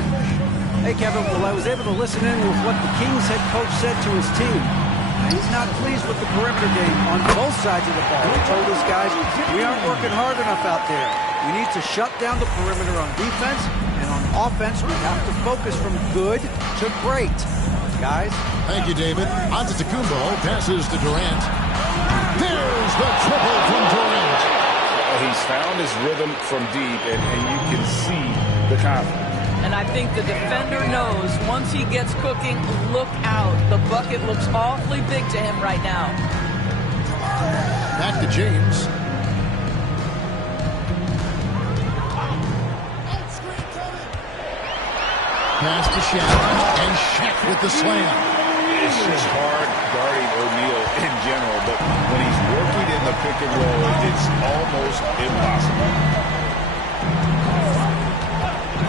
Hey, Kevin. Well, I was able to listen in with what the Kings head coach said to his team. He's not pleased with the perimeter game on both sides of the ball. He told his guys, we aren't working hard enough out there. We need to shut down the perimeter on defense, and on offense, we have to focus from good to great. Guys. Thank you, David. Antetokounmpo passes to Durant. There's the triple from Durant. He's found his rhythm from deep, and you can see the confidence. And I think the defender knows once he gets cooking, look out. The bucket looks awfully big to him right now. Back to James. Pass to Shaq. And Shaq with the slam. It's just hard guarding O'Neal in general, but when he's working in the pick and roll, it's almost impossible.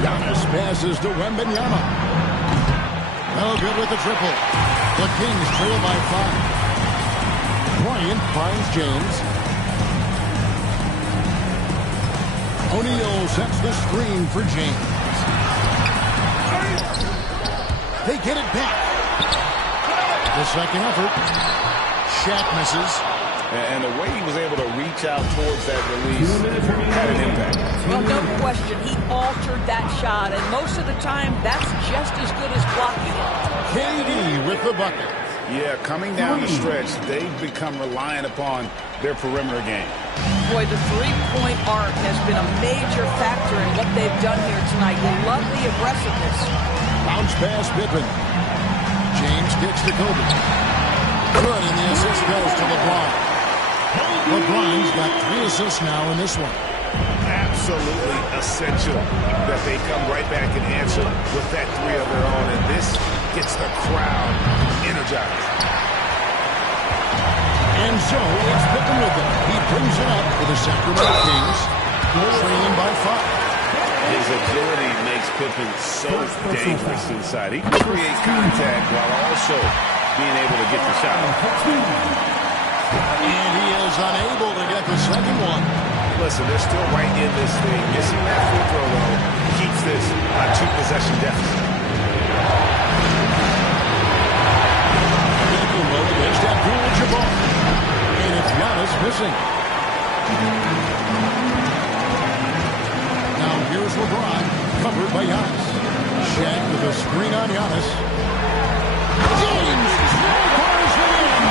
Giannis passes to Wembanyama. No good with the triple. The Kings trail by 5. Bryant finds James. O'Neal sets the screen for James. They get it back. The second effort. Shaq misses. And the way he was able to reach out towards that release had an impact. Well, no question. He altered that shot, and most of the time, that's just as good as blocking it. KD with the bucket. Yeah, coming down the stretch, they've become reliant upon their perimeter game. Boy, the three-point arc has been a major factor in what they've done here tonight. You love the aggressiveness. Bounce pass, Pippen. James kicks to Kobe. Good, and the assist goes to LeBron. LeBron's got 3 assists now in this one. Absolutely essential that they come right back and answer with that 3 of their own, and this gets the crowd energized. And so it's Pippen with it. He brings it up for the Sacramento Kings, trailing by 5. His agility makes Pippen so dangerous inside. He can create contact while also being able to get the shot. And he is unable to get the second one. Listen, they're still right in this thing. Missing that free throw, though, keeps this a 2-possession deficit. Antetokounmpo against Abdul-Jabbar. And it's Giannis missing. Now here's LeBron, covered by Giannis. Shaq with a screen on Giannis. James bars it in.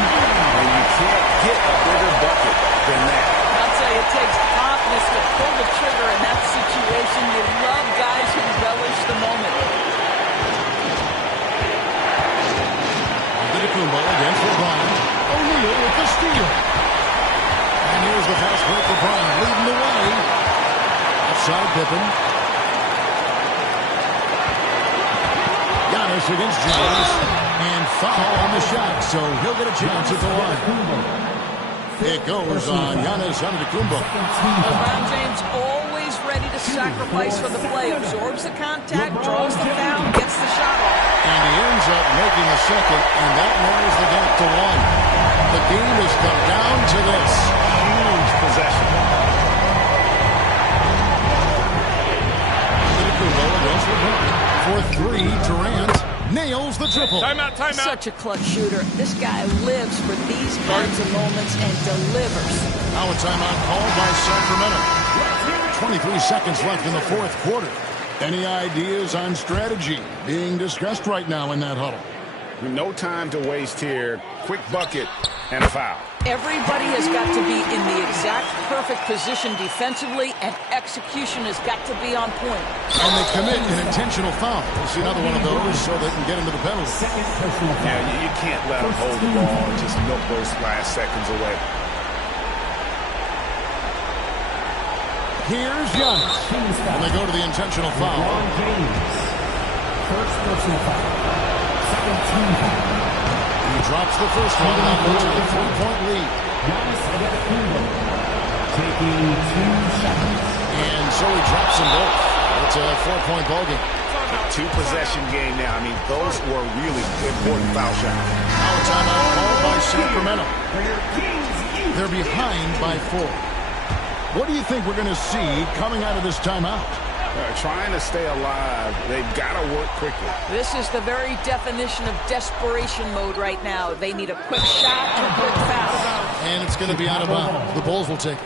And you can't get a bigger bucket than that. I'll tell you, it takes toughness to pull the trigger in that situation. You love guys who relish the moment. Antetokounmpo against LeBron. O'Neal with the steal. And here's the fast break. LeBron leading the way. Outside Pippen. Giannis against James. And foul on the shot, so he'll get a chance at the line. It goes on Giannis Antetokounmpo. LeBron James always ready to sacrifice for the play. Absorbs the contact, draws the foul, gets the shot off. And he ends up making a second, and that narrows the gap to 1. The game has come down to this. Huge possession. nails the triple. Timeout, timeout. Such a clutch shooter. This guy lives for these kinds of moments and delivers. Now a timeout called by Sacramento. 23 seconds left in the fourth quarter. Any ideas on strategy being discussed right now in that huddle? No time to waste here. Quick bucket and a foul. Everybody has got to be in the exact perfect position defensively, and execution has got to be on point. And they commit an intentional foul. We'll see another one of those so they can get into the penalty. Yeah, you can't let them hold the ball and just milk those last seconds away. Here's Giannis. And they go to the intentional foul. First personal foul. Second team foul. He drops the first one, and that puts a 3-point lead. Giannis Antetokounmpo taking 2 shots. And so he drops them both. It's a 4-point ball game. Two-possession game now. I mean, those were really important foul shots. Now a timeout called by Sacramento. They're behind by 4. What do you think we're going to see coming out of this timeout? Trying to stay alive. They've got to work quickly. This is the very definition of desperation mode right now. They need a quick shot and a quick foul. And it's going to be out of bounds. The Bulls will take it.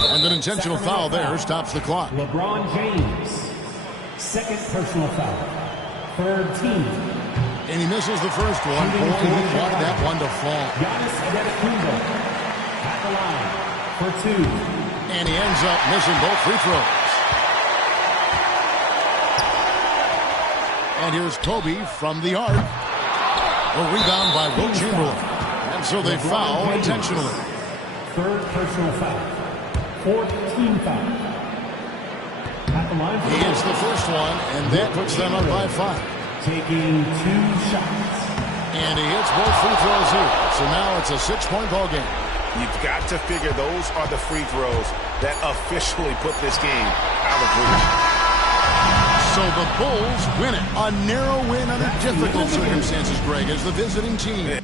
And an intentional foul there stops the clock. LeBron James, second personal foul. Third team. And he misses the first one. Boy, he wanted that one to fall. Giannis Antetokounmpo at the line for 2. And he ends up missing both free throws. And here's Kobe from the arc. A rebound by Wilt Chamberlain. And so they foul intentionally. Third personal foul. Fourth team foul. At the line. He hits the first one, and that puts them up by 5. Taking 2 shots. And he hits both free throws here. So now it's a 6-point ball game. You've got to figure those are the free throws that officially put this game out of reach. So the Bulls win it. A narrow win under difficult circumstances, Greg, as the visiting team.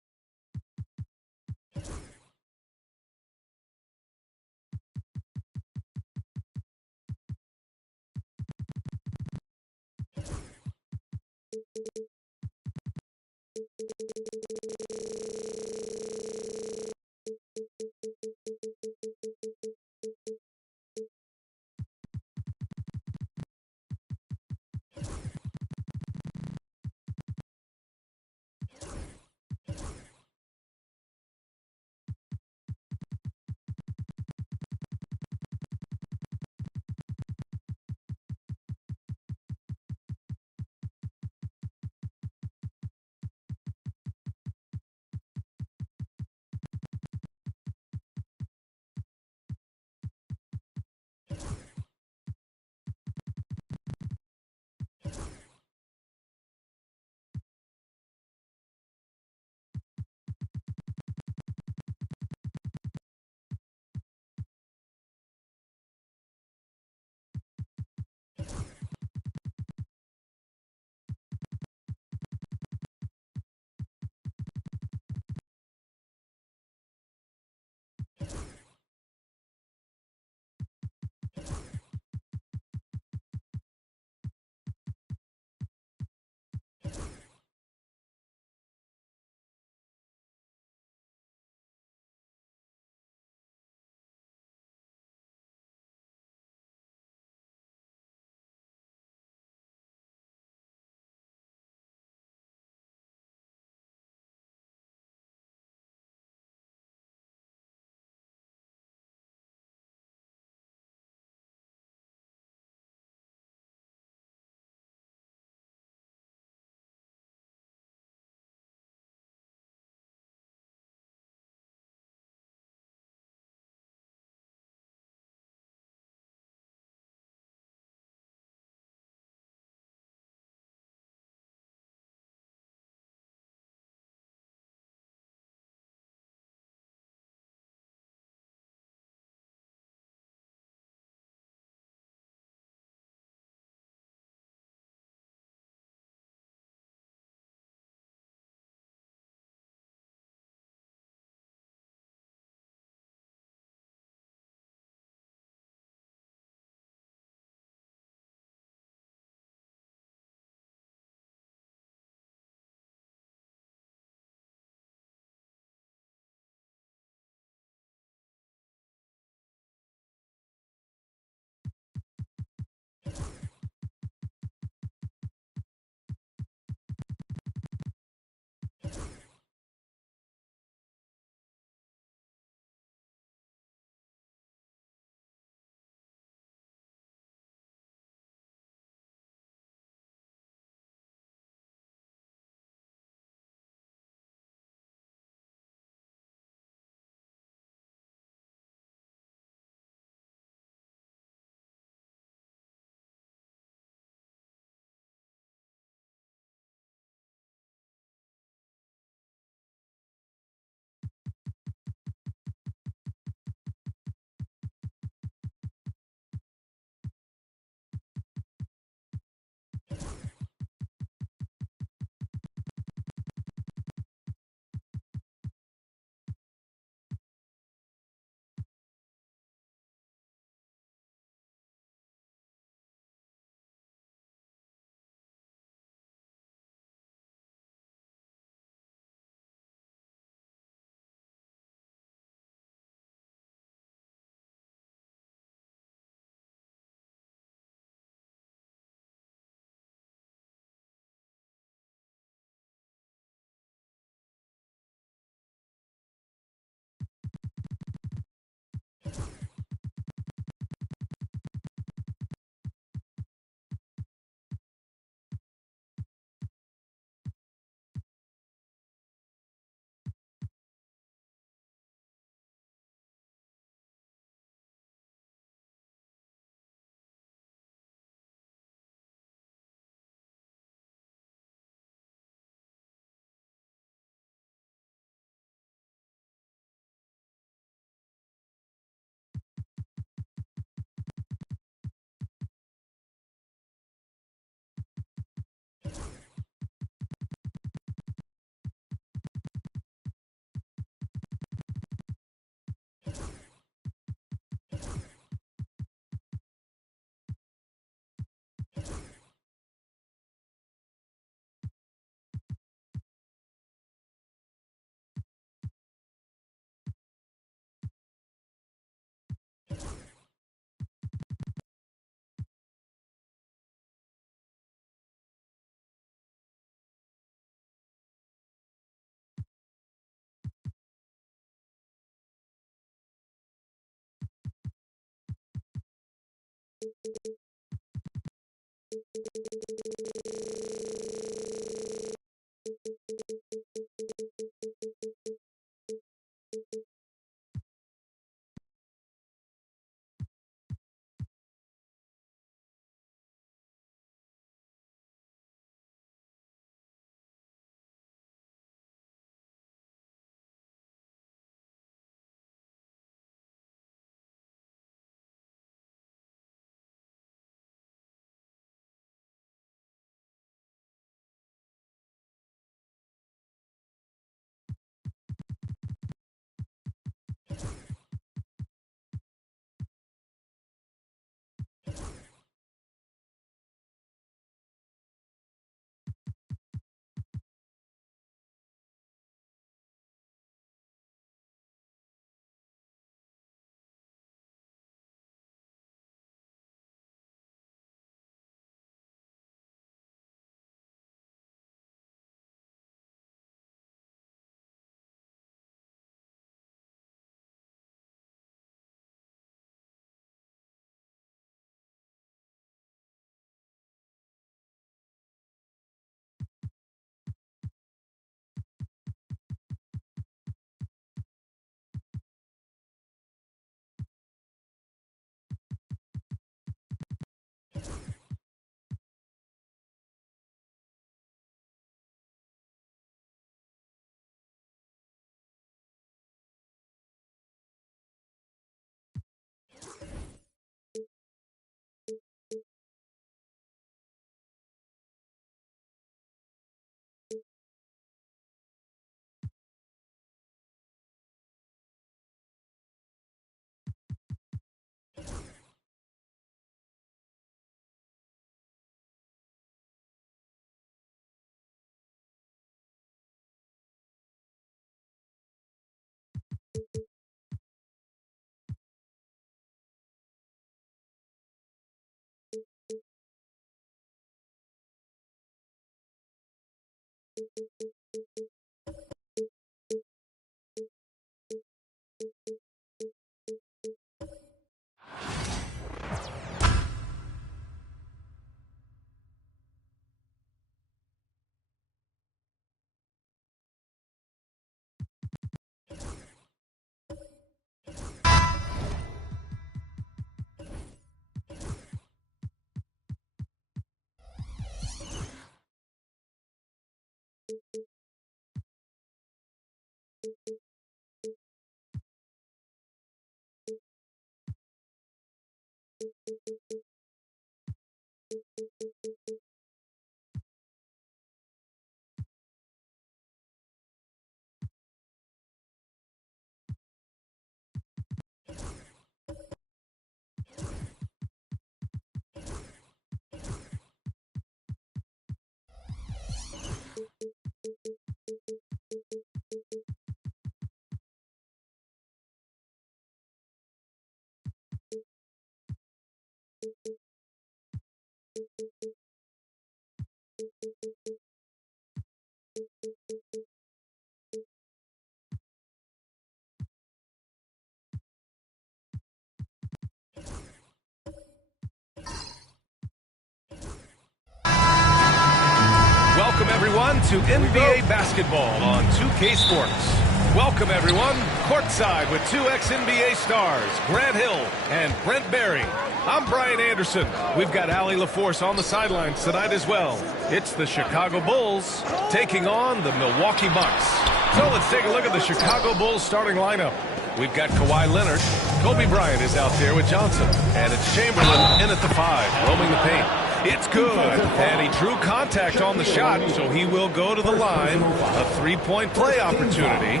Welcome, everyone, to NBA basketball on 2K Sports. Welcome, everyone, courtside with two ex-NBA stars, Grant Hill and Brent Barry. I'm Brian Anderson. We've got Allie LaForce on the sidelines tonight as well. It's the Chicago Bulls taking on the Milwaukee Bucks. So let's take a look at the Chicago Bulls starting lineup. We've got Kawhi Leonard. Kobe Bryant is out there with Johnson. And it's Chamberlain in at the 5, roaming the paint. It's good, and he drew contact on the shot, so he will go to the line. A three-point play opportunity.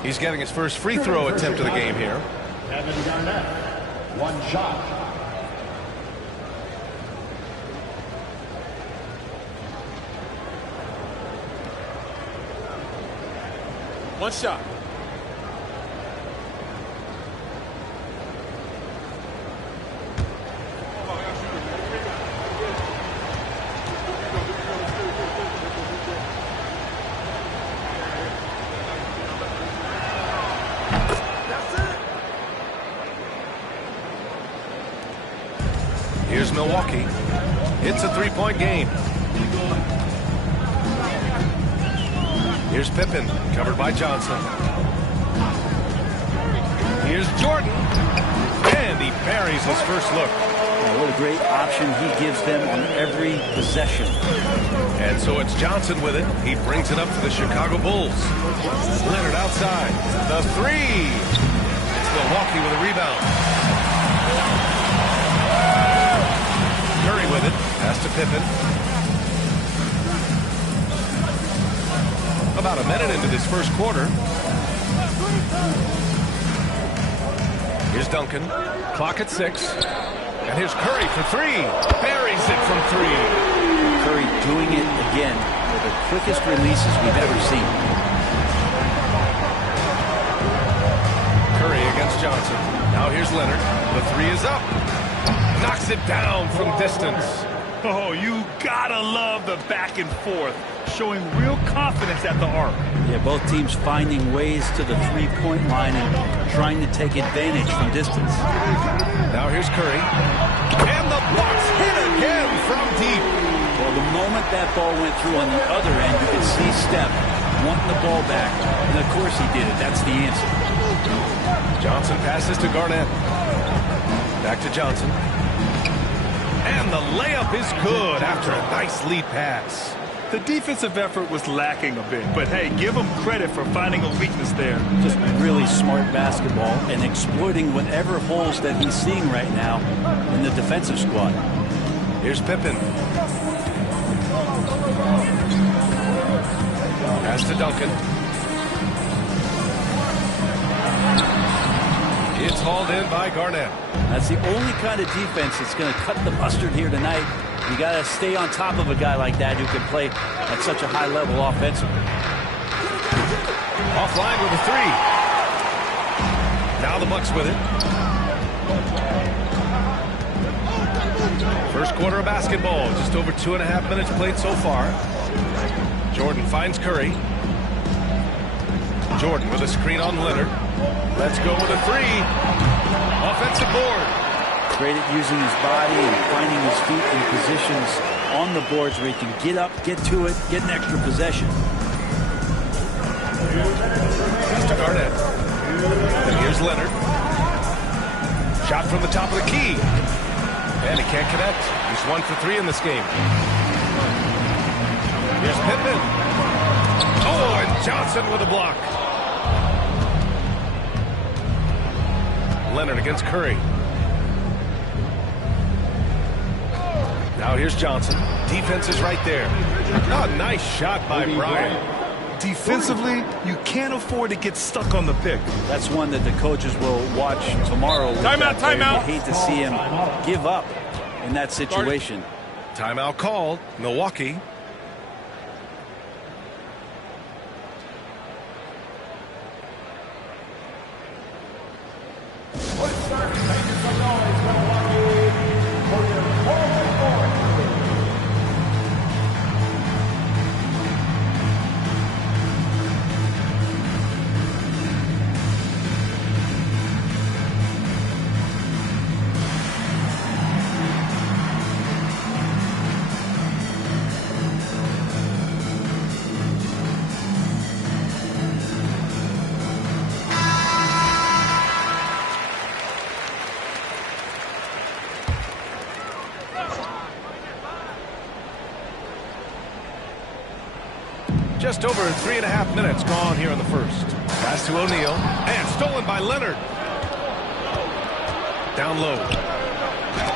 He's getting his first free throw attempt of the game here. Kevin Garnett, one shot. One shot. is Milwaukee. It's a three-point game. Here's Pippen, covered by Johnson. Here's Jordan, and he buries his first look. Yeah, what a great option he gives them on every possession. And so it's Johnson with it. He brings it up for the Chicago Bulls. Leonard outside. The three. It's Milwaukee with a rebound. Curry with it. Pass to Pippen. About a minute into this first quarter. Here's Duncan. Clock at 6. And here's Curry for three. Buries it from three. Curry doing it again with the quickest releases we've ever seen. Curry against Johnson. Now here's Leonard. The three is up. Knocks it down from distance. Oh, you gotta love the back and forth, showing real confidence at the arc. Yeah, both teams finding ways to the three-point line and trying to take advantage from distance. Now here's Curry. And the Bucks hit again from deep. Well, the moment that ball went through on the other end, you could see Steph wanting the ball back. And of course he did it. That's the answer. Johnson passes to Garnett. Back to Johnson. And the layup is good after a nice lead pass. The defensive effort was lacking a bit, but hey, give him credit for finding a weakness there. Just really smart basketball and exploiting whatever holes that he's seeing right now in the defensive squad. Here's Pippen. Pass to Duncan. It's hauled in by Garnett. That's the only kind of defense that's going to cut the mustard here tonight. You got to stay on top of a guy like that who can play at such a high level offensively. Offline with a three. Now the Bucks with it. First quarter of basketball. Just over 2.5 minutes played so far. Jordan finds Curry. Jordan with a screen on Leonard. Let's go with a three. Offensive board. Great at using his body and finding his feet in positions on the boards where he can get up, get to it, get an extra possession. Pass to Garnett. And here's Leonard. Shot from the top of the key. And he can't connect. He's 1 for 3 in this game. Here's Pippen. Oh, and Johnson with a block. Leonard against Curry. Now here's Johnson. Defense is right there. Oh, nice shot by Bryant. Defensively, you can't afford to get stuck on the pick. That's one that the coaches will watch tomorrow. Timeout, timeout. You hate to see him give up in that situation. Timeout called. Milwaukee. Just over 3.5 minutes gone here in the first. Pass to O'Neal. And stolen by Leonard. Down low.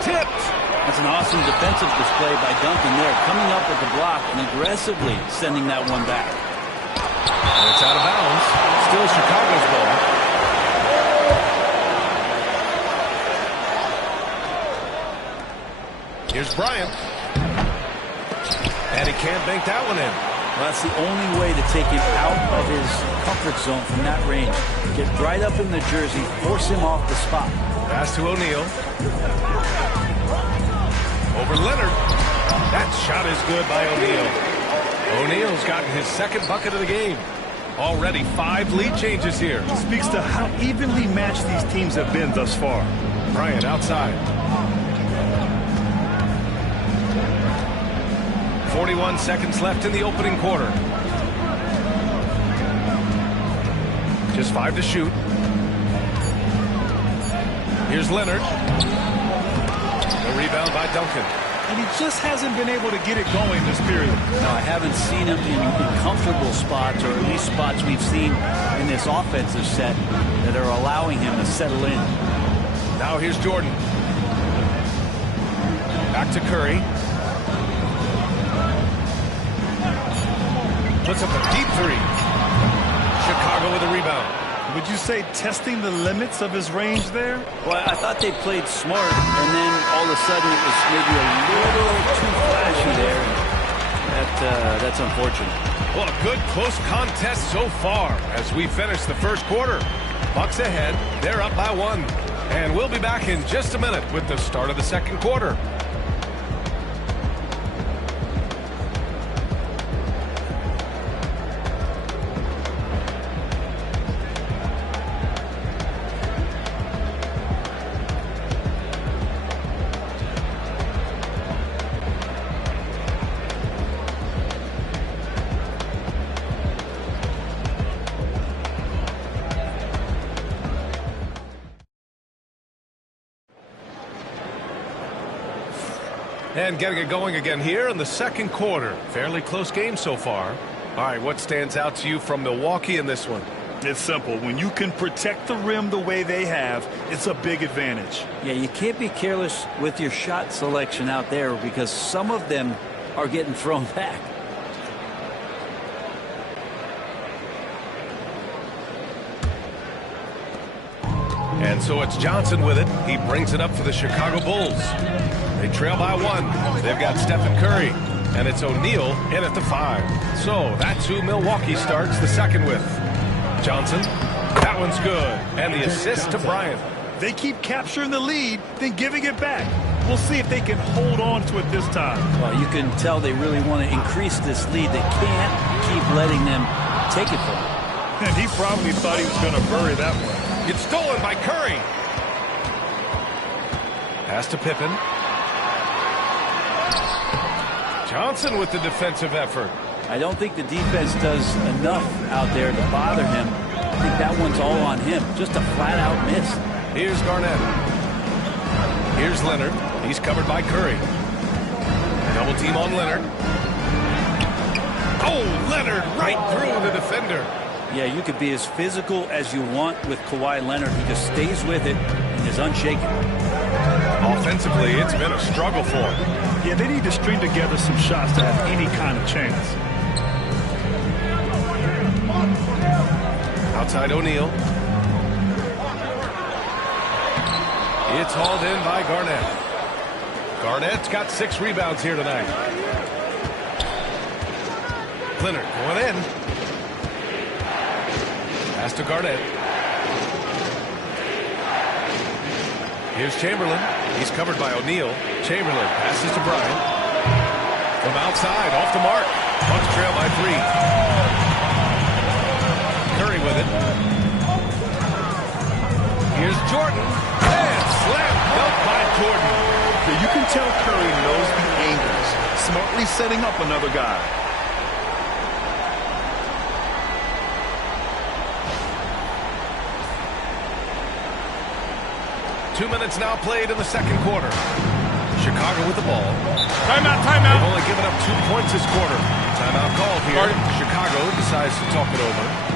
Tipped. That's an awesome defensive display by Duncan there, coming up with the block and aggressively sending that one back. And it's out of bounds. Still Chicago's ball. Here's Bryant. And he can't bank that one in. Well, that's the only way to take him out of his comfort zone from that range. Get right up in the jersey, force him off the spot. Pass to O'Neal. Over Leonard. That shot is good by O'Neal. O'Neal's gotten his second bucket of the game. Already 5 lead changes here. Speaks to how evenly matched these teams have been thus far. Bryant outside. 41 seconds left in the opening quarter. Just 5 to shoot. Here's Leonard. The rebound by Duncan. And he just hasn't been able to get it going this period. No, I haven't seen him in comfortable spots, or at least spots we've seen in this offensive set that are allowing him to settle in. Now here's Jordan. Back to Curry. Puts up a deep three. Chicago with a rebound. Would you say testing the limits of his range there? Well, I thought they played smart, and then all of a sudden it was maybe a little too flashy there. That's unfortunate. Well, a good close contest so far as we finish the first quarter. Bucks ahead. They're up by 1. And we'll be back in just a minute with the start of the second quarter. And getting it going again here in the second quarter. Fairly close game so far. All right, what stands out to you from Milwaukee in this one? It's simple. When you can protect the rim the way they have, it's a big advantage. Yeah, you can't be careless with your shot selection out there because some of them are getting thrown back. And so it's Johnson with it. He brings it up for the Chicago Bulls. They trail by 1. They've got Stephen Curry. And it's O'Neal in at the 5. So that's who Milwaukee starts the second with. Johnson. That one's good. And the assist to Bryant. They keep capturing the lead, then giving it back. We'll see if they can hold on to it this time. Well, you can tell they really want to increase this lead. They can't keep letting them take it from them. And he probably thought he was going to bury that one. It's stolen by Curry. Pass to Pippen. Johnson with the defensive effort. I don't think the defense does enough out there to bother him. I think that one's all on him. Just a flat-out miss. Here's Garnett. Here's Leonard. He's covered by Curry. Double team on Leonard. Oh, Leonard right through the defender. Yeah, you could be as physical as you want with Kawhi Leonard. He just stays with it and is unshaken. Offensively, it's been a struggle for him. Yeah, they need to string together some shots to have any kind of chance. Outside O'Neal. It's hauled in by Garnett. Garnett's got 6 rebounds here tonight. Leonard going in. Pass to Garnett. Here's Chamberlain. He's covered by O'Neal. Chamberlain passes to Bryant. From outside, off the mark. Bucks trail by 3. Curry with it. Here's Jordan. And slam dunk by Jordan. You can tell Curry knows the angles. Smartly setting up another guy. Two minutes now played in the second quarter. Chicago with the ball. Timeout, timeout. They've only given up 2 points this quarter. Timeout called here. Chicago decides to talk it over.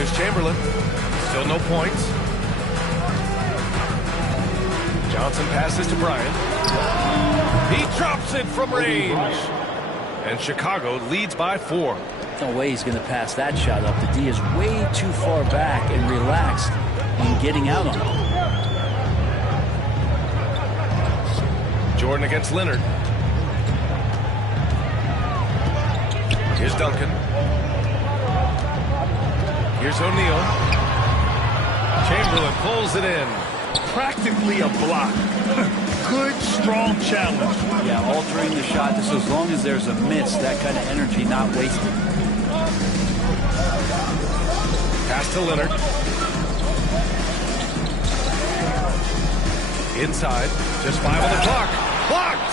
Here's Chamberlain. Still no points. Johnson passes to Bryant. He drops it from range. And Chicago leads by 4. No way he's going to pass that shot up. The D is way too far back and relaxed in getting out on it. Jordan against Leonard. Here's Duncan. Here's O'Neal. Chamberlain pulls it in. Practically a block. Good, strong challenge. Yeah, altering the shot just as long as there's a miss, that kind of energy not wasted. Pass to Leonard. Inside. Just 5 on the clock. Blocked!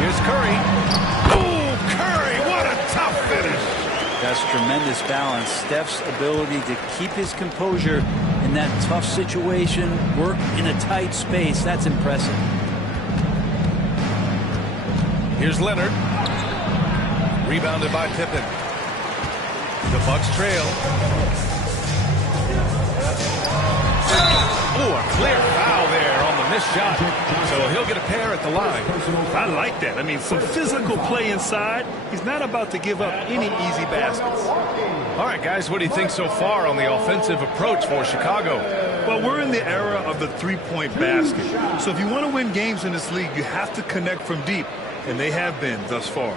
Here's Curry. Oh, Curry, what a tough finish. That's tremendous balance. Steph's ability to keep his composure in that tough situation, work in a tight space, that's impressive. Here's Leonard. Rebounded by Pippen. The Bucks trail. Oh, a clear foul there on the missed shot. So he'll get a pair at the line. I like that. I mean, some physical play inside. He's not about to give up any easy baskets. All right, guys, what do you think so far on the offensive approach for Chicago? Well, we're in the era of the three-point basket. So if you want to win games in this league, you have to connect from deep, and they have been thus far.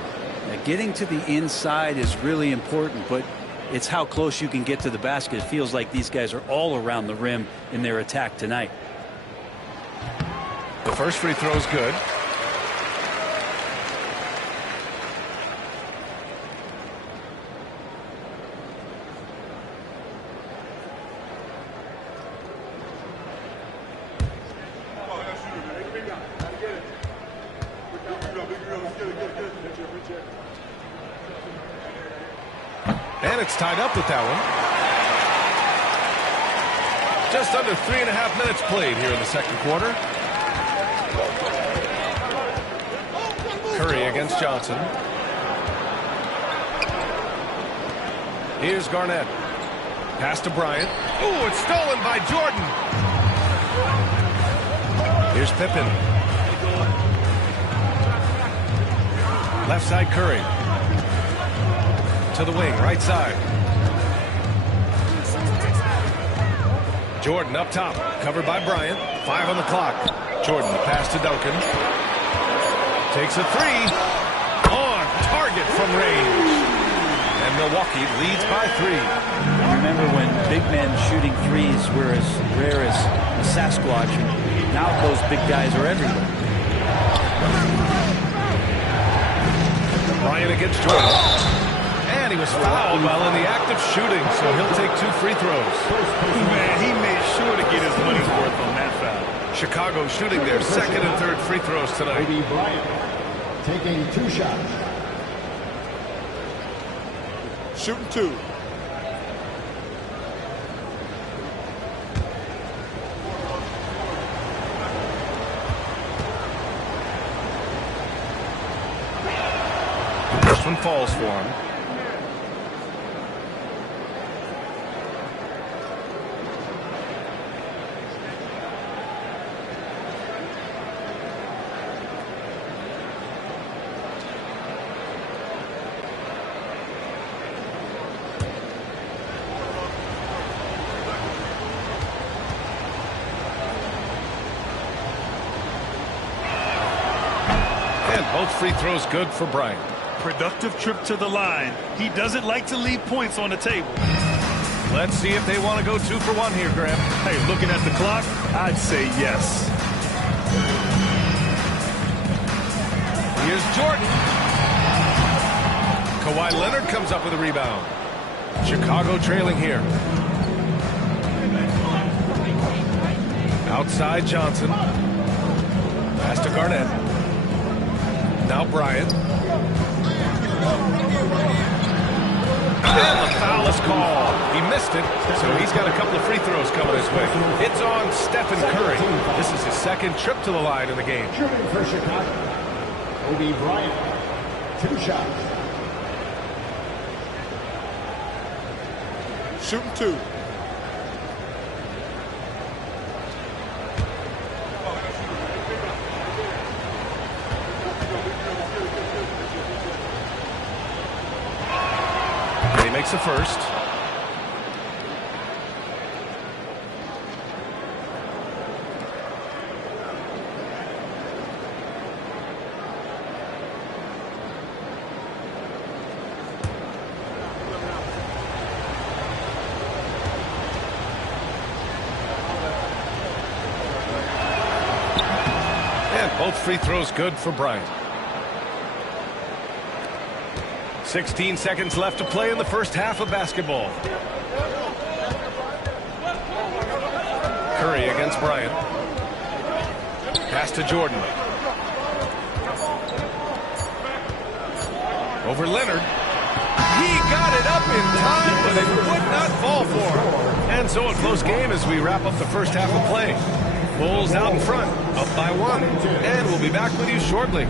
Yeah, getting to the inside is really important, but it's how close you can get to the basket. It feels like these guys are all around the rim in their attack tonight. The first free throw is good. And it's tied up with that one. Just under 3.5 minutes played here in the second quarter. Curry against Johnson. Here's Garnett. Pass to Bryant. Oh, it's stolen by Jordan. Here's Pippen. Left side Curry. To the wing, right side. Jordan up top, covered by Bryant. 5 on the clock. Jordan, the pass to Duncan. Takes a 3. On target from range. And Milwaukee leads by 3. Remember when big men shooting threes were as rare as a Sasquatch, and now those big guys are everywhere. Bryant against Jordan. And he was fouled while in the act of shooting, so he'll take 2 free throws. Man, he made sure to get his money's worth on that foul. Chicago shooting their second and third free throws tonight. Kobe Bryant taking 2 shots. Shooting 2. First one falls for him. Both free throws good for Bryant. Productive trip to the line. He doesn't like to leave points on the table. Let's see if they want to go 2 for 1 here, Graham. Hey, looking at the clock, I'd say yes. Here's Jordan. Kawhi Leonard comes up with a rebound. Chicago trailing here. Outside Johnson. Pass to Garnett. Now Bryant. And the foul is called. He missed it, so he's got a couple of free throws coming his way. It's on Stephen Curry. This is his second trip to the line in the game. Shooting for Chicago. Kobe Bryant, 2 shots. shooting 2. He makes the first. Both free throws good for Bryant. 16 seconds left to play in the first half of basketball. Curry against Bryant. Pass to Jordan. Over Leonard. He got it up in time, but it would not fall for him. And so a close game as we wrap up the first half of play. Bulls out in front, up by 1. And we'll be back with you shortly.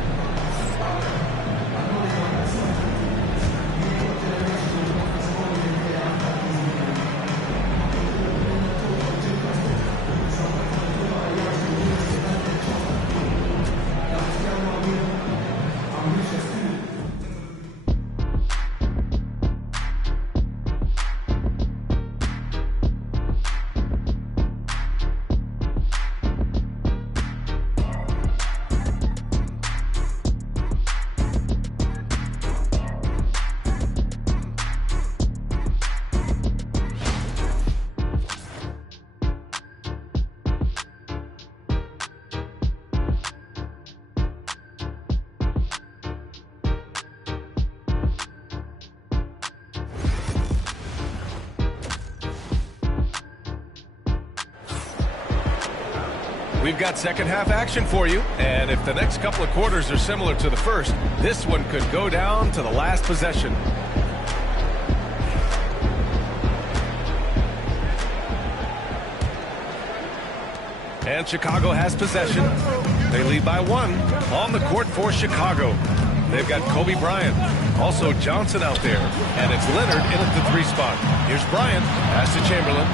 We've got second half action for you, and if the next couple of quarters are similar to the first, this one could go down to the last possession. And Chicago has possession. They lead by 1 on the court for Chicago. They've got Kobe Bryant, also Johnson out there, and it's Leonard in at the 3 spot. Here's Bryant, pass to Chamberlain.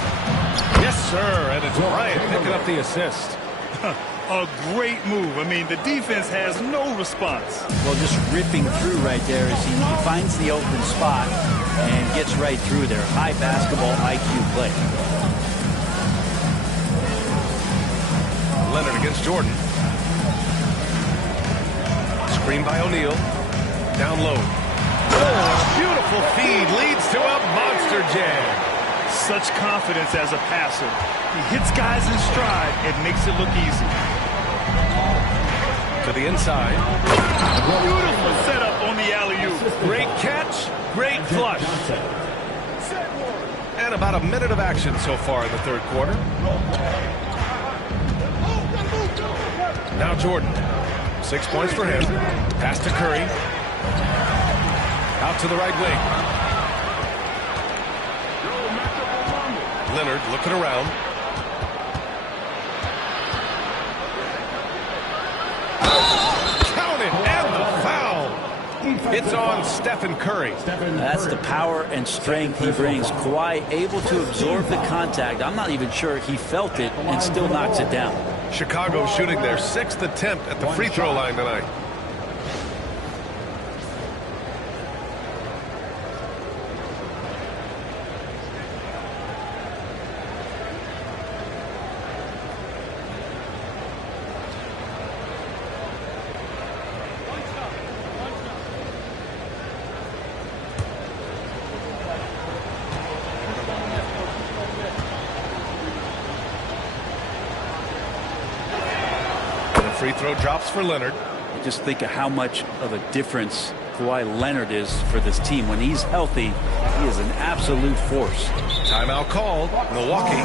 Yes, sir, and it's Bryant picking up the assist. A great move. I mean, the defense has no response. Well, just ripping through right there as he finds the open spot and gets right through there. High basketball IQ play. Leonard against Jordan. Screen by O'Neal. Down low. Oh, beautiful feed leads to a monster jam. Such confidence as a passer. He hits guys in stride and makes it look easy. To the inside. Beautiful setup on the alley-oop. Great catch, great flush. And about a minute of action so far in the third quarter. Now Jordan. 6 points for him. Pass to Curry. Out to the right wing. Leonard looking around. Count it, and the foul. It's on Stephen Curry. That's the power and strength he brings. Kawhi able to absorb the contact. I'm not even sure he felt it and still knocks it down. Chicago shooting their 6th attempt at the free throw line tonight. Free throw drops for Leonard. Just think of how much of a difference Kawhi Leonard is for this team. When he's healthy, he is an absolute force. Timeout called. Milwaukee.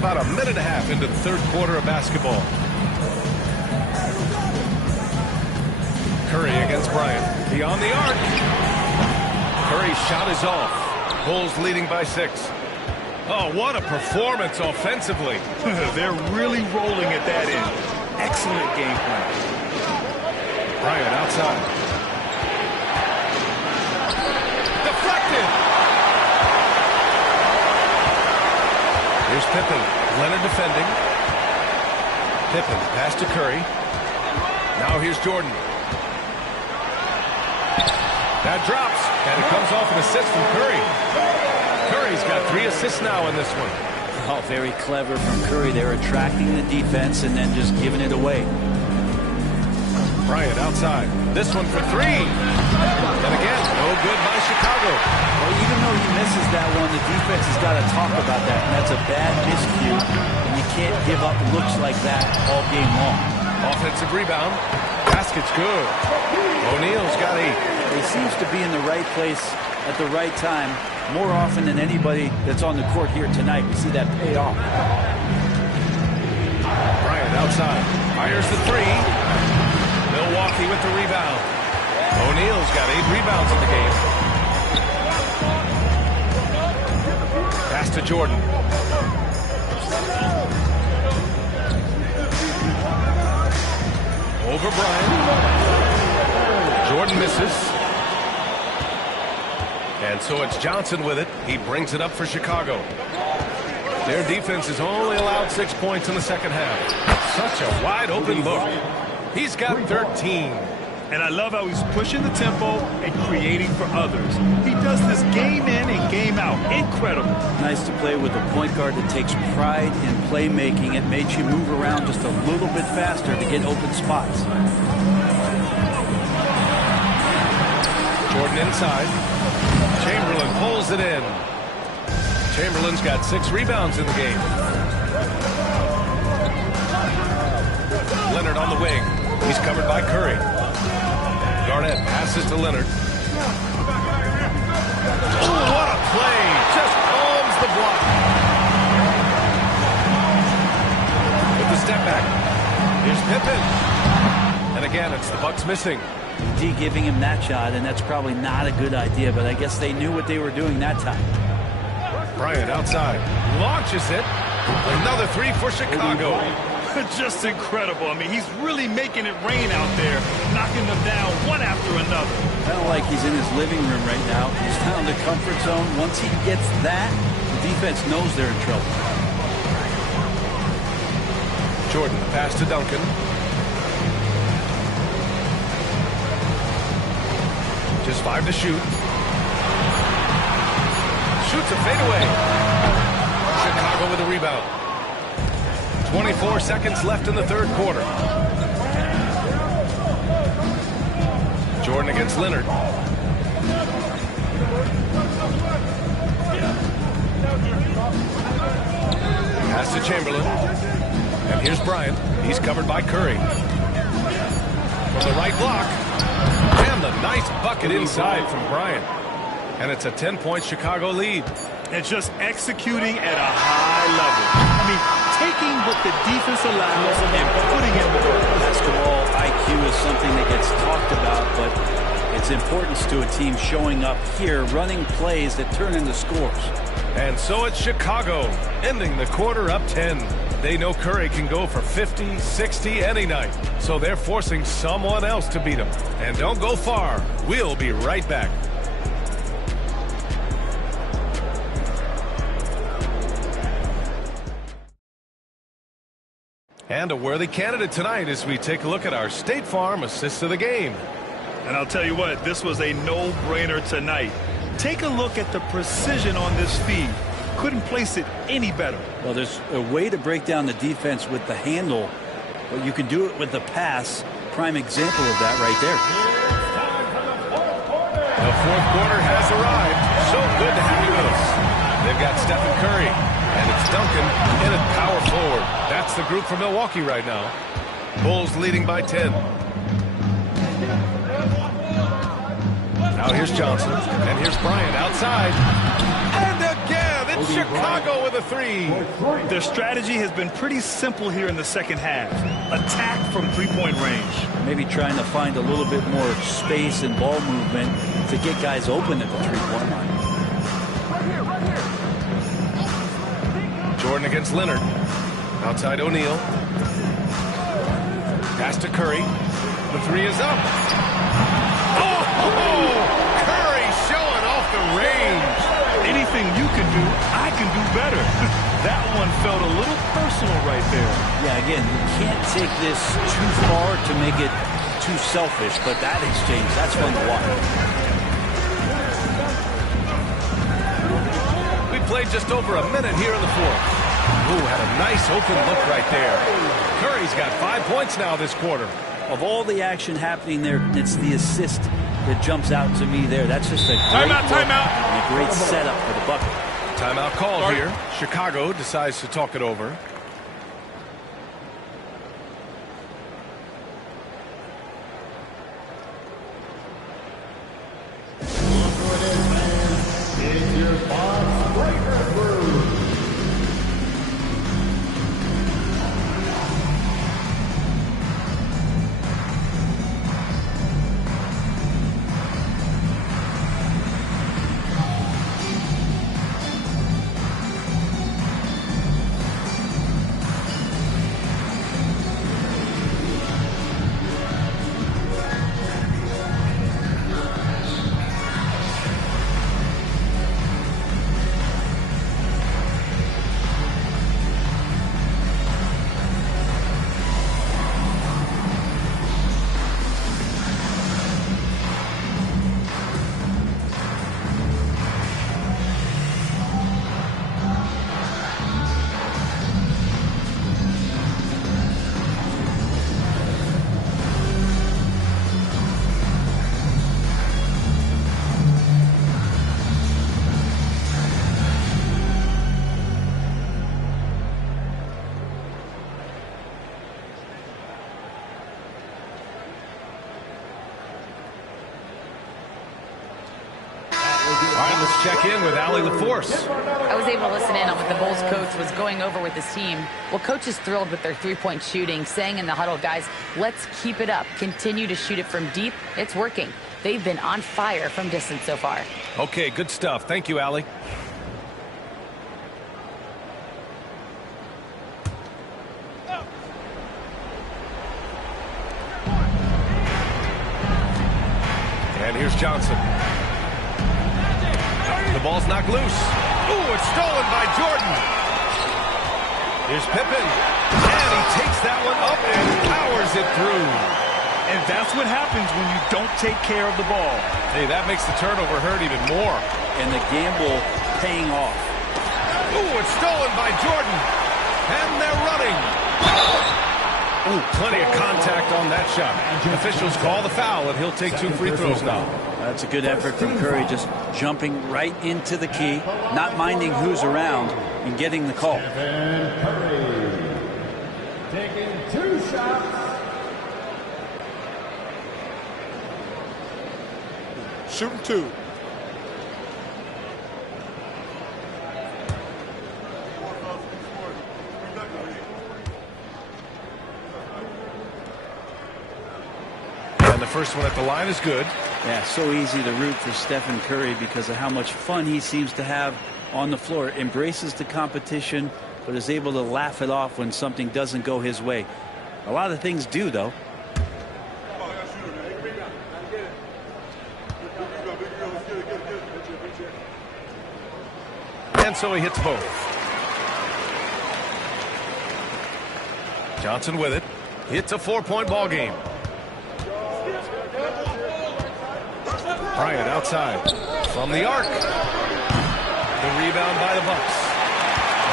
about a minute and a half into the third quarter of basketball. Curry against Bryant. Beyond the arc. Curry's shot is off. Bulls leading by 6. Oh, what a performance offensively. They're really rolling at that end. Excellent game plan. Bryant outside. Deflected. Here's Pippen. Leonard defending. Pippen pass to Curry. Now here's Jordan. That drops, and it comes off an assist from Curry. Curry's got 3 assists now in this one. Oh, very clever from Curry. They're attracting the defense and then just giving it away. Bryant outside. This one for 3. And again, no good by Chicago. Well, even though he misses that one, the defense has got to talk about that. And that's a bad miscue. And you can't give up looks like that all game long. Offensive rebound. Basket's good. O'Neal's got 8. He seems to be in the right place at the right time more often than anybody that's on the court here tonight. We see that pay off. Bryant outside. Fires the 3. Milwaukee with the rebound. O'Neal's got 8 rebounds in the game. Pass to Jordan. Over Bryant. Jordan misses. And so it's Johnson with it. He brings it up for Chicago. Their defense has only allowed 6 points in the second half. Such a wide open look. He's got 13. And I love how he's pushing the tempo and creating for others. He does this game in and game out. Incredible. Nice to play with a point guard that takes pride in playmaking. It makes you move around just a little bit faster to get open spots. Jordan inside. Chamberlain pulls it in. Chamberlain's got 6 rebounds in the game. Leonard on the wing. He's covered by Curry. Garnett passes to Leonard. Oh, what a play! Just calms the block. With the step back. Here's Pippen. And again, it's the Bucks missing. D giving him that shot, and that's probably not a good idea, but I guess they knew what they were doing that time. Bryant outside. Launches it. Another 3 for Chicago. Just incredible. I mean, he's really making it rain out there, knocking them down one after another. Kind of like he's in his living room right now. He's found the comfort zone. Once he gets that, the defense knows they're in trouble. Jordan, pass to Duncan. Just 5 to shoot. Shoots a fadeaway. Chicago with a rebound. 24 seconds left in the third quarter. Jordan against Leonard. Pass to Chamberlain. And here's Bryant. He's covered by Curry. From the right block. And the nice bucket inside from Bryant. And it's a 10-point Chicago lead. And just executing at a high level. I mean, taking what the defense allows and putting in the work. Basketball IQ is something that gets talked about, but its importance to a team showing up here, running plays that turn into scores. And so it's Chicago, ending the quarter up 10. They know Curry can go for 50, 60 any night, so they're forcing someone else to beat him. And don't go far. We'll be right back. And a worthy candidate tonight as we take a look at our State Farm assist of the game. And I'll tell you what, this was a no-brainer tonight. Take a look at the precision on this feed. Couldn't place it any better. Well, there's a way to break down the defense with the handle, but you can do it with the pass. Prime example of that right there. The fourth quarter has arrived. So good to have you with us. They've got Stephen Curry. And it's Duncan in at power forward. That's the group for Milwaukee right now. Bulls leading by 10. Now here's Johnson. And here's Bryant outside. And again, Chicago with a 3. Their strategy has been pretty simple here in the second half. Attack from three-point range. Maybe trying to find a little bit more space and ball movement to get guys open at the three-point line. Jordan against Leonard. Outside O'Neal. Pass to Curry. The 3 is up. Oh! Curry showing off the range. Anything you can do, I can do better. That one felt a little personal right there. Yeah, again, you can't take this too far to make it too selfish, but that exchange, that's fun to watch. We played just over a minute here in the fourth. Ooh, had a nice open look right there. Curry's got 5 points now this quarter. Of all the action happening there, it's the assist that jumps out to me there. That's just a great timeout and a great setup for the bucket. Timeout called here. Chicago decides to talk it over. It's your box breaker crew. Let's check in with Allie LaForce. I was able to listen in on what the Bulls coach was going over with his team. Well, coach is thrilled with their three-point shooting, saying in the huddle, guys, let's keep it up. Continue to shoot it from deep. It's working. They've been on fire from distance so far. Okay, good stuff. Thank you, Allie. And here's Johnson. The ball's knocked loose. Ooh, it's stolen by Jordan. Here's Pippen. And he takes that one up and powers it through. And that's what happens when you don't take care of the ball. Hey, that makes the turnover hurt even more. And the gamble paying off. Ooh, it's stolen by Jordan. And they're running. Ooh, plenty of contact on that shot. Officials call the foul, and he'll take 2 free throws now. That's a good effort from Curry, just jumping right into the key, not minding who's around, and getting the call. Stephen Curry taking 2 shots. Shooting 2. And the first one at the line is good. Yeah, so easy to root for Stephen Curry because of how much fun he seems to have on the floor. Embraces the competition, but is able to laugh it off when something doesn't go his way. A lot of things do, though. And so he hits both. Johnson with it. It's a 4-point ball game. Bryant outside from the arc. The rebound by the Bucks.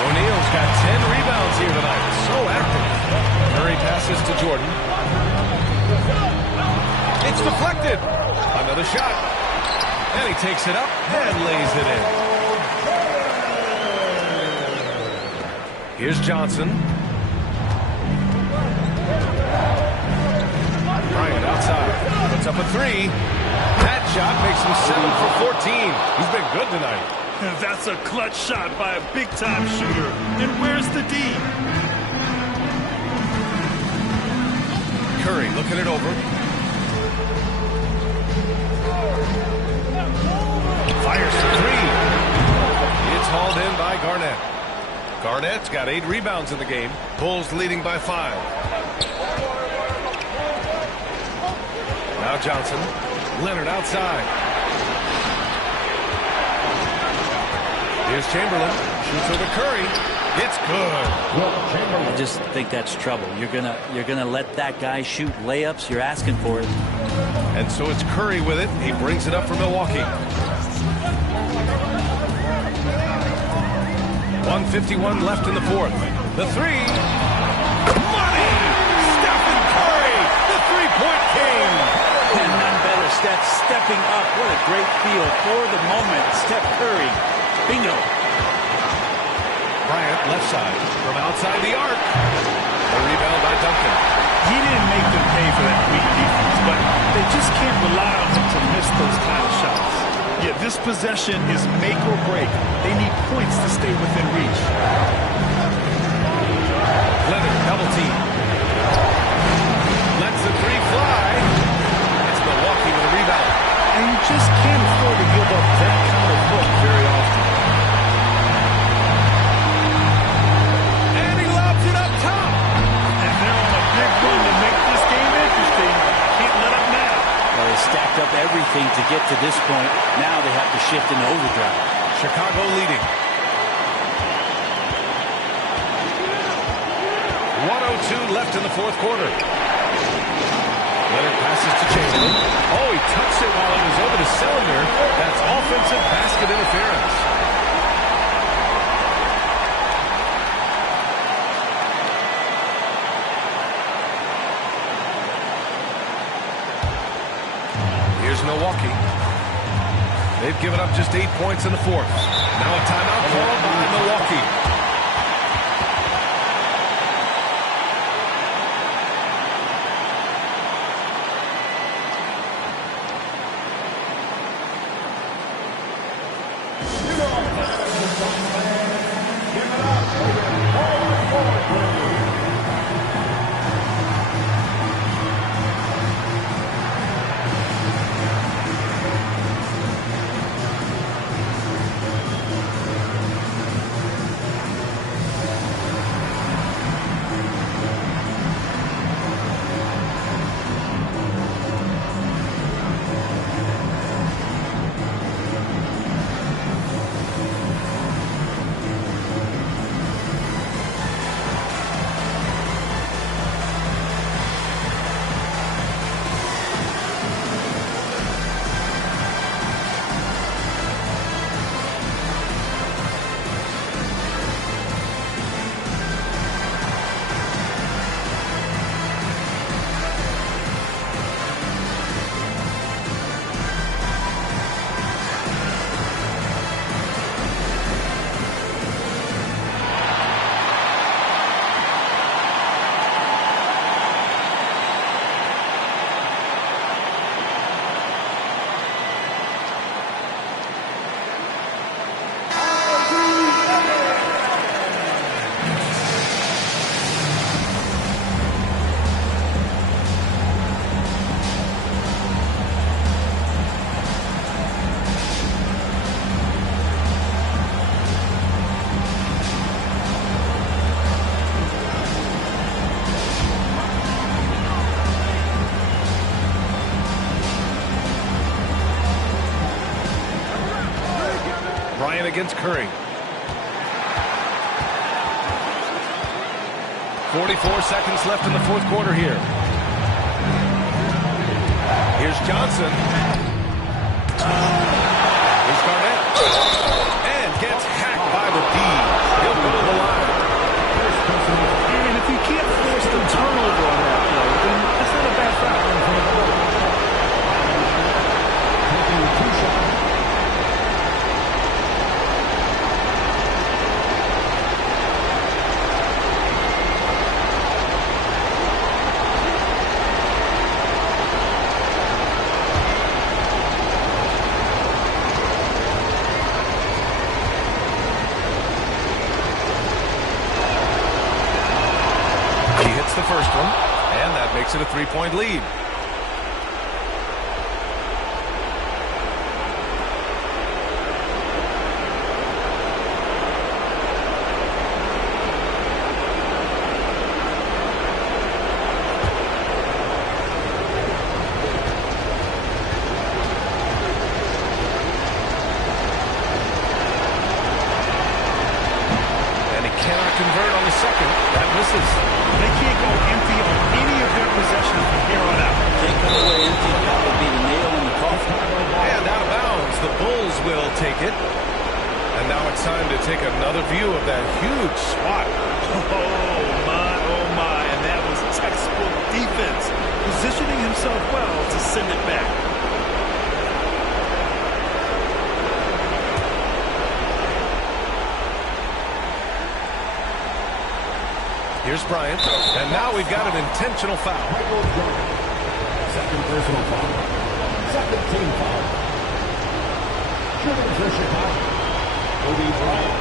O'Neal's got 10 rebounds here tonight. So active. Curry passes to Jordan. It's deflected. Another shot. And he takes it up and lays it in. Here's Johnson. Bryant outside. Puts up a 3. That shot makes him 7 for 14. He's been good tonight. That's a clutch shot by a big-time shooter. And where's the D? Curry looking it over. Fires for three. It's hauled in by Garnett. Garnett's got 8 rebounds in the game. Bulls leading by 5. Now Johnson. Leonard outside. Here's Chamberlain. Shoots over Curry. It's good. I just think that's trouble. You're gonna let that guy shoot layups. You're asking for it. And so it's Curry with it. He brings it up for Milwaukee. 1:51 left in the fourth. The three. Money! Stephen Curry, the three-point king. And none better. Steph stepping up. What a great feel for the moment. Steph Curry. Bingo. Bryant left side from outside the arc. A rebound by Duncan. He didn't make them pay for that weak defense, but they just can't rely on him to miss those kind of shots. Yeah, this possession is make or break. They need points to stay within reach. Leonard double team. Lets the three fly. It's Milwaukee with a rebound. And you just can't afford to give up that kind of look very often. And he lobs it up top. And they're on a big run to make this game interesting. Can't let up now. Well, they stacked up everything to get to this point. Now they have to shift into overdrive. Chicago leading. 1:02 left in the fourth quarter. Leonard passes to Chamberlain. Oh, he touched it while it was over the cylinder. That's offensive basket interference. Here's Milwaukee. They've given up just 8 points in the fourth. Now a timeout called by Milwaukee. Bryant against Curry. 44 seconds left in the fourth quarter here. Here's Johnson. Here's Garnett. And gets hacked by the D. He'll go to the line. And if you can't force the turnover on that play, then that's not a bad foul. makes it a 3-point lead. Convert on the second. That misses. They can't go empty on any of their possessions from here on out. Can't come away empty. That would be the nail in the coffin. And out of bounds. The Bulls will take it. And now it's time to take another view of that huge swat. Oh my. And that was textbook defense. Positioning himself well to send it back. Here's Bryant, and now we've got an intentional foul. Second personal foul. Second team foul. Shooting for Chicago. Kobe Bryant.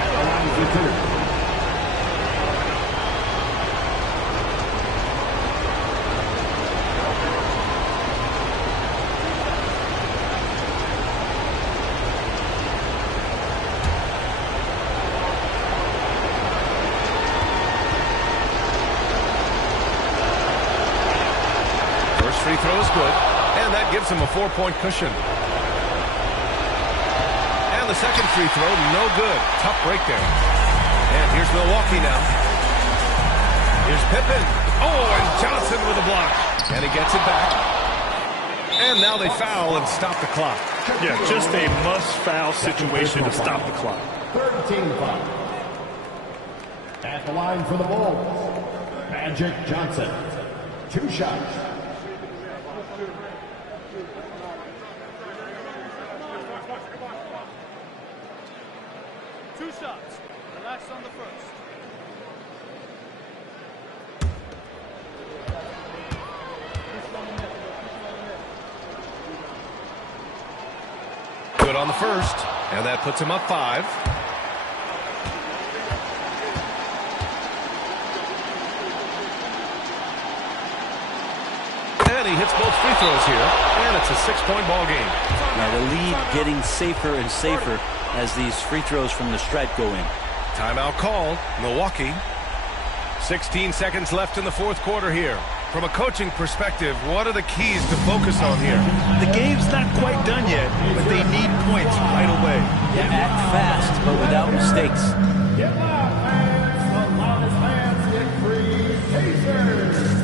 At the line for two. Free throw is good, and that gives him a 4-point cushion. And the second free throw, no good. Tough break there. And here's Milwaukee now. Here's Pippen. Oh, and Johnson with a block. And he gets it back. And now they foul and stop the clock. Yeah, just a must-foul situation to stop the clock. Third team foul. At the line for the Bulls, Magic Johnson. 2 shots. Two shots. Relax on the first. Good on the first, and that puts him up 5. And he hits both free throws here, and it's a 6-point ball game. Now the lead getting safer and safer as these free throws from the stripe go in. Timeout call, Milwaukee. 16 seconds left in the fourth quarter here. From a coaching perspective, what are the keys to focus on here? The game's not quite done yet, but they need points right away. Yeah, act fast, but without mistakes. Get loud, fans. The loudest fans get free tasers.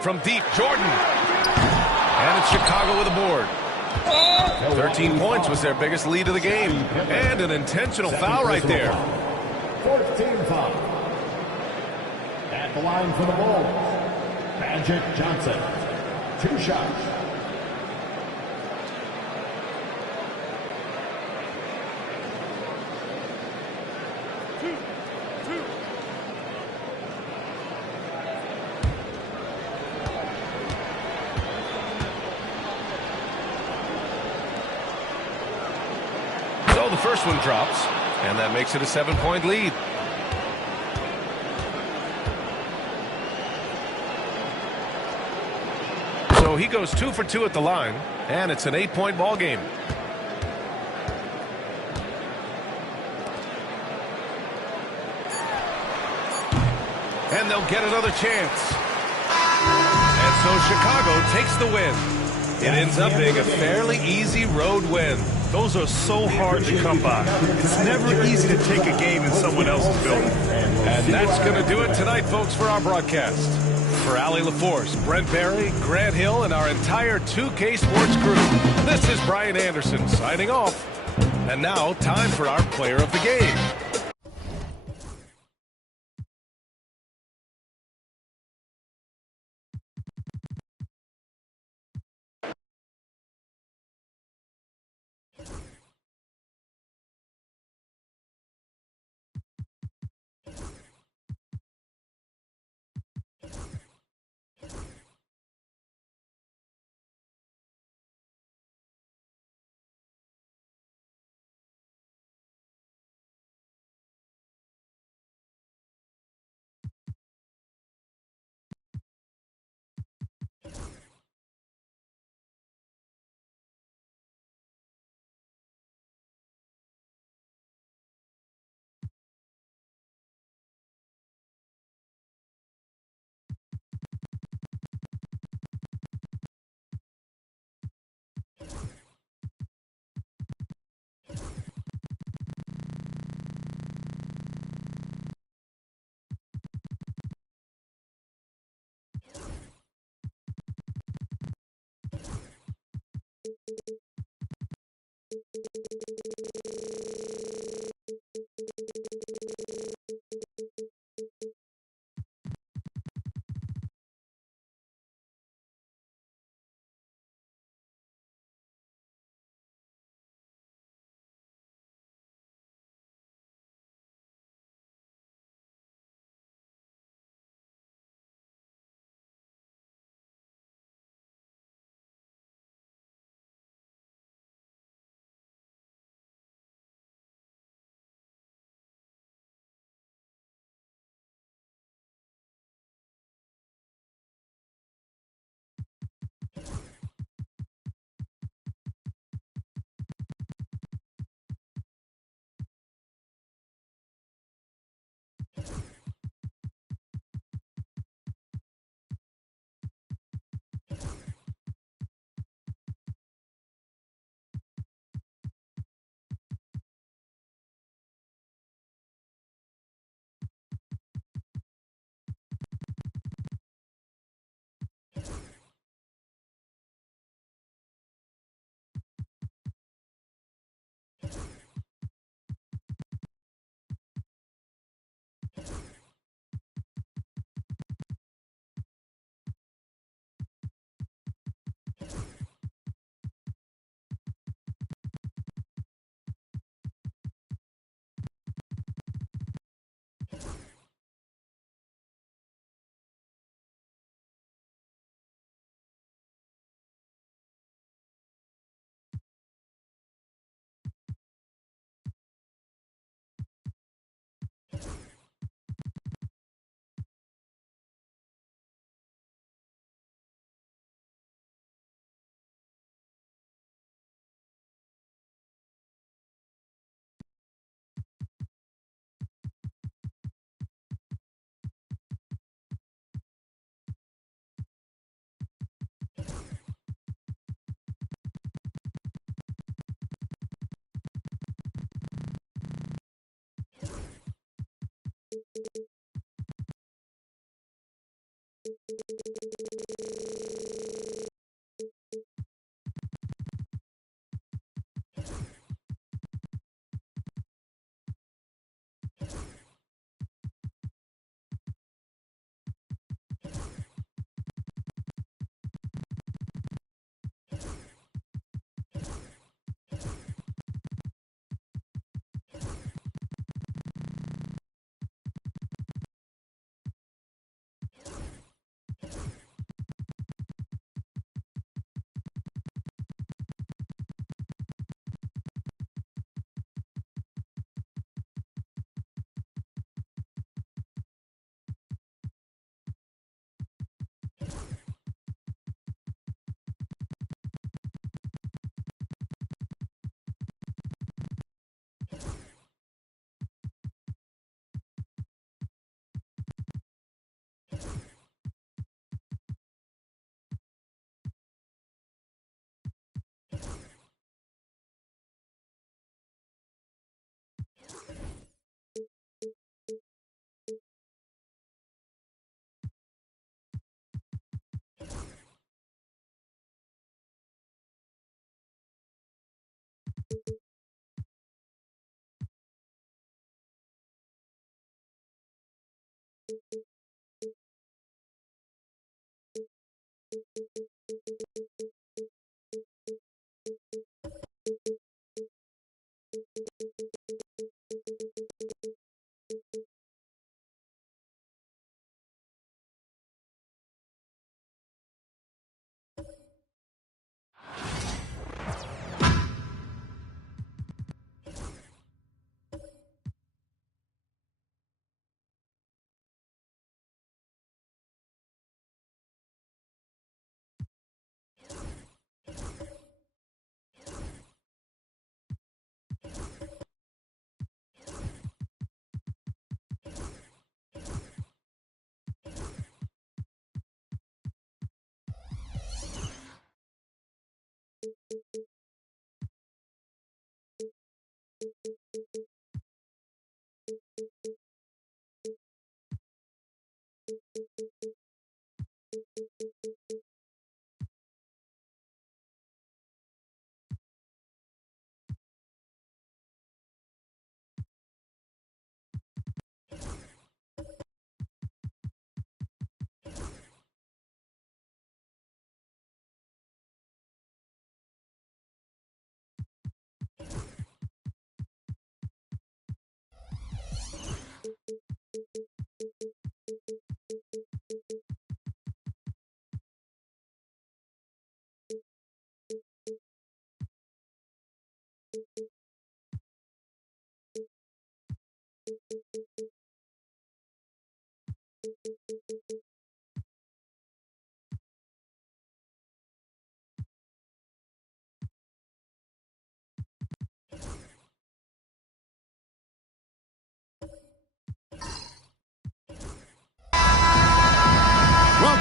From deep, Jordan. And it's Chicago with a board. 13 points was their biggest lead of the game. And an intentional foul right there. Fourth team foul. At the line for the Bulls, Magic Johnson. 2 shots. So the first one drops, and that makes it a 7-point lead. So he goes 2 for 2 at the line, and it's an 8-point ball game. And they'll get another chance. And so Chicago takes the win. It ends up being a fairly easy road win. Those are so hard to come by. It's never easy to take a game in someone else's building. And that's going to do it tonight, folks, for our broadcast. For Allie LaForce, Brent Barry, Grant Hill, and our entire 2K Sports crew, this is Brian Anderson signing off. And now, time for our player of the game.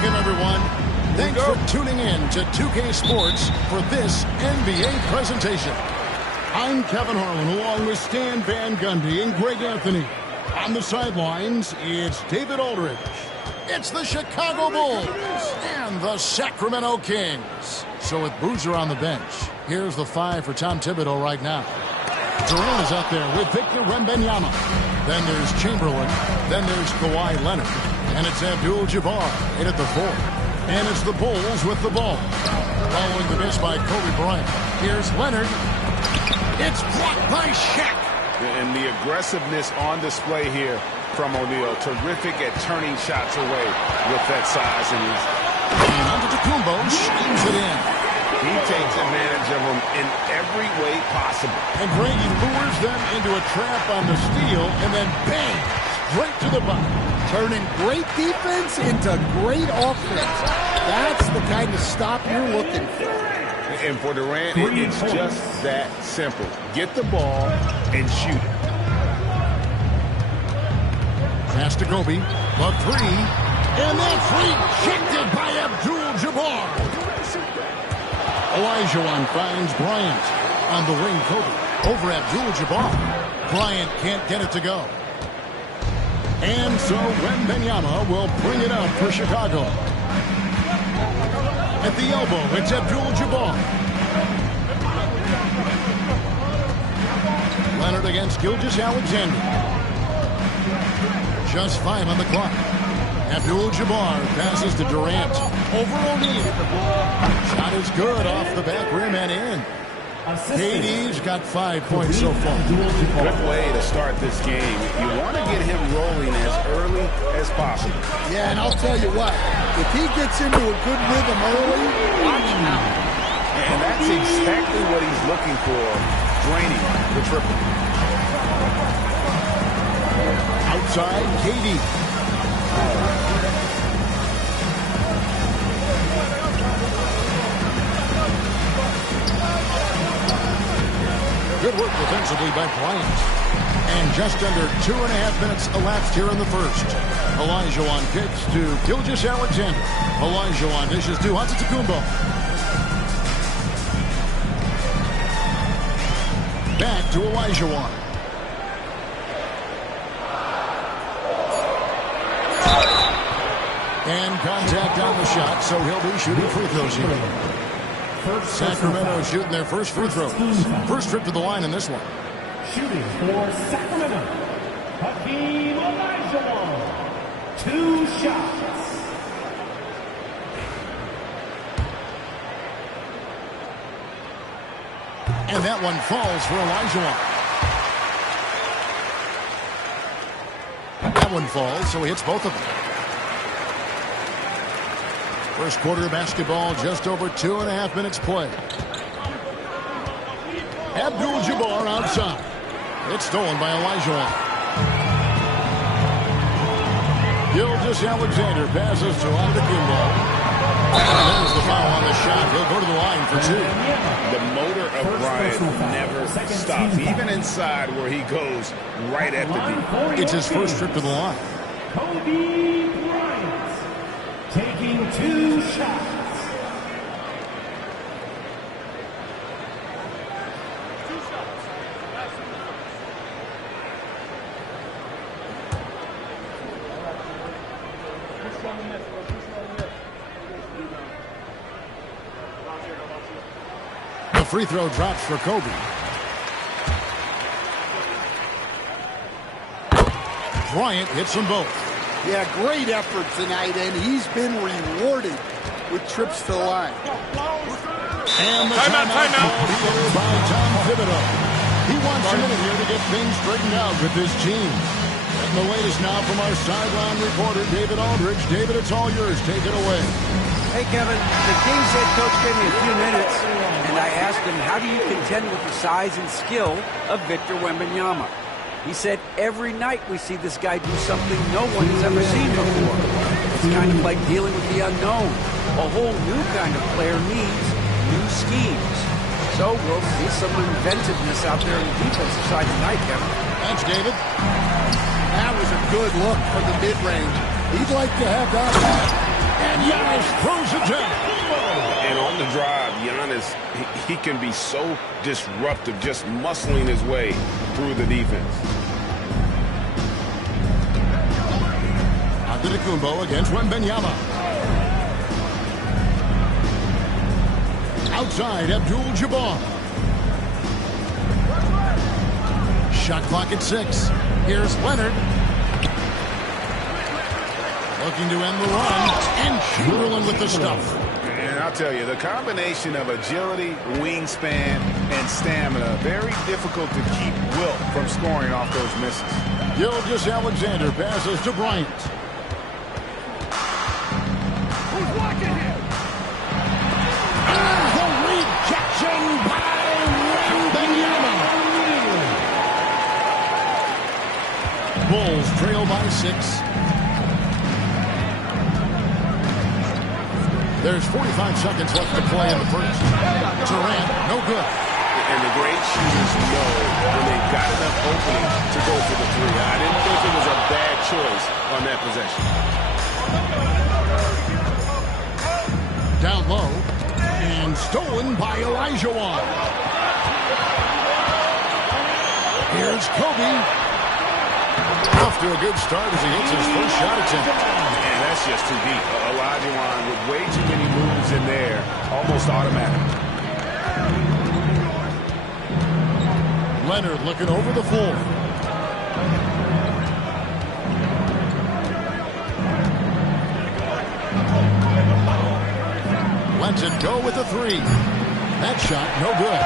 Welcome, everyone. Thanks for tuning in to 2K Sports for this NBA presentation. I'm Kevin Harlan, along with Stan Van Gundy and Greg Anthony. On the sidelines, it's David Aldridge. It's the Chicago Bulls and the Sacramento Kings. So with Boozer on the bench, here's the 5 for Tom Thibodeau right now. Durant is out there with Victor Wembanyama. Then there's Chamberlain. Then there's Kawhi Leonard. And it's Abdul-Jabbar in at the 4. And it's the Bulls with the ball. Following the miss by Kobe Bryant. Here's Leonard. It's blocked by Shaq. And the aggressiveness on display here from O'Neal. Terrific at turning shots away with that size and ease. And Antetokounmpo shoots it in. He takes advantage of them in every way possible. And Brady lures them into a trap on the steal, and then bang, straight to the bucket. Turning great defense into great offense. That's the kind of stop you're looking for. And for Durant, it's just that simple. Get the ball and shoot it. Pass to Kobe. The 3. And that's rejected by Abdul-Jabbar. Olajuwon finds Bryant on the wing. Kobe over Abdul-Jabbar. Bryant can't get it to go. And so Wembanyama will bring it up for Chicago. At the elbow, it's Abdul-Jabbar. Leonard against Gilgeous-Alexander. Just 5 on the clock. Abdul-Jabbar passes to Durant. Over O'Neal. Shot is good off the back rim and in. KD's got 5 points so far. Good way to start this game. You want to get him rolling as early as possible. Yeah, and I'll tell you what. If he gets into a good rhythm early, watch out. And that's exactly what he's looking for, draining the triple. Outside, KD. Good work defensively by Bryant. And just under 2.5 minutes elapsed here in the first. Olajuwon kicks to Gilgeous-Alexander. Olajuwon dishes to Antetokounmpo. Back to Olajuwon. And contact on the shot, so he'll be shooting free throws here. Sacramento shooting their first free throws. First trip to the line in this one. Shooting for Sacramento, Hakeem Olajuwon. 2 shots. And that one falls for Olajuwon. That one falls, so he hits both of them. First quarter of basketball, just over 2.5 minutes play. Abdul-Jabbar outside. It's stolen by Olajuwon. Gilgeous-Alexander passes to Antetokounmpo. There's the foul on the shot. He'll go to the line for 2. The motor of Bryant never stops, even inside where he goes right at the D. It's his first trip to the line. Kobe Bryant taking 2 shots. The free throw drops for Kobe. Bryant hits them both. Yeah, great effort tonight, and he's been rewarded with trips to the line. And the timeout called here by Tom Thibodeau. He wants a minute here to get things straightened out with this team. And the latest now from our sideline reporter, David Aldridge. David, it's all yours. Take it away. Hey, Kevin, the Kings head coach gave me a few minutes, and I asked him, how do you contend with the size and skill of Victor Wembanyama? He said, every night we see this guy do something no one has ever seen before. It's kind of like dealing with the unknown. A whole new kind of player needs new schemes. So we'll see some inventiveness out there on the defensive side tonight, Kevin. Thanks, David. That was a good look from the mid-range. He'd like to have that back. And Giannis throws it down. And on the drive, Giannis, he can be so disruptive, just muscling his way through the defense. Antetokounmpo against Wembanyama. Outside, Abdul-Jabbar. Shot clock at 6. Here's Leonard. Looking to end the run. And Chamberlain with the stuff. And I'll tell you, the combination of agility, wingspan, and stamina, very difficult to keep Wilt from scoring off those misses. Gilgeous-Alexander passes to Bryant. Who's watching him? And the rejection by Wembanyama. Bulls trail by 6. There's 45 seconds left to play in the first. Durant, no good. And the great shooters know when they've got enough opening to go for the 3. I didn't think it was a bad choice on that possession. Down low. And stolen by Olajuwon. Here's Kobe. Off to a good start as he hits his first shot attempt. And that's just too deep. Olajuwon with way too many moves in there. Almost automatic. Leonard looking over the floor. Lets it go with the 3. That shot, no good.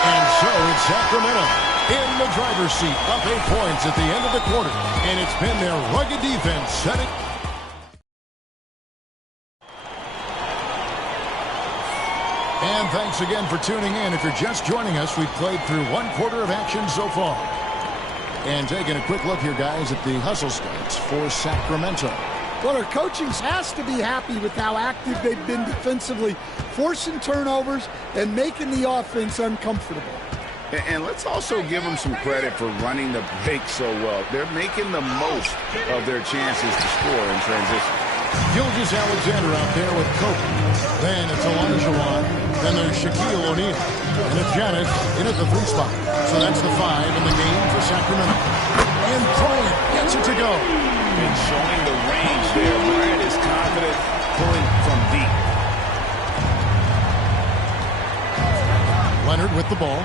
And so it's Sacramento in the driver's seat, up 8 points at the end of the quarter. And it's been their rugged defense setting. And thanks again for tuning in. If you're just joining us, we've played through 1 quarter of action so far. And taking a quick look here, guys, at the hustle stats for Sacramento. Well, their coaching has to be happy with how active they've been defensively, forcing turnovers and making the offense uncomfortable. And let's also give them some credit for running the break so well. They're making the most of their chances to score in transition. Gilgeous-Alexander out there with Kobe. Then it's Olajuwon. Then there's Shaquille O'Neal. And it's Giannis in at the 3 spot. So that's the 5 in the game for Sacramento. And Bryant gets it to go. And showing the range there. Bryant is confident pulling from deep. Leonard with the ball.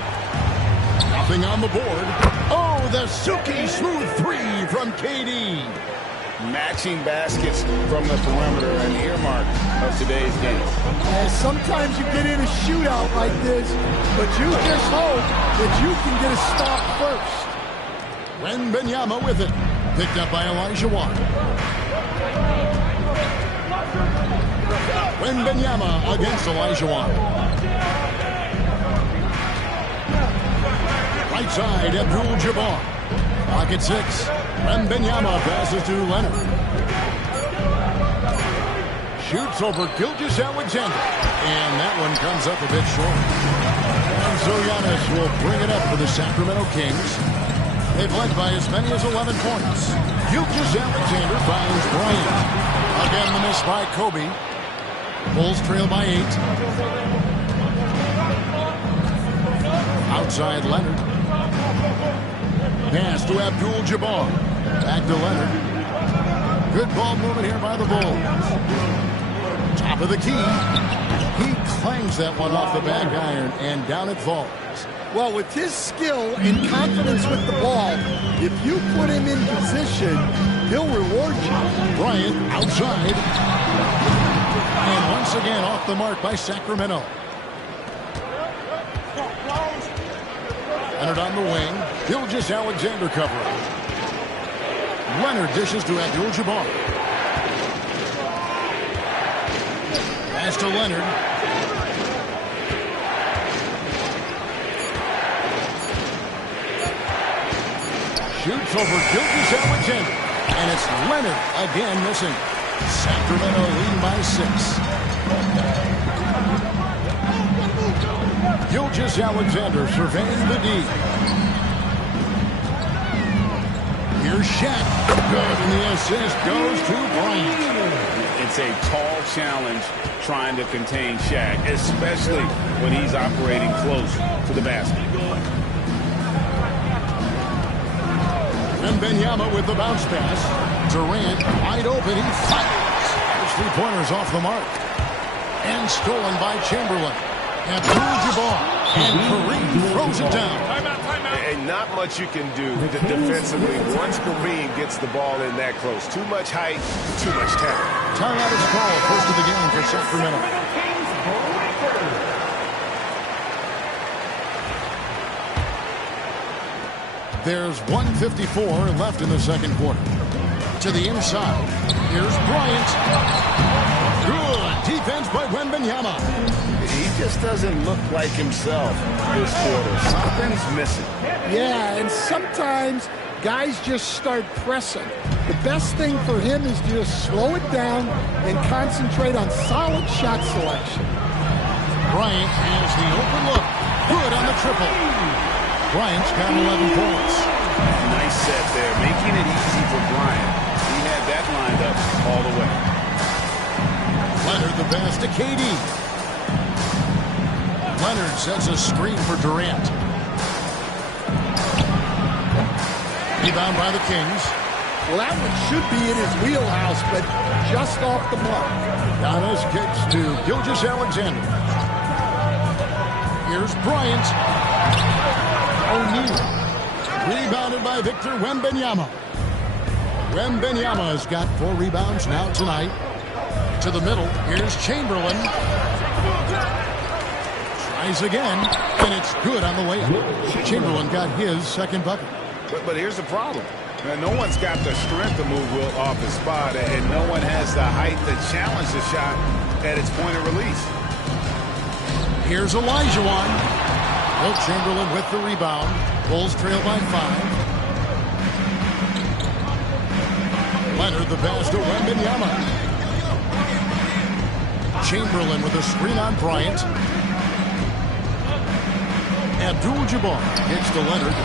Nothing on the board. Oh, the silky smooth 3 from KD. Matching baskets from the perimeter, an earmark of today's game. Sometimes you get in a shootout like this, but you just hope that you can get a stop first. Wembanyama with it. Picked up by Olajuwon. Wembanyama against Olajuwon. Right side, Abdul-Jabbar. Pocket 6. Wembanyama passes to Leonard. Shoots over Gilgeous-Alexander. And that one comes up a bit short. And so Giannis will bring it up for the Sacramento Kings. They've led by as many as 11 points. Gilgeous-Alexander finds Bryant. Again, the miss by Kobe. Bulls trail by 8. Outside Leonard. Pass to Abdul-Jabbar. Back to Leonard. Good ball movement here by the Bulls. Top of the key. He clangs that one off the back iron, and down it falls. Well, with his skill and confidence with the ball, if you put him in position, he'll reward you. Bryant outside. And once again off the mark by Sacramento. Leonard on the wing. Gilgeous-Alexander covering. Leonard dishes to Abdul-Jabbar. Pass to Leonard. Shoots over Gilgeous-Alexander. And it's Leonard again missing. Sacramento leading by 6. Gilgeous-Alexander surveying the D. Here's Shaq. Good, and the assist goes to Bryant. It's a tall challenge trying to contain Shaq, especially when he's operating close to the basket. Wembanyama with the bounce pass. Durant wide open. He fires. His three-pointers off the mark. And stolen by Chamberlain. Abdul-Jabbar. And Kareem throws it down. And not much you can do defensively once Kareem gets the ball in that close. Too much height, too much talent. Timeout is called. First of the game for Sacramento. There's 1:54 left in the second quarter. To the inside. Here's Bryant. Good defense by Wembanyama. He just doesn't look like himself this quarter. Something's missing. Yeah, and sometimes guys just start pressing. The best thing for him is to just slow it down and concentrate on solid shot selection. Bryant has the open look. Good on the triple. Bryant's got 11 points. Nice set there, making it easy for Bryant. He had that lined up all the way. Leonard the pass to KD. Leonard sets a screen for Durant. Rebound by the Kings. Well, that one should be in his wheelhouse, but just off the mark. Giannis kicks to Gilgeous-Alexander. Here's Bryant. O'Neal. Rebounded by Victor Wembanyama. Wembanyama has got 4 rebounds now tonight. To the middle. Here's Chamberlain. Tries again, and it's good on the layup. Chamberlain got his second bucket. But here's the problem. No one's got the strength to move Wilt off his spot, and no one has the height to challenge the shot at its point of release. Here's Olajuwon. Wilt Chamberlain with the rebound. Bulls trail by 5. Leonard the pass to Wembanyama. Chamberlain with a screen on Bryant. Abdul-Jabbar gets to Leonard.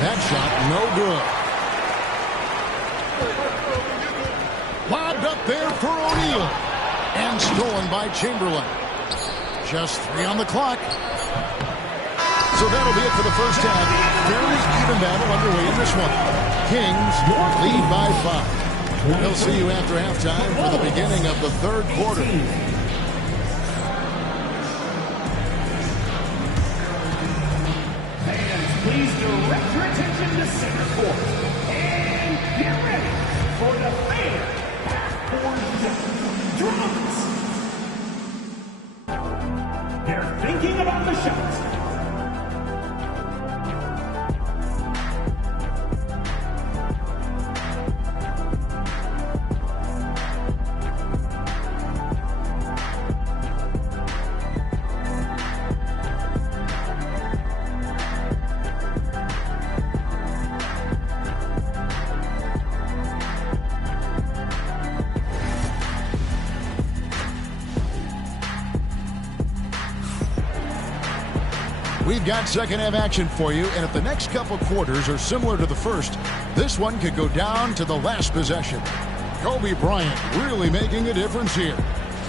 That shot no good. Lobbed up there for O'Neal. And stolen by Chamberlain. Just 3 on the clock. So that'll be it for the first half. Fairly even battle underway in this one. Kings lead by 5. We'll see you after halftime for the beginning of the third quarter. Fans, please direct your attention to center court. And get ready for the fair half-court drums. They're thinking about the shots. We've got second half action for you, and if the next couple quarters are similar to the first, this one could go down to the last possession. Kobe Bryant really making a difference here.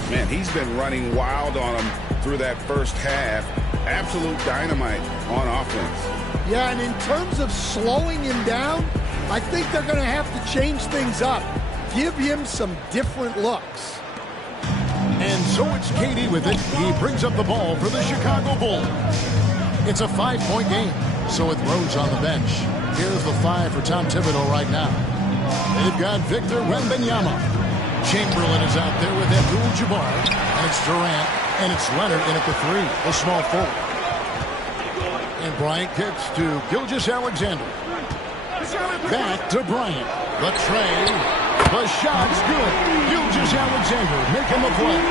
Man, he's been running wild on him through that first half. Absolute dynamite on offense. Yeah, and in terms of slowing him down, I think they're going to have to change things up. Give him some different looks. And so it's KD with it. He brings up the ball for the Chicago Bulls. It's a 5-point game, so with Rose on the bench. Here's the 5 for Tom Thibodeau right now. They've got Victor Wembanyama. Chamberlain is out there with Abdul-Jabbar. And it's Durant, and it's Leonard in at the 3, a small forward. And Bryant kicks to Gilgeous-Alexander. Back to Bryant. The tray. The shot's good. Gilgeous-Alexander making the play.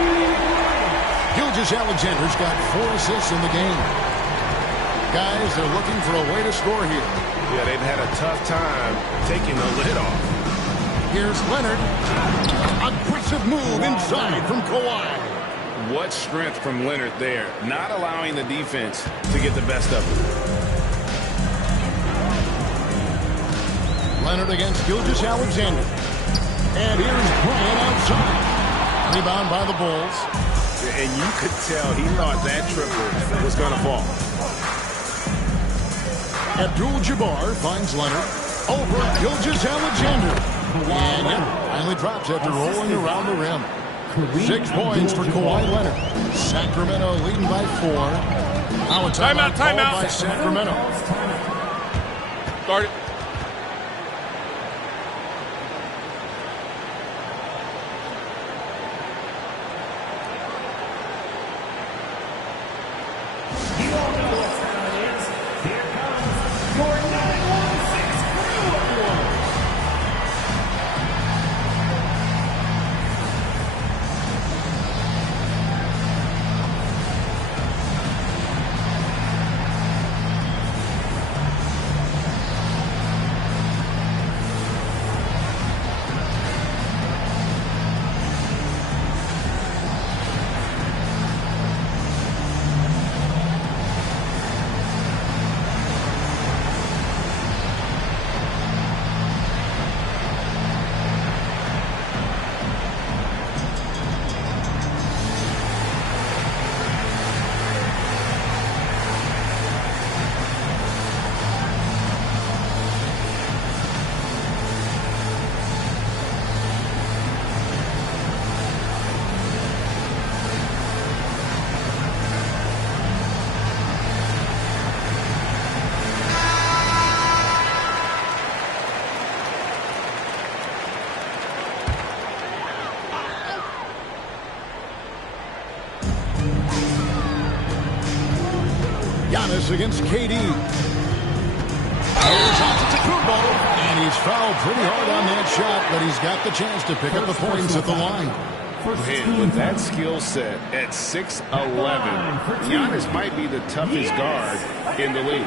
Gilgeous-Alexander's got 4 assists in the game. Guys, they're looking for a way to score here. Yeah, they've had a tough time taking the lid off. Here's Leonard. Aggressive move inside from Kawhi. What strength from Leonard there, not allowing the defense to get the best of him. Leonard against Gilgeous-Alexander. And here's Bryant outside. Rebound by the Bulls. And you could tell he thought that triple was going to fall. Abdul-Jabbar finds Leonard. Over Gilgeous-Alexander. And finally drops after rolling around the rim. 6 points for Kawhi Leonard. Sacramento leading by 4. Now a timeout by Sacramento. Start it. Giannis against KD. Here's Antetokounmpo, and he's fouled pretty hard on that shot, but he's got the chance to pick up the points at the line. Man, with that skill set at 6'11", Giannis might be the toughest guard in the league.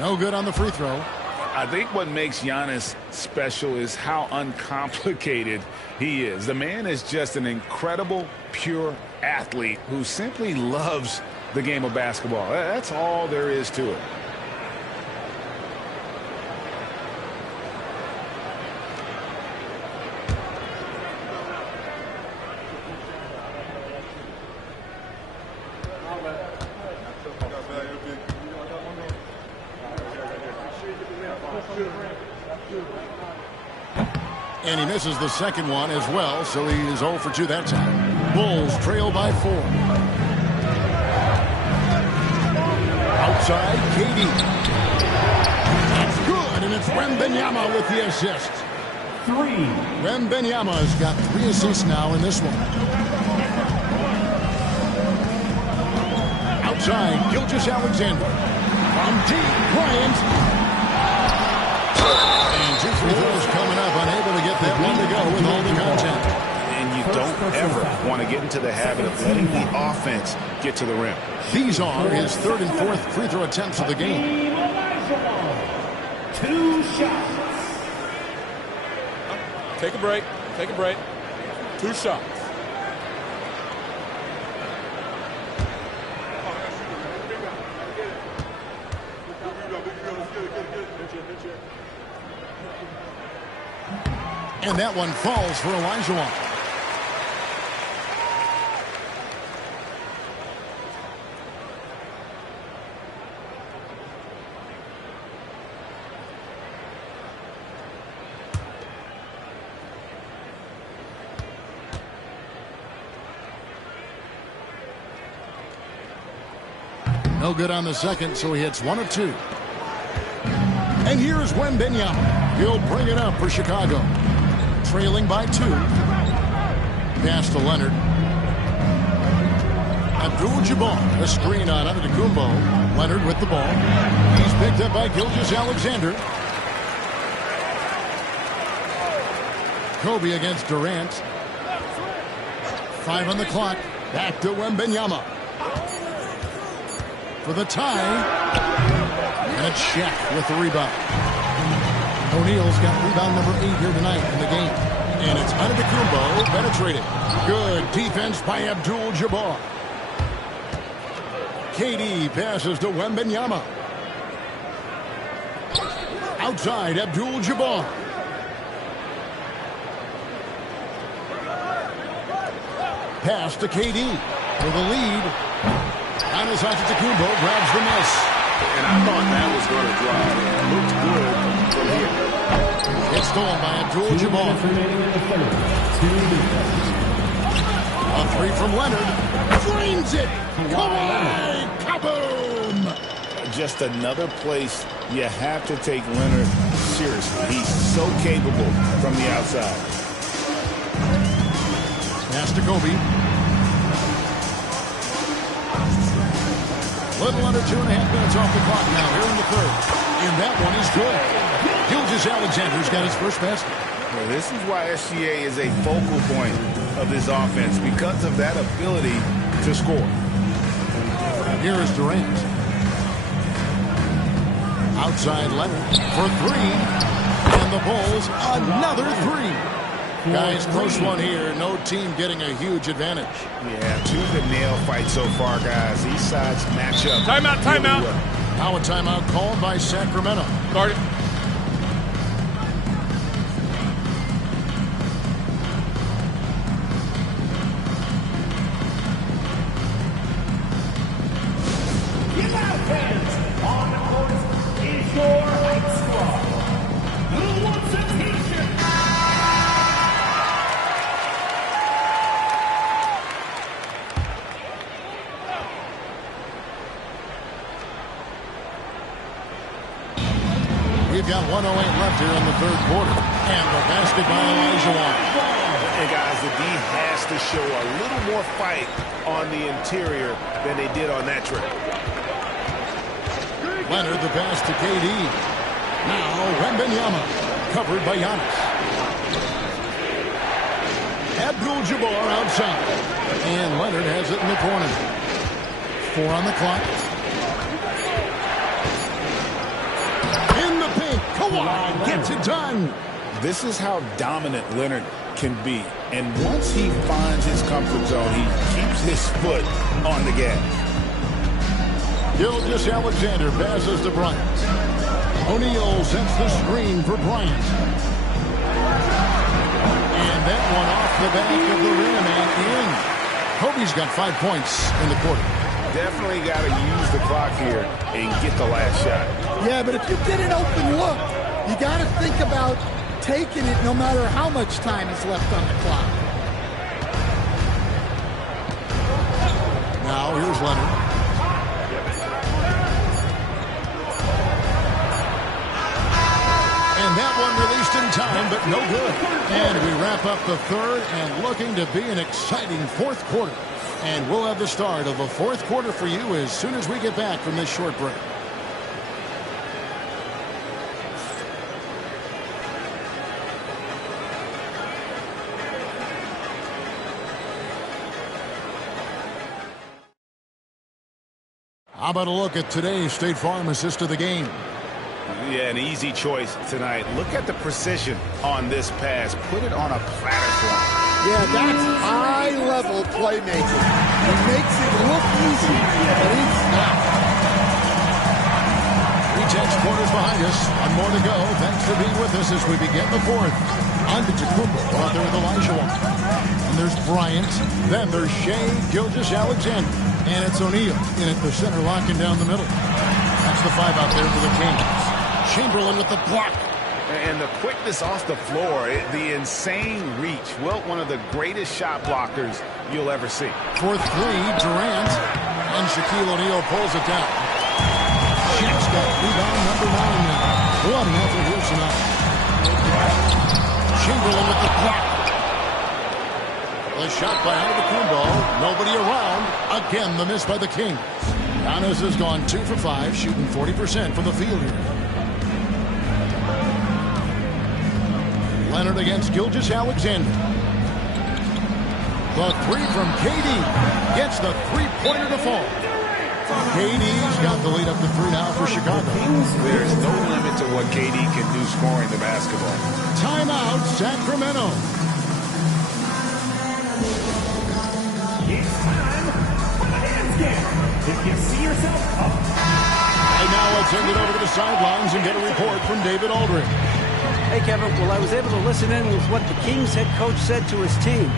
No good on the free throw. I think what makes Giannis special is how uncomplicated he is. The man is just an incredible, pure athlete who simply loves the game of basketball. That's all there is to it. And he misses the second one as well, so he is 0 for 2 that time. Bulls trail by 4. Outside, KD. That's good, and it's Wembanyama with the assist. 3. Wembanyama has got 3 assists now in this one. Outside, Gilgeous-Alexander. From deep, Bryant. And 2 free throws coming up, unable to get that one to go with all the contact. And you don't ever want to get into the habit of letting the offense get to the rim. These are his 3rd and 4th free throw attempts of the game. 2 shots. Take a break. Take a break. 2 shots. And that one falls for Olajuwon. No good on the second, so he hits 1 of 2. And here's Wembanyama. He'll bring it up for Chicago. Trailing by 2. Pass to Leonard. Abdul-Jabbar, a screen on Antetokounmpo. Leonard with the ball. He's picked up by Gilgeous-Alexander. Kobe against Durant. 5 on the clock. Back to Wembanyama. For the tie. And it's Shaq with the rebound. O'Neal's got rebound number 8 here tonight in the game. And it's Antetokounmpo penetrating. Good defense by Abdul-Jabbar. KD passes to Wembanyama. Outside, Abdul-Jabbar. Pass to KD for the lead. Giannis Antetokounmpo grabs the miss. And I thought that was going to drive. It looked good from here. It's stolen by Abdul-Jabbar. A three from Leonard. Drains it. Kawhi. Kaboom. Just another place you have to take Leonard seriously. He's so capable from the outside. Pass to Kobe. Little under 2.5 minutes off the clock now here in the third. And that one is good. Gilgeous-Alexander's got his first basket. Well, this is why SGA is a focal point of this offense, because of that ability to score. Here is Durant. Outside Leonard for three. And the Bulls another three. Guys, close one here. No team getting a huge advantage. Yeah, 2 the nail fight so far, guys. These sides match up. Timeout, timeout. Now a timeout called by Sacramento. Guard it. Get out, fans! On the court is your Ice Squad. Who wants a t-shirt? We've got 1:08 left here in the third quarter. And the basket by Olajuwon. And guys, the D has to show a little more fight on the interior than they did on that trip. Leonard, the pass to KD. Now Wembanyama, covered by Giannis. Abdul-Jabbar outside. And Leonard has it in the corner. 4 on the clock. Kawhi gets it done. This is how dominant Leonard can be. And once he finds his comfort zone, he keeps his foot on the gas. Gilgeous-Alexander passes to Bryant. O'Neal sets the screen for Bryant. And that one off the back of the rim and in. Kobe's got 5 points in the quarter. Definitely got to use the clock here and get the last shot. Yeah, but if you get an open look, you got to think about taking it no matter how much time is left on the clock. Now here's Leonard. And that one released in time, but no good. And we wrap up the third and looking to be an exciting fourth quarter. And we'll have the start of the fourth quarter for you as soon as we get back from this short break. How about a look at today's State Farm assist of the game? Yeah, an easy choice tonight. Look at the precision on this pass. Put it on a platter for him. Yeah, that's high-level playmaking. He makes it look easy, but it's not. 3:10 quarters behind us. One more to go. Thanks for being with us as we begin the fourth. Antetokounmpo out there with Olajuwon. And there's Bryant. Then there's Shea Gilgeous-Alexander. And it's O'Neal in at the center, locking down the middle. That's the 5 out there for the Kings. Chamberlain with the block. And the quickness off the floor, the insane reach. Well, one of the greatest shot blockers you'll ever see. For 3, Durant. And Shaquille O'Neal pulls it down. Shaq's got rebound number 9 now. What an effort here tonight. Chamberlain with the block. The shot by Antetokounmpo. Nobody around. Again, the miss by the Kings. Giannis has gone 2 for 5, shooting 40% from the field here. Leonard against Gilgeous-Alexander. The 3 from KD gets the three-pointer to fall. KD's got the lead up to 3 now for Chicago. There's no limit to what KD can do scoring the basketball. Timeout, Sacramento. It's time for the hands game. If you see yourself up. And now let's send it over to the sidelines and get a report from David Aldridge. Hey, Kevin. Well, I was able to listen in with what the Kings head coach said to his team.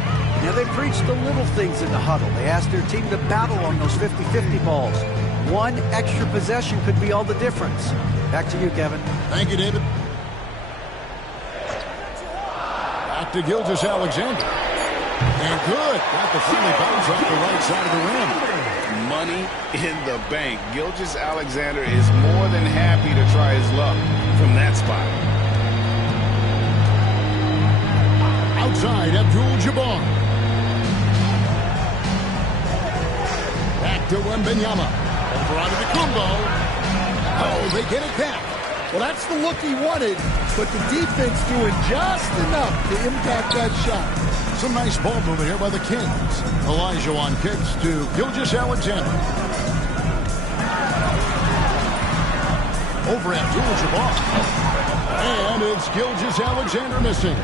Now, they preached the little things in the huddle. They asked their team to battle on those 50-50 balls. One extra possession could be all the difference. Back to you, Kevin. Thank you, David. Back to Gilgeous-Alexander. And good. Got the friendly bounce off the right side of the rim. Money in the bank. Gilgeous-Alexander is more than happy to try his luck from that spot. Outside, Abdul-Jabbar. Back to Wembanyama. Over onto the Kumbo. Oh, they get it back. Well, that's the look he wanted, but the defense doing just enough to impact that shot. Some nice ball movement here by the Kings. Olajuwon kicks to Gilgeous-Alexander. Over Abdul-Jabbar. And it's Gilgeous-Alexander missing.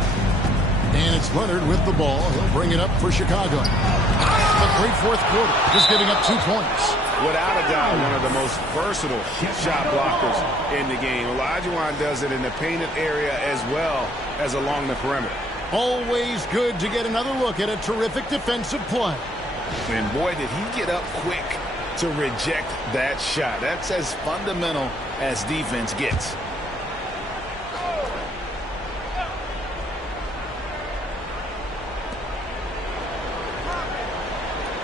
And it's Leonard with the ball. He'll bring it up for Chicago. A great fourth quarter, just giving up 2 points. Without a doubt, one of the most versatile shot blockers in the game. Olajuwon does it in the painted area as well as along the perimeter. Always good to get another look at a terrific defensive play. And boy, did he get up quick to reject that shot. That's as fundamental as defense gets.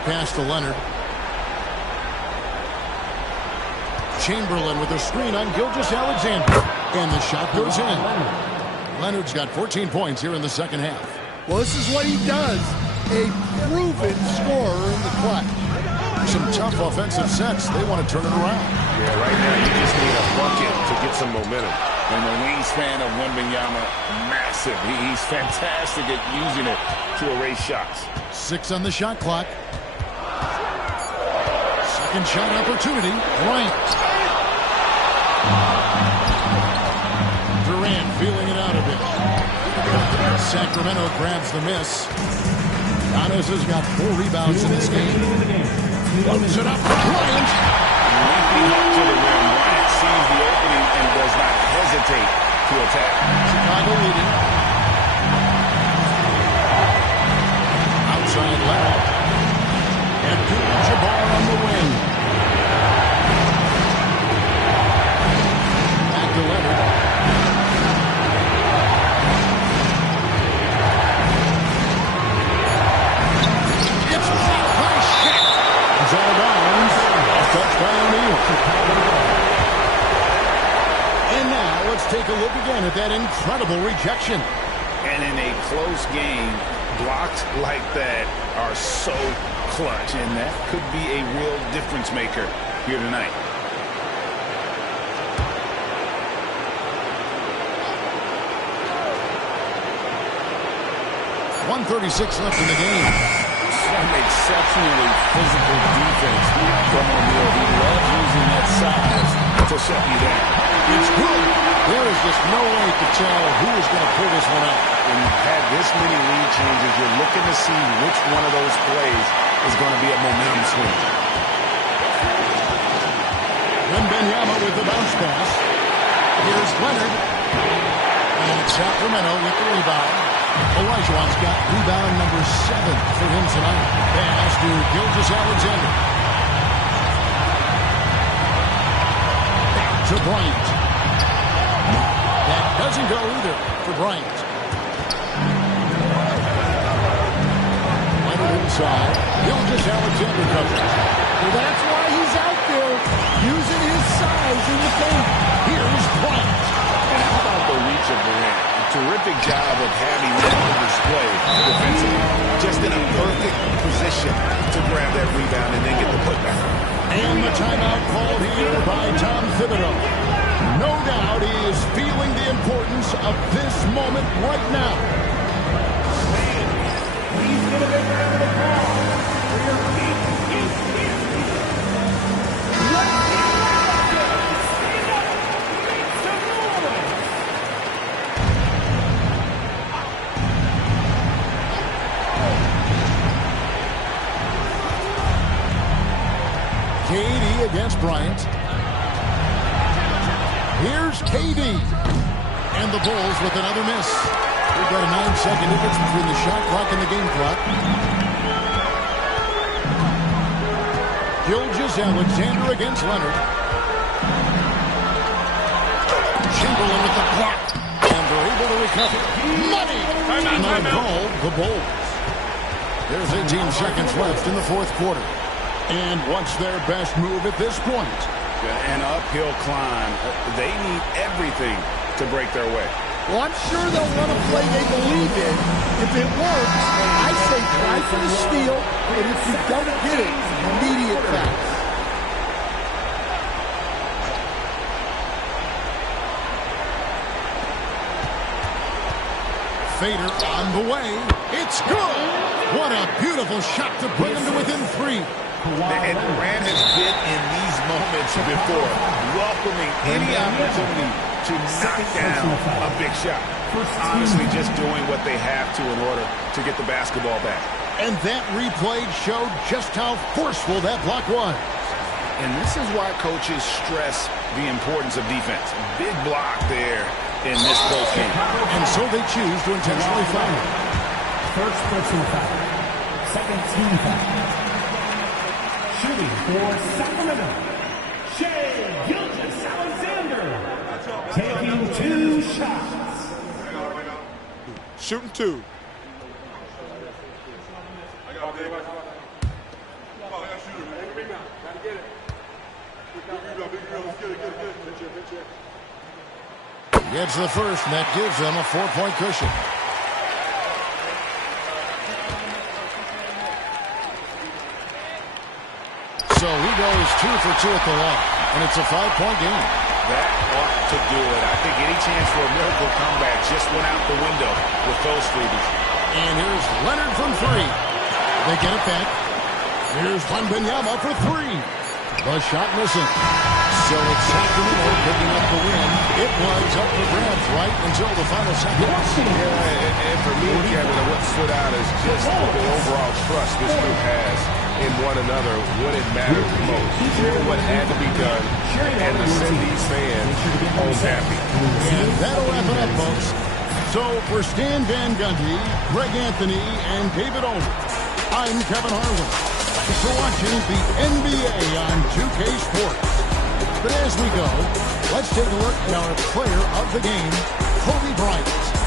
Pass to Leonard. Chamberlain with a screen on Gilgeous-Alexander. And the shot goes in. Leonard's got 14 points here in the second half. Well, this is what he does. A proven scorer in the clutch. Some tough offensive sets. They want to turn it around. Yeah, right now you just need a bucket to get some momentum. And the wingspan of Wembanyama, massive. He's fantastic at using it to erase shots. 6 on the shot clock. Second shot opportunity. Bryant. Durant feeling it out a bit. Sacramento grabs the miss. Giannis has got 4 rebounds in this game. Loads it up for Bryant. Leaping up to the rim. Bryant sees the opening and does not hesitate to attack. Chicago leading. Outside Leonard. Abdul-Jabbar on the wing. Back to Leonard. It's blocked by Shaq. It's out of bounds. Off touch by O'Neal. And now let's take a look again at that incredible rejection. And in a close game, blocks like that are so clutch, and that could be a real difference maker here tonight. 1:36 left in the game. Some exceptionally physical defense from O'Neal. He loves using that size to shut you down. It's good. There is just no way to tell who is going to pull this one out. When you've had this many lead changes, you're looking to see which one of those plays is going to be a momentum swing. Wembanyama with the bounce pass. Here's Leonard. And Sacramento with the rebound. Olajuwon's got rebound number 7 for him tonight. Pass to Gilgeous-Alexander. Back to Bryant. That doesn't go either for Bryant. Leonard inside. Gilgeous-Alexander covers. Well, that's why he's out there using his size in the paint. Here's Bryant. And how about the reach of Durant? A terrific job of having that on display defensively. Just in a perfect position to grab that rebound and then get the putback. And the timeout called here by Tom Thibodeau. No doubt he is feeling the importance of this moment right now. Please give a big round of applause for your Kings. against Bryant. Here's KD. And the Bulls with another miss. We've got a 9-second difference between the shot clock and the game clock. Gilgeous-Alexander against Leonard. Chamberlain with the block. And they're able to recover. Money! Another goal, the Bulls. There's 18 seconds left in the fourth quarter. And what's their best move at this point? An uphill climb. They need everything to break their way. Well, I'm sure they'll run a play they believe in. If it works, I say try for the steal, and if you don't get it, immediate foul. Fader on the way. It's good. What a beautiful shot to bring them to within 3. And Durant has been in these moments before, welcoming any opportunity to knock down a big shot. Honestly, just doing what they have to in order to get the basketball back. And that replay showed just how forceful that block was. And this is why coaches stress the importance of defense. Big block there in this close game. And so they choose to intentionally foul. First personal foul. Second team foul. Shooting for Sacramento, Shai Gilgeous-Alexander, taking 2 shots. Shooting 2. Gets the first, and that gives them a 4-point cushion. So he goes 2 for 2 at the line, and it's a 5-point game. That ought to do it. I think any chance for a miracle comeback just went out the window with those freebies. And here's Leonard from 3. They get it back. Here's Wembanyama for 3. The shot missing. So it's Sacramento picking up the win. It was up for grabs right until the final seconds. Yeah, and for me, Kevin, what stood out is just the overall trust this group has in one another when it mattered the most. Doing what had to be done and to send these fans home happy. And that'll wrap it up, folks. So for Stan Van Gundy, Greg Anthony, and David Aldridge, I'm Kevin Harlan. Thanks for watching the NBA on 2K Sports. But as we go, let's take a look at our player of the game, Kobe Bryant.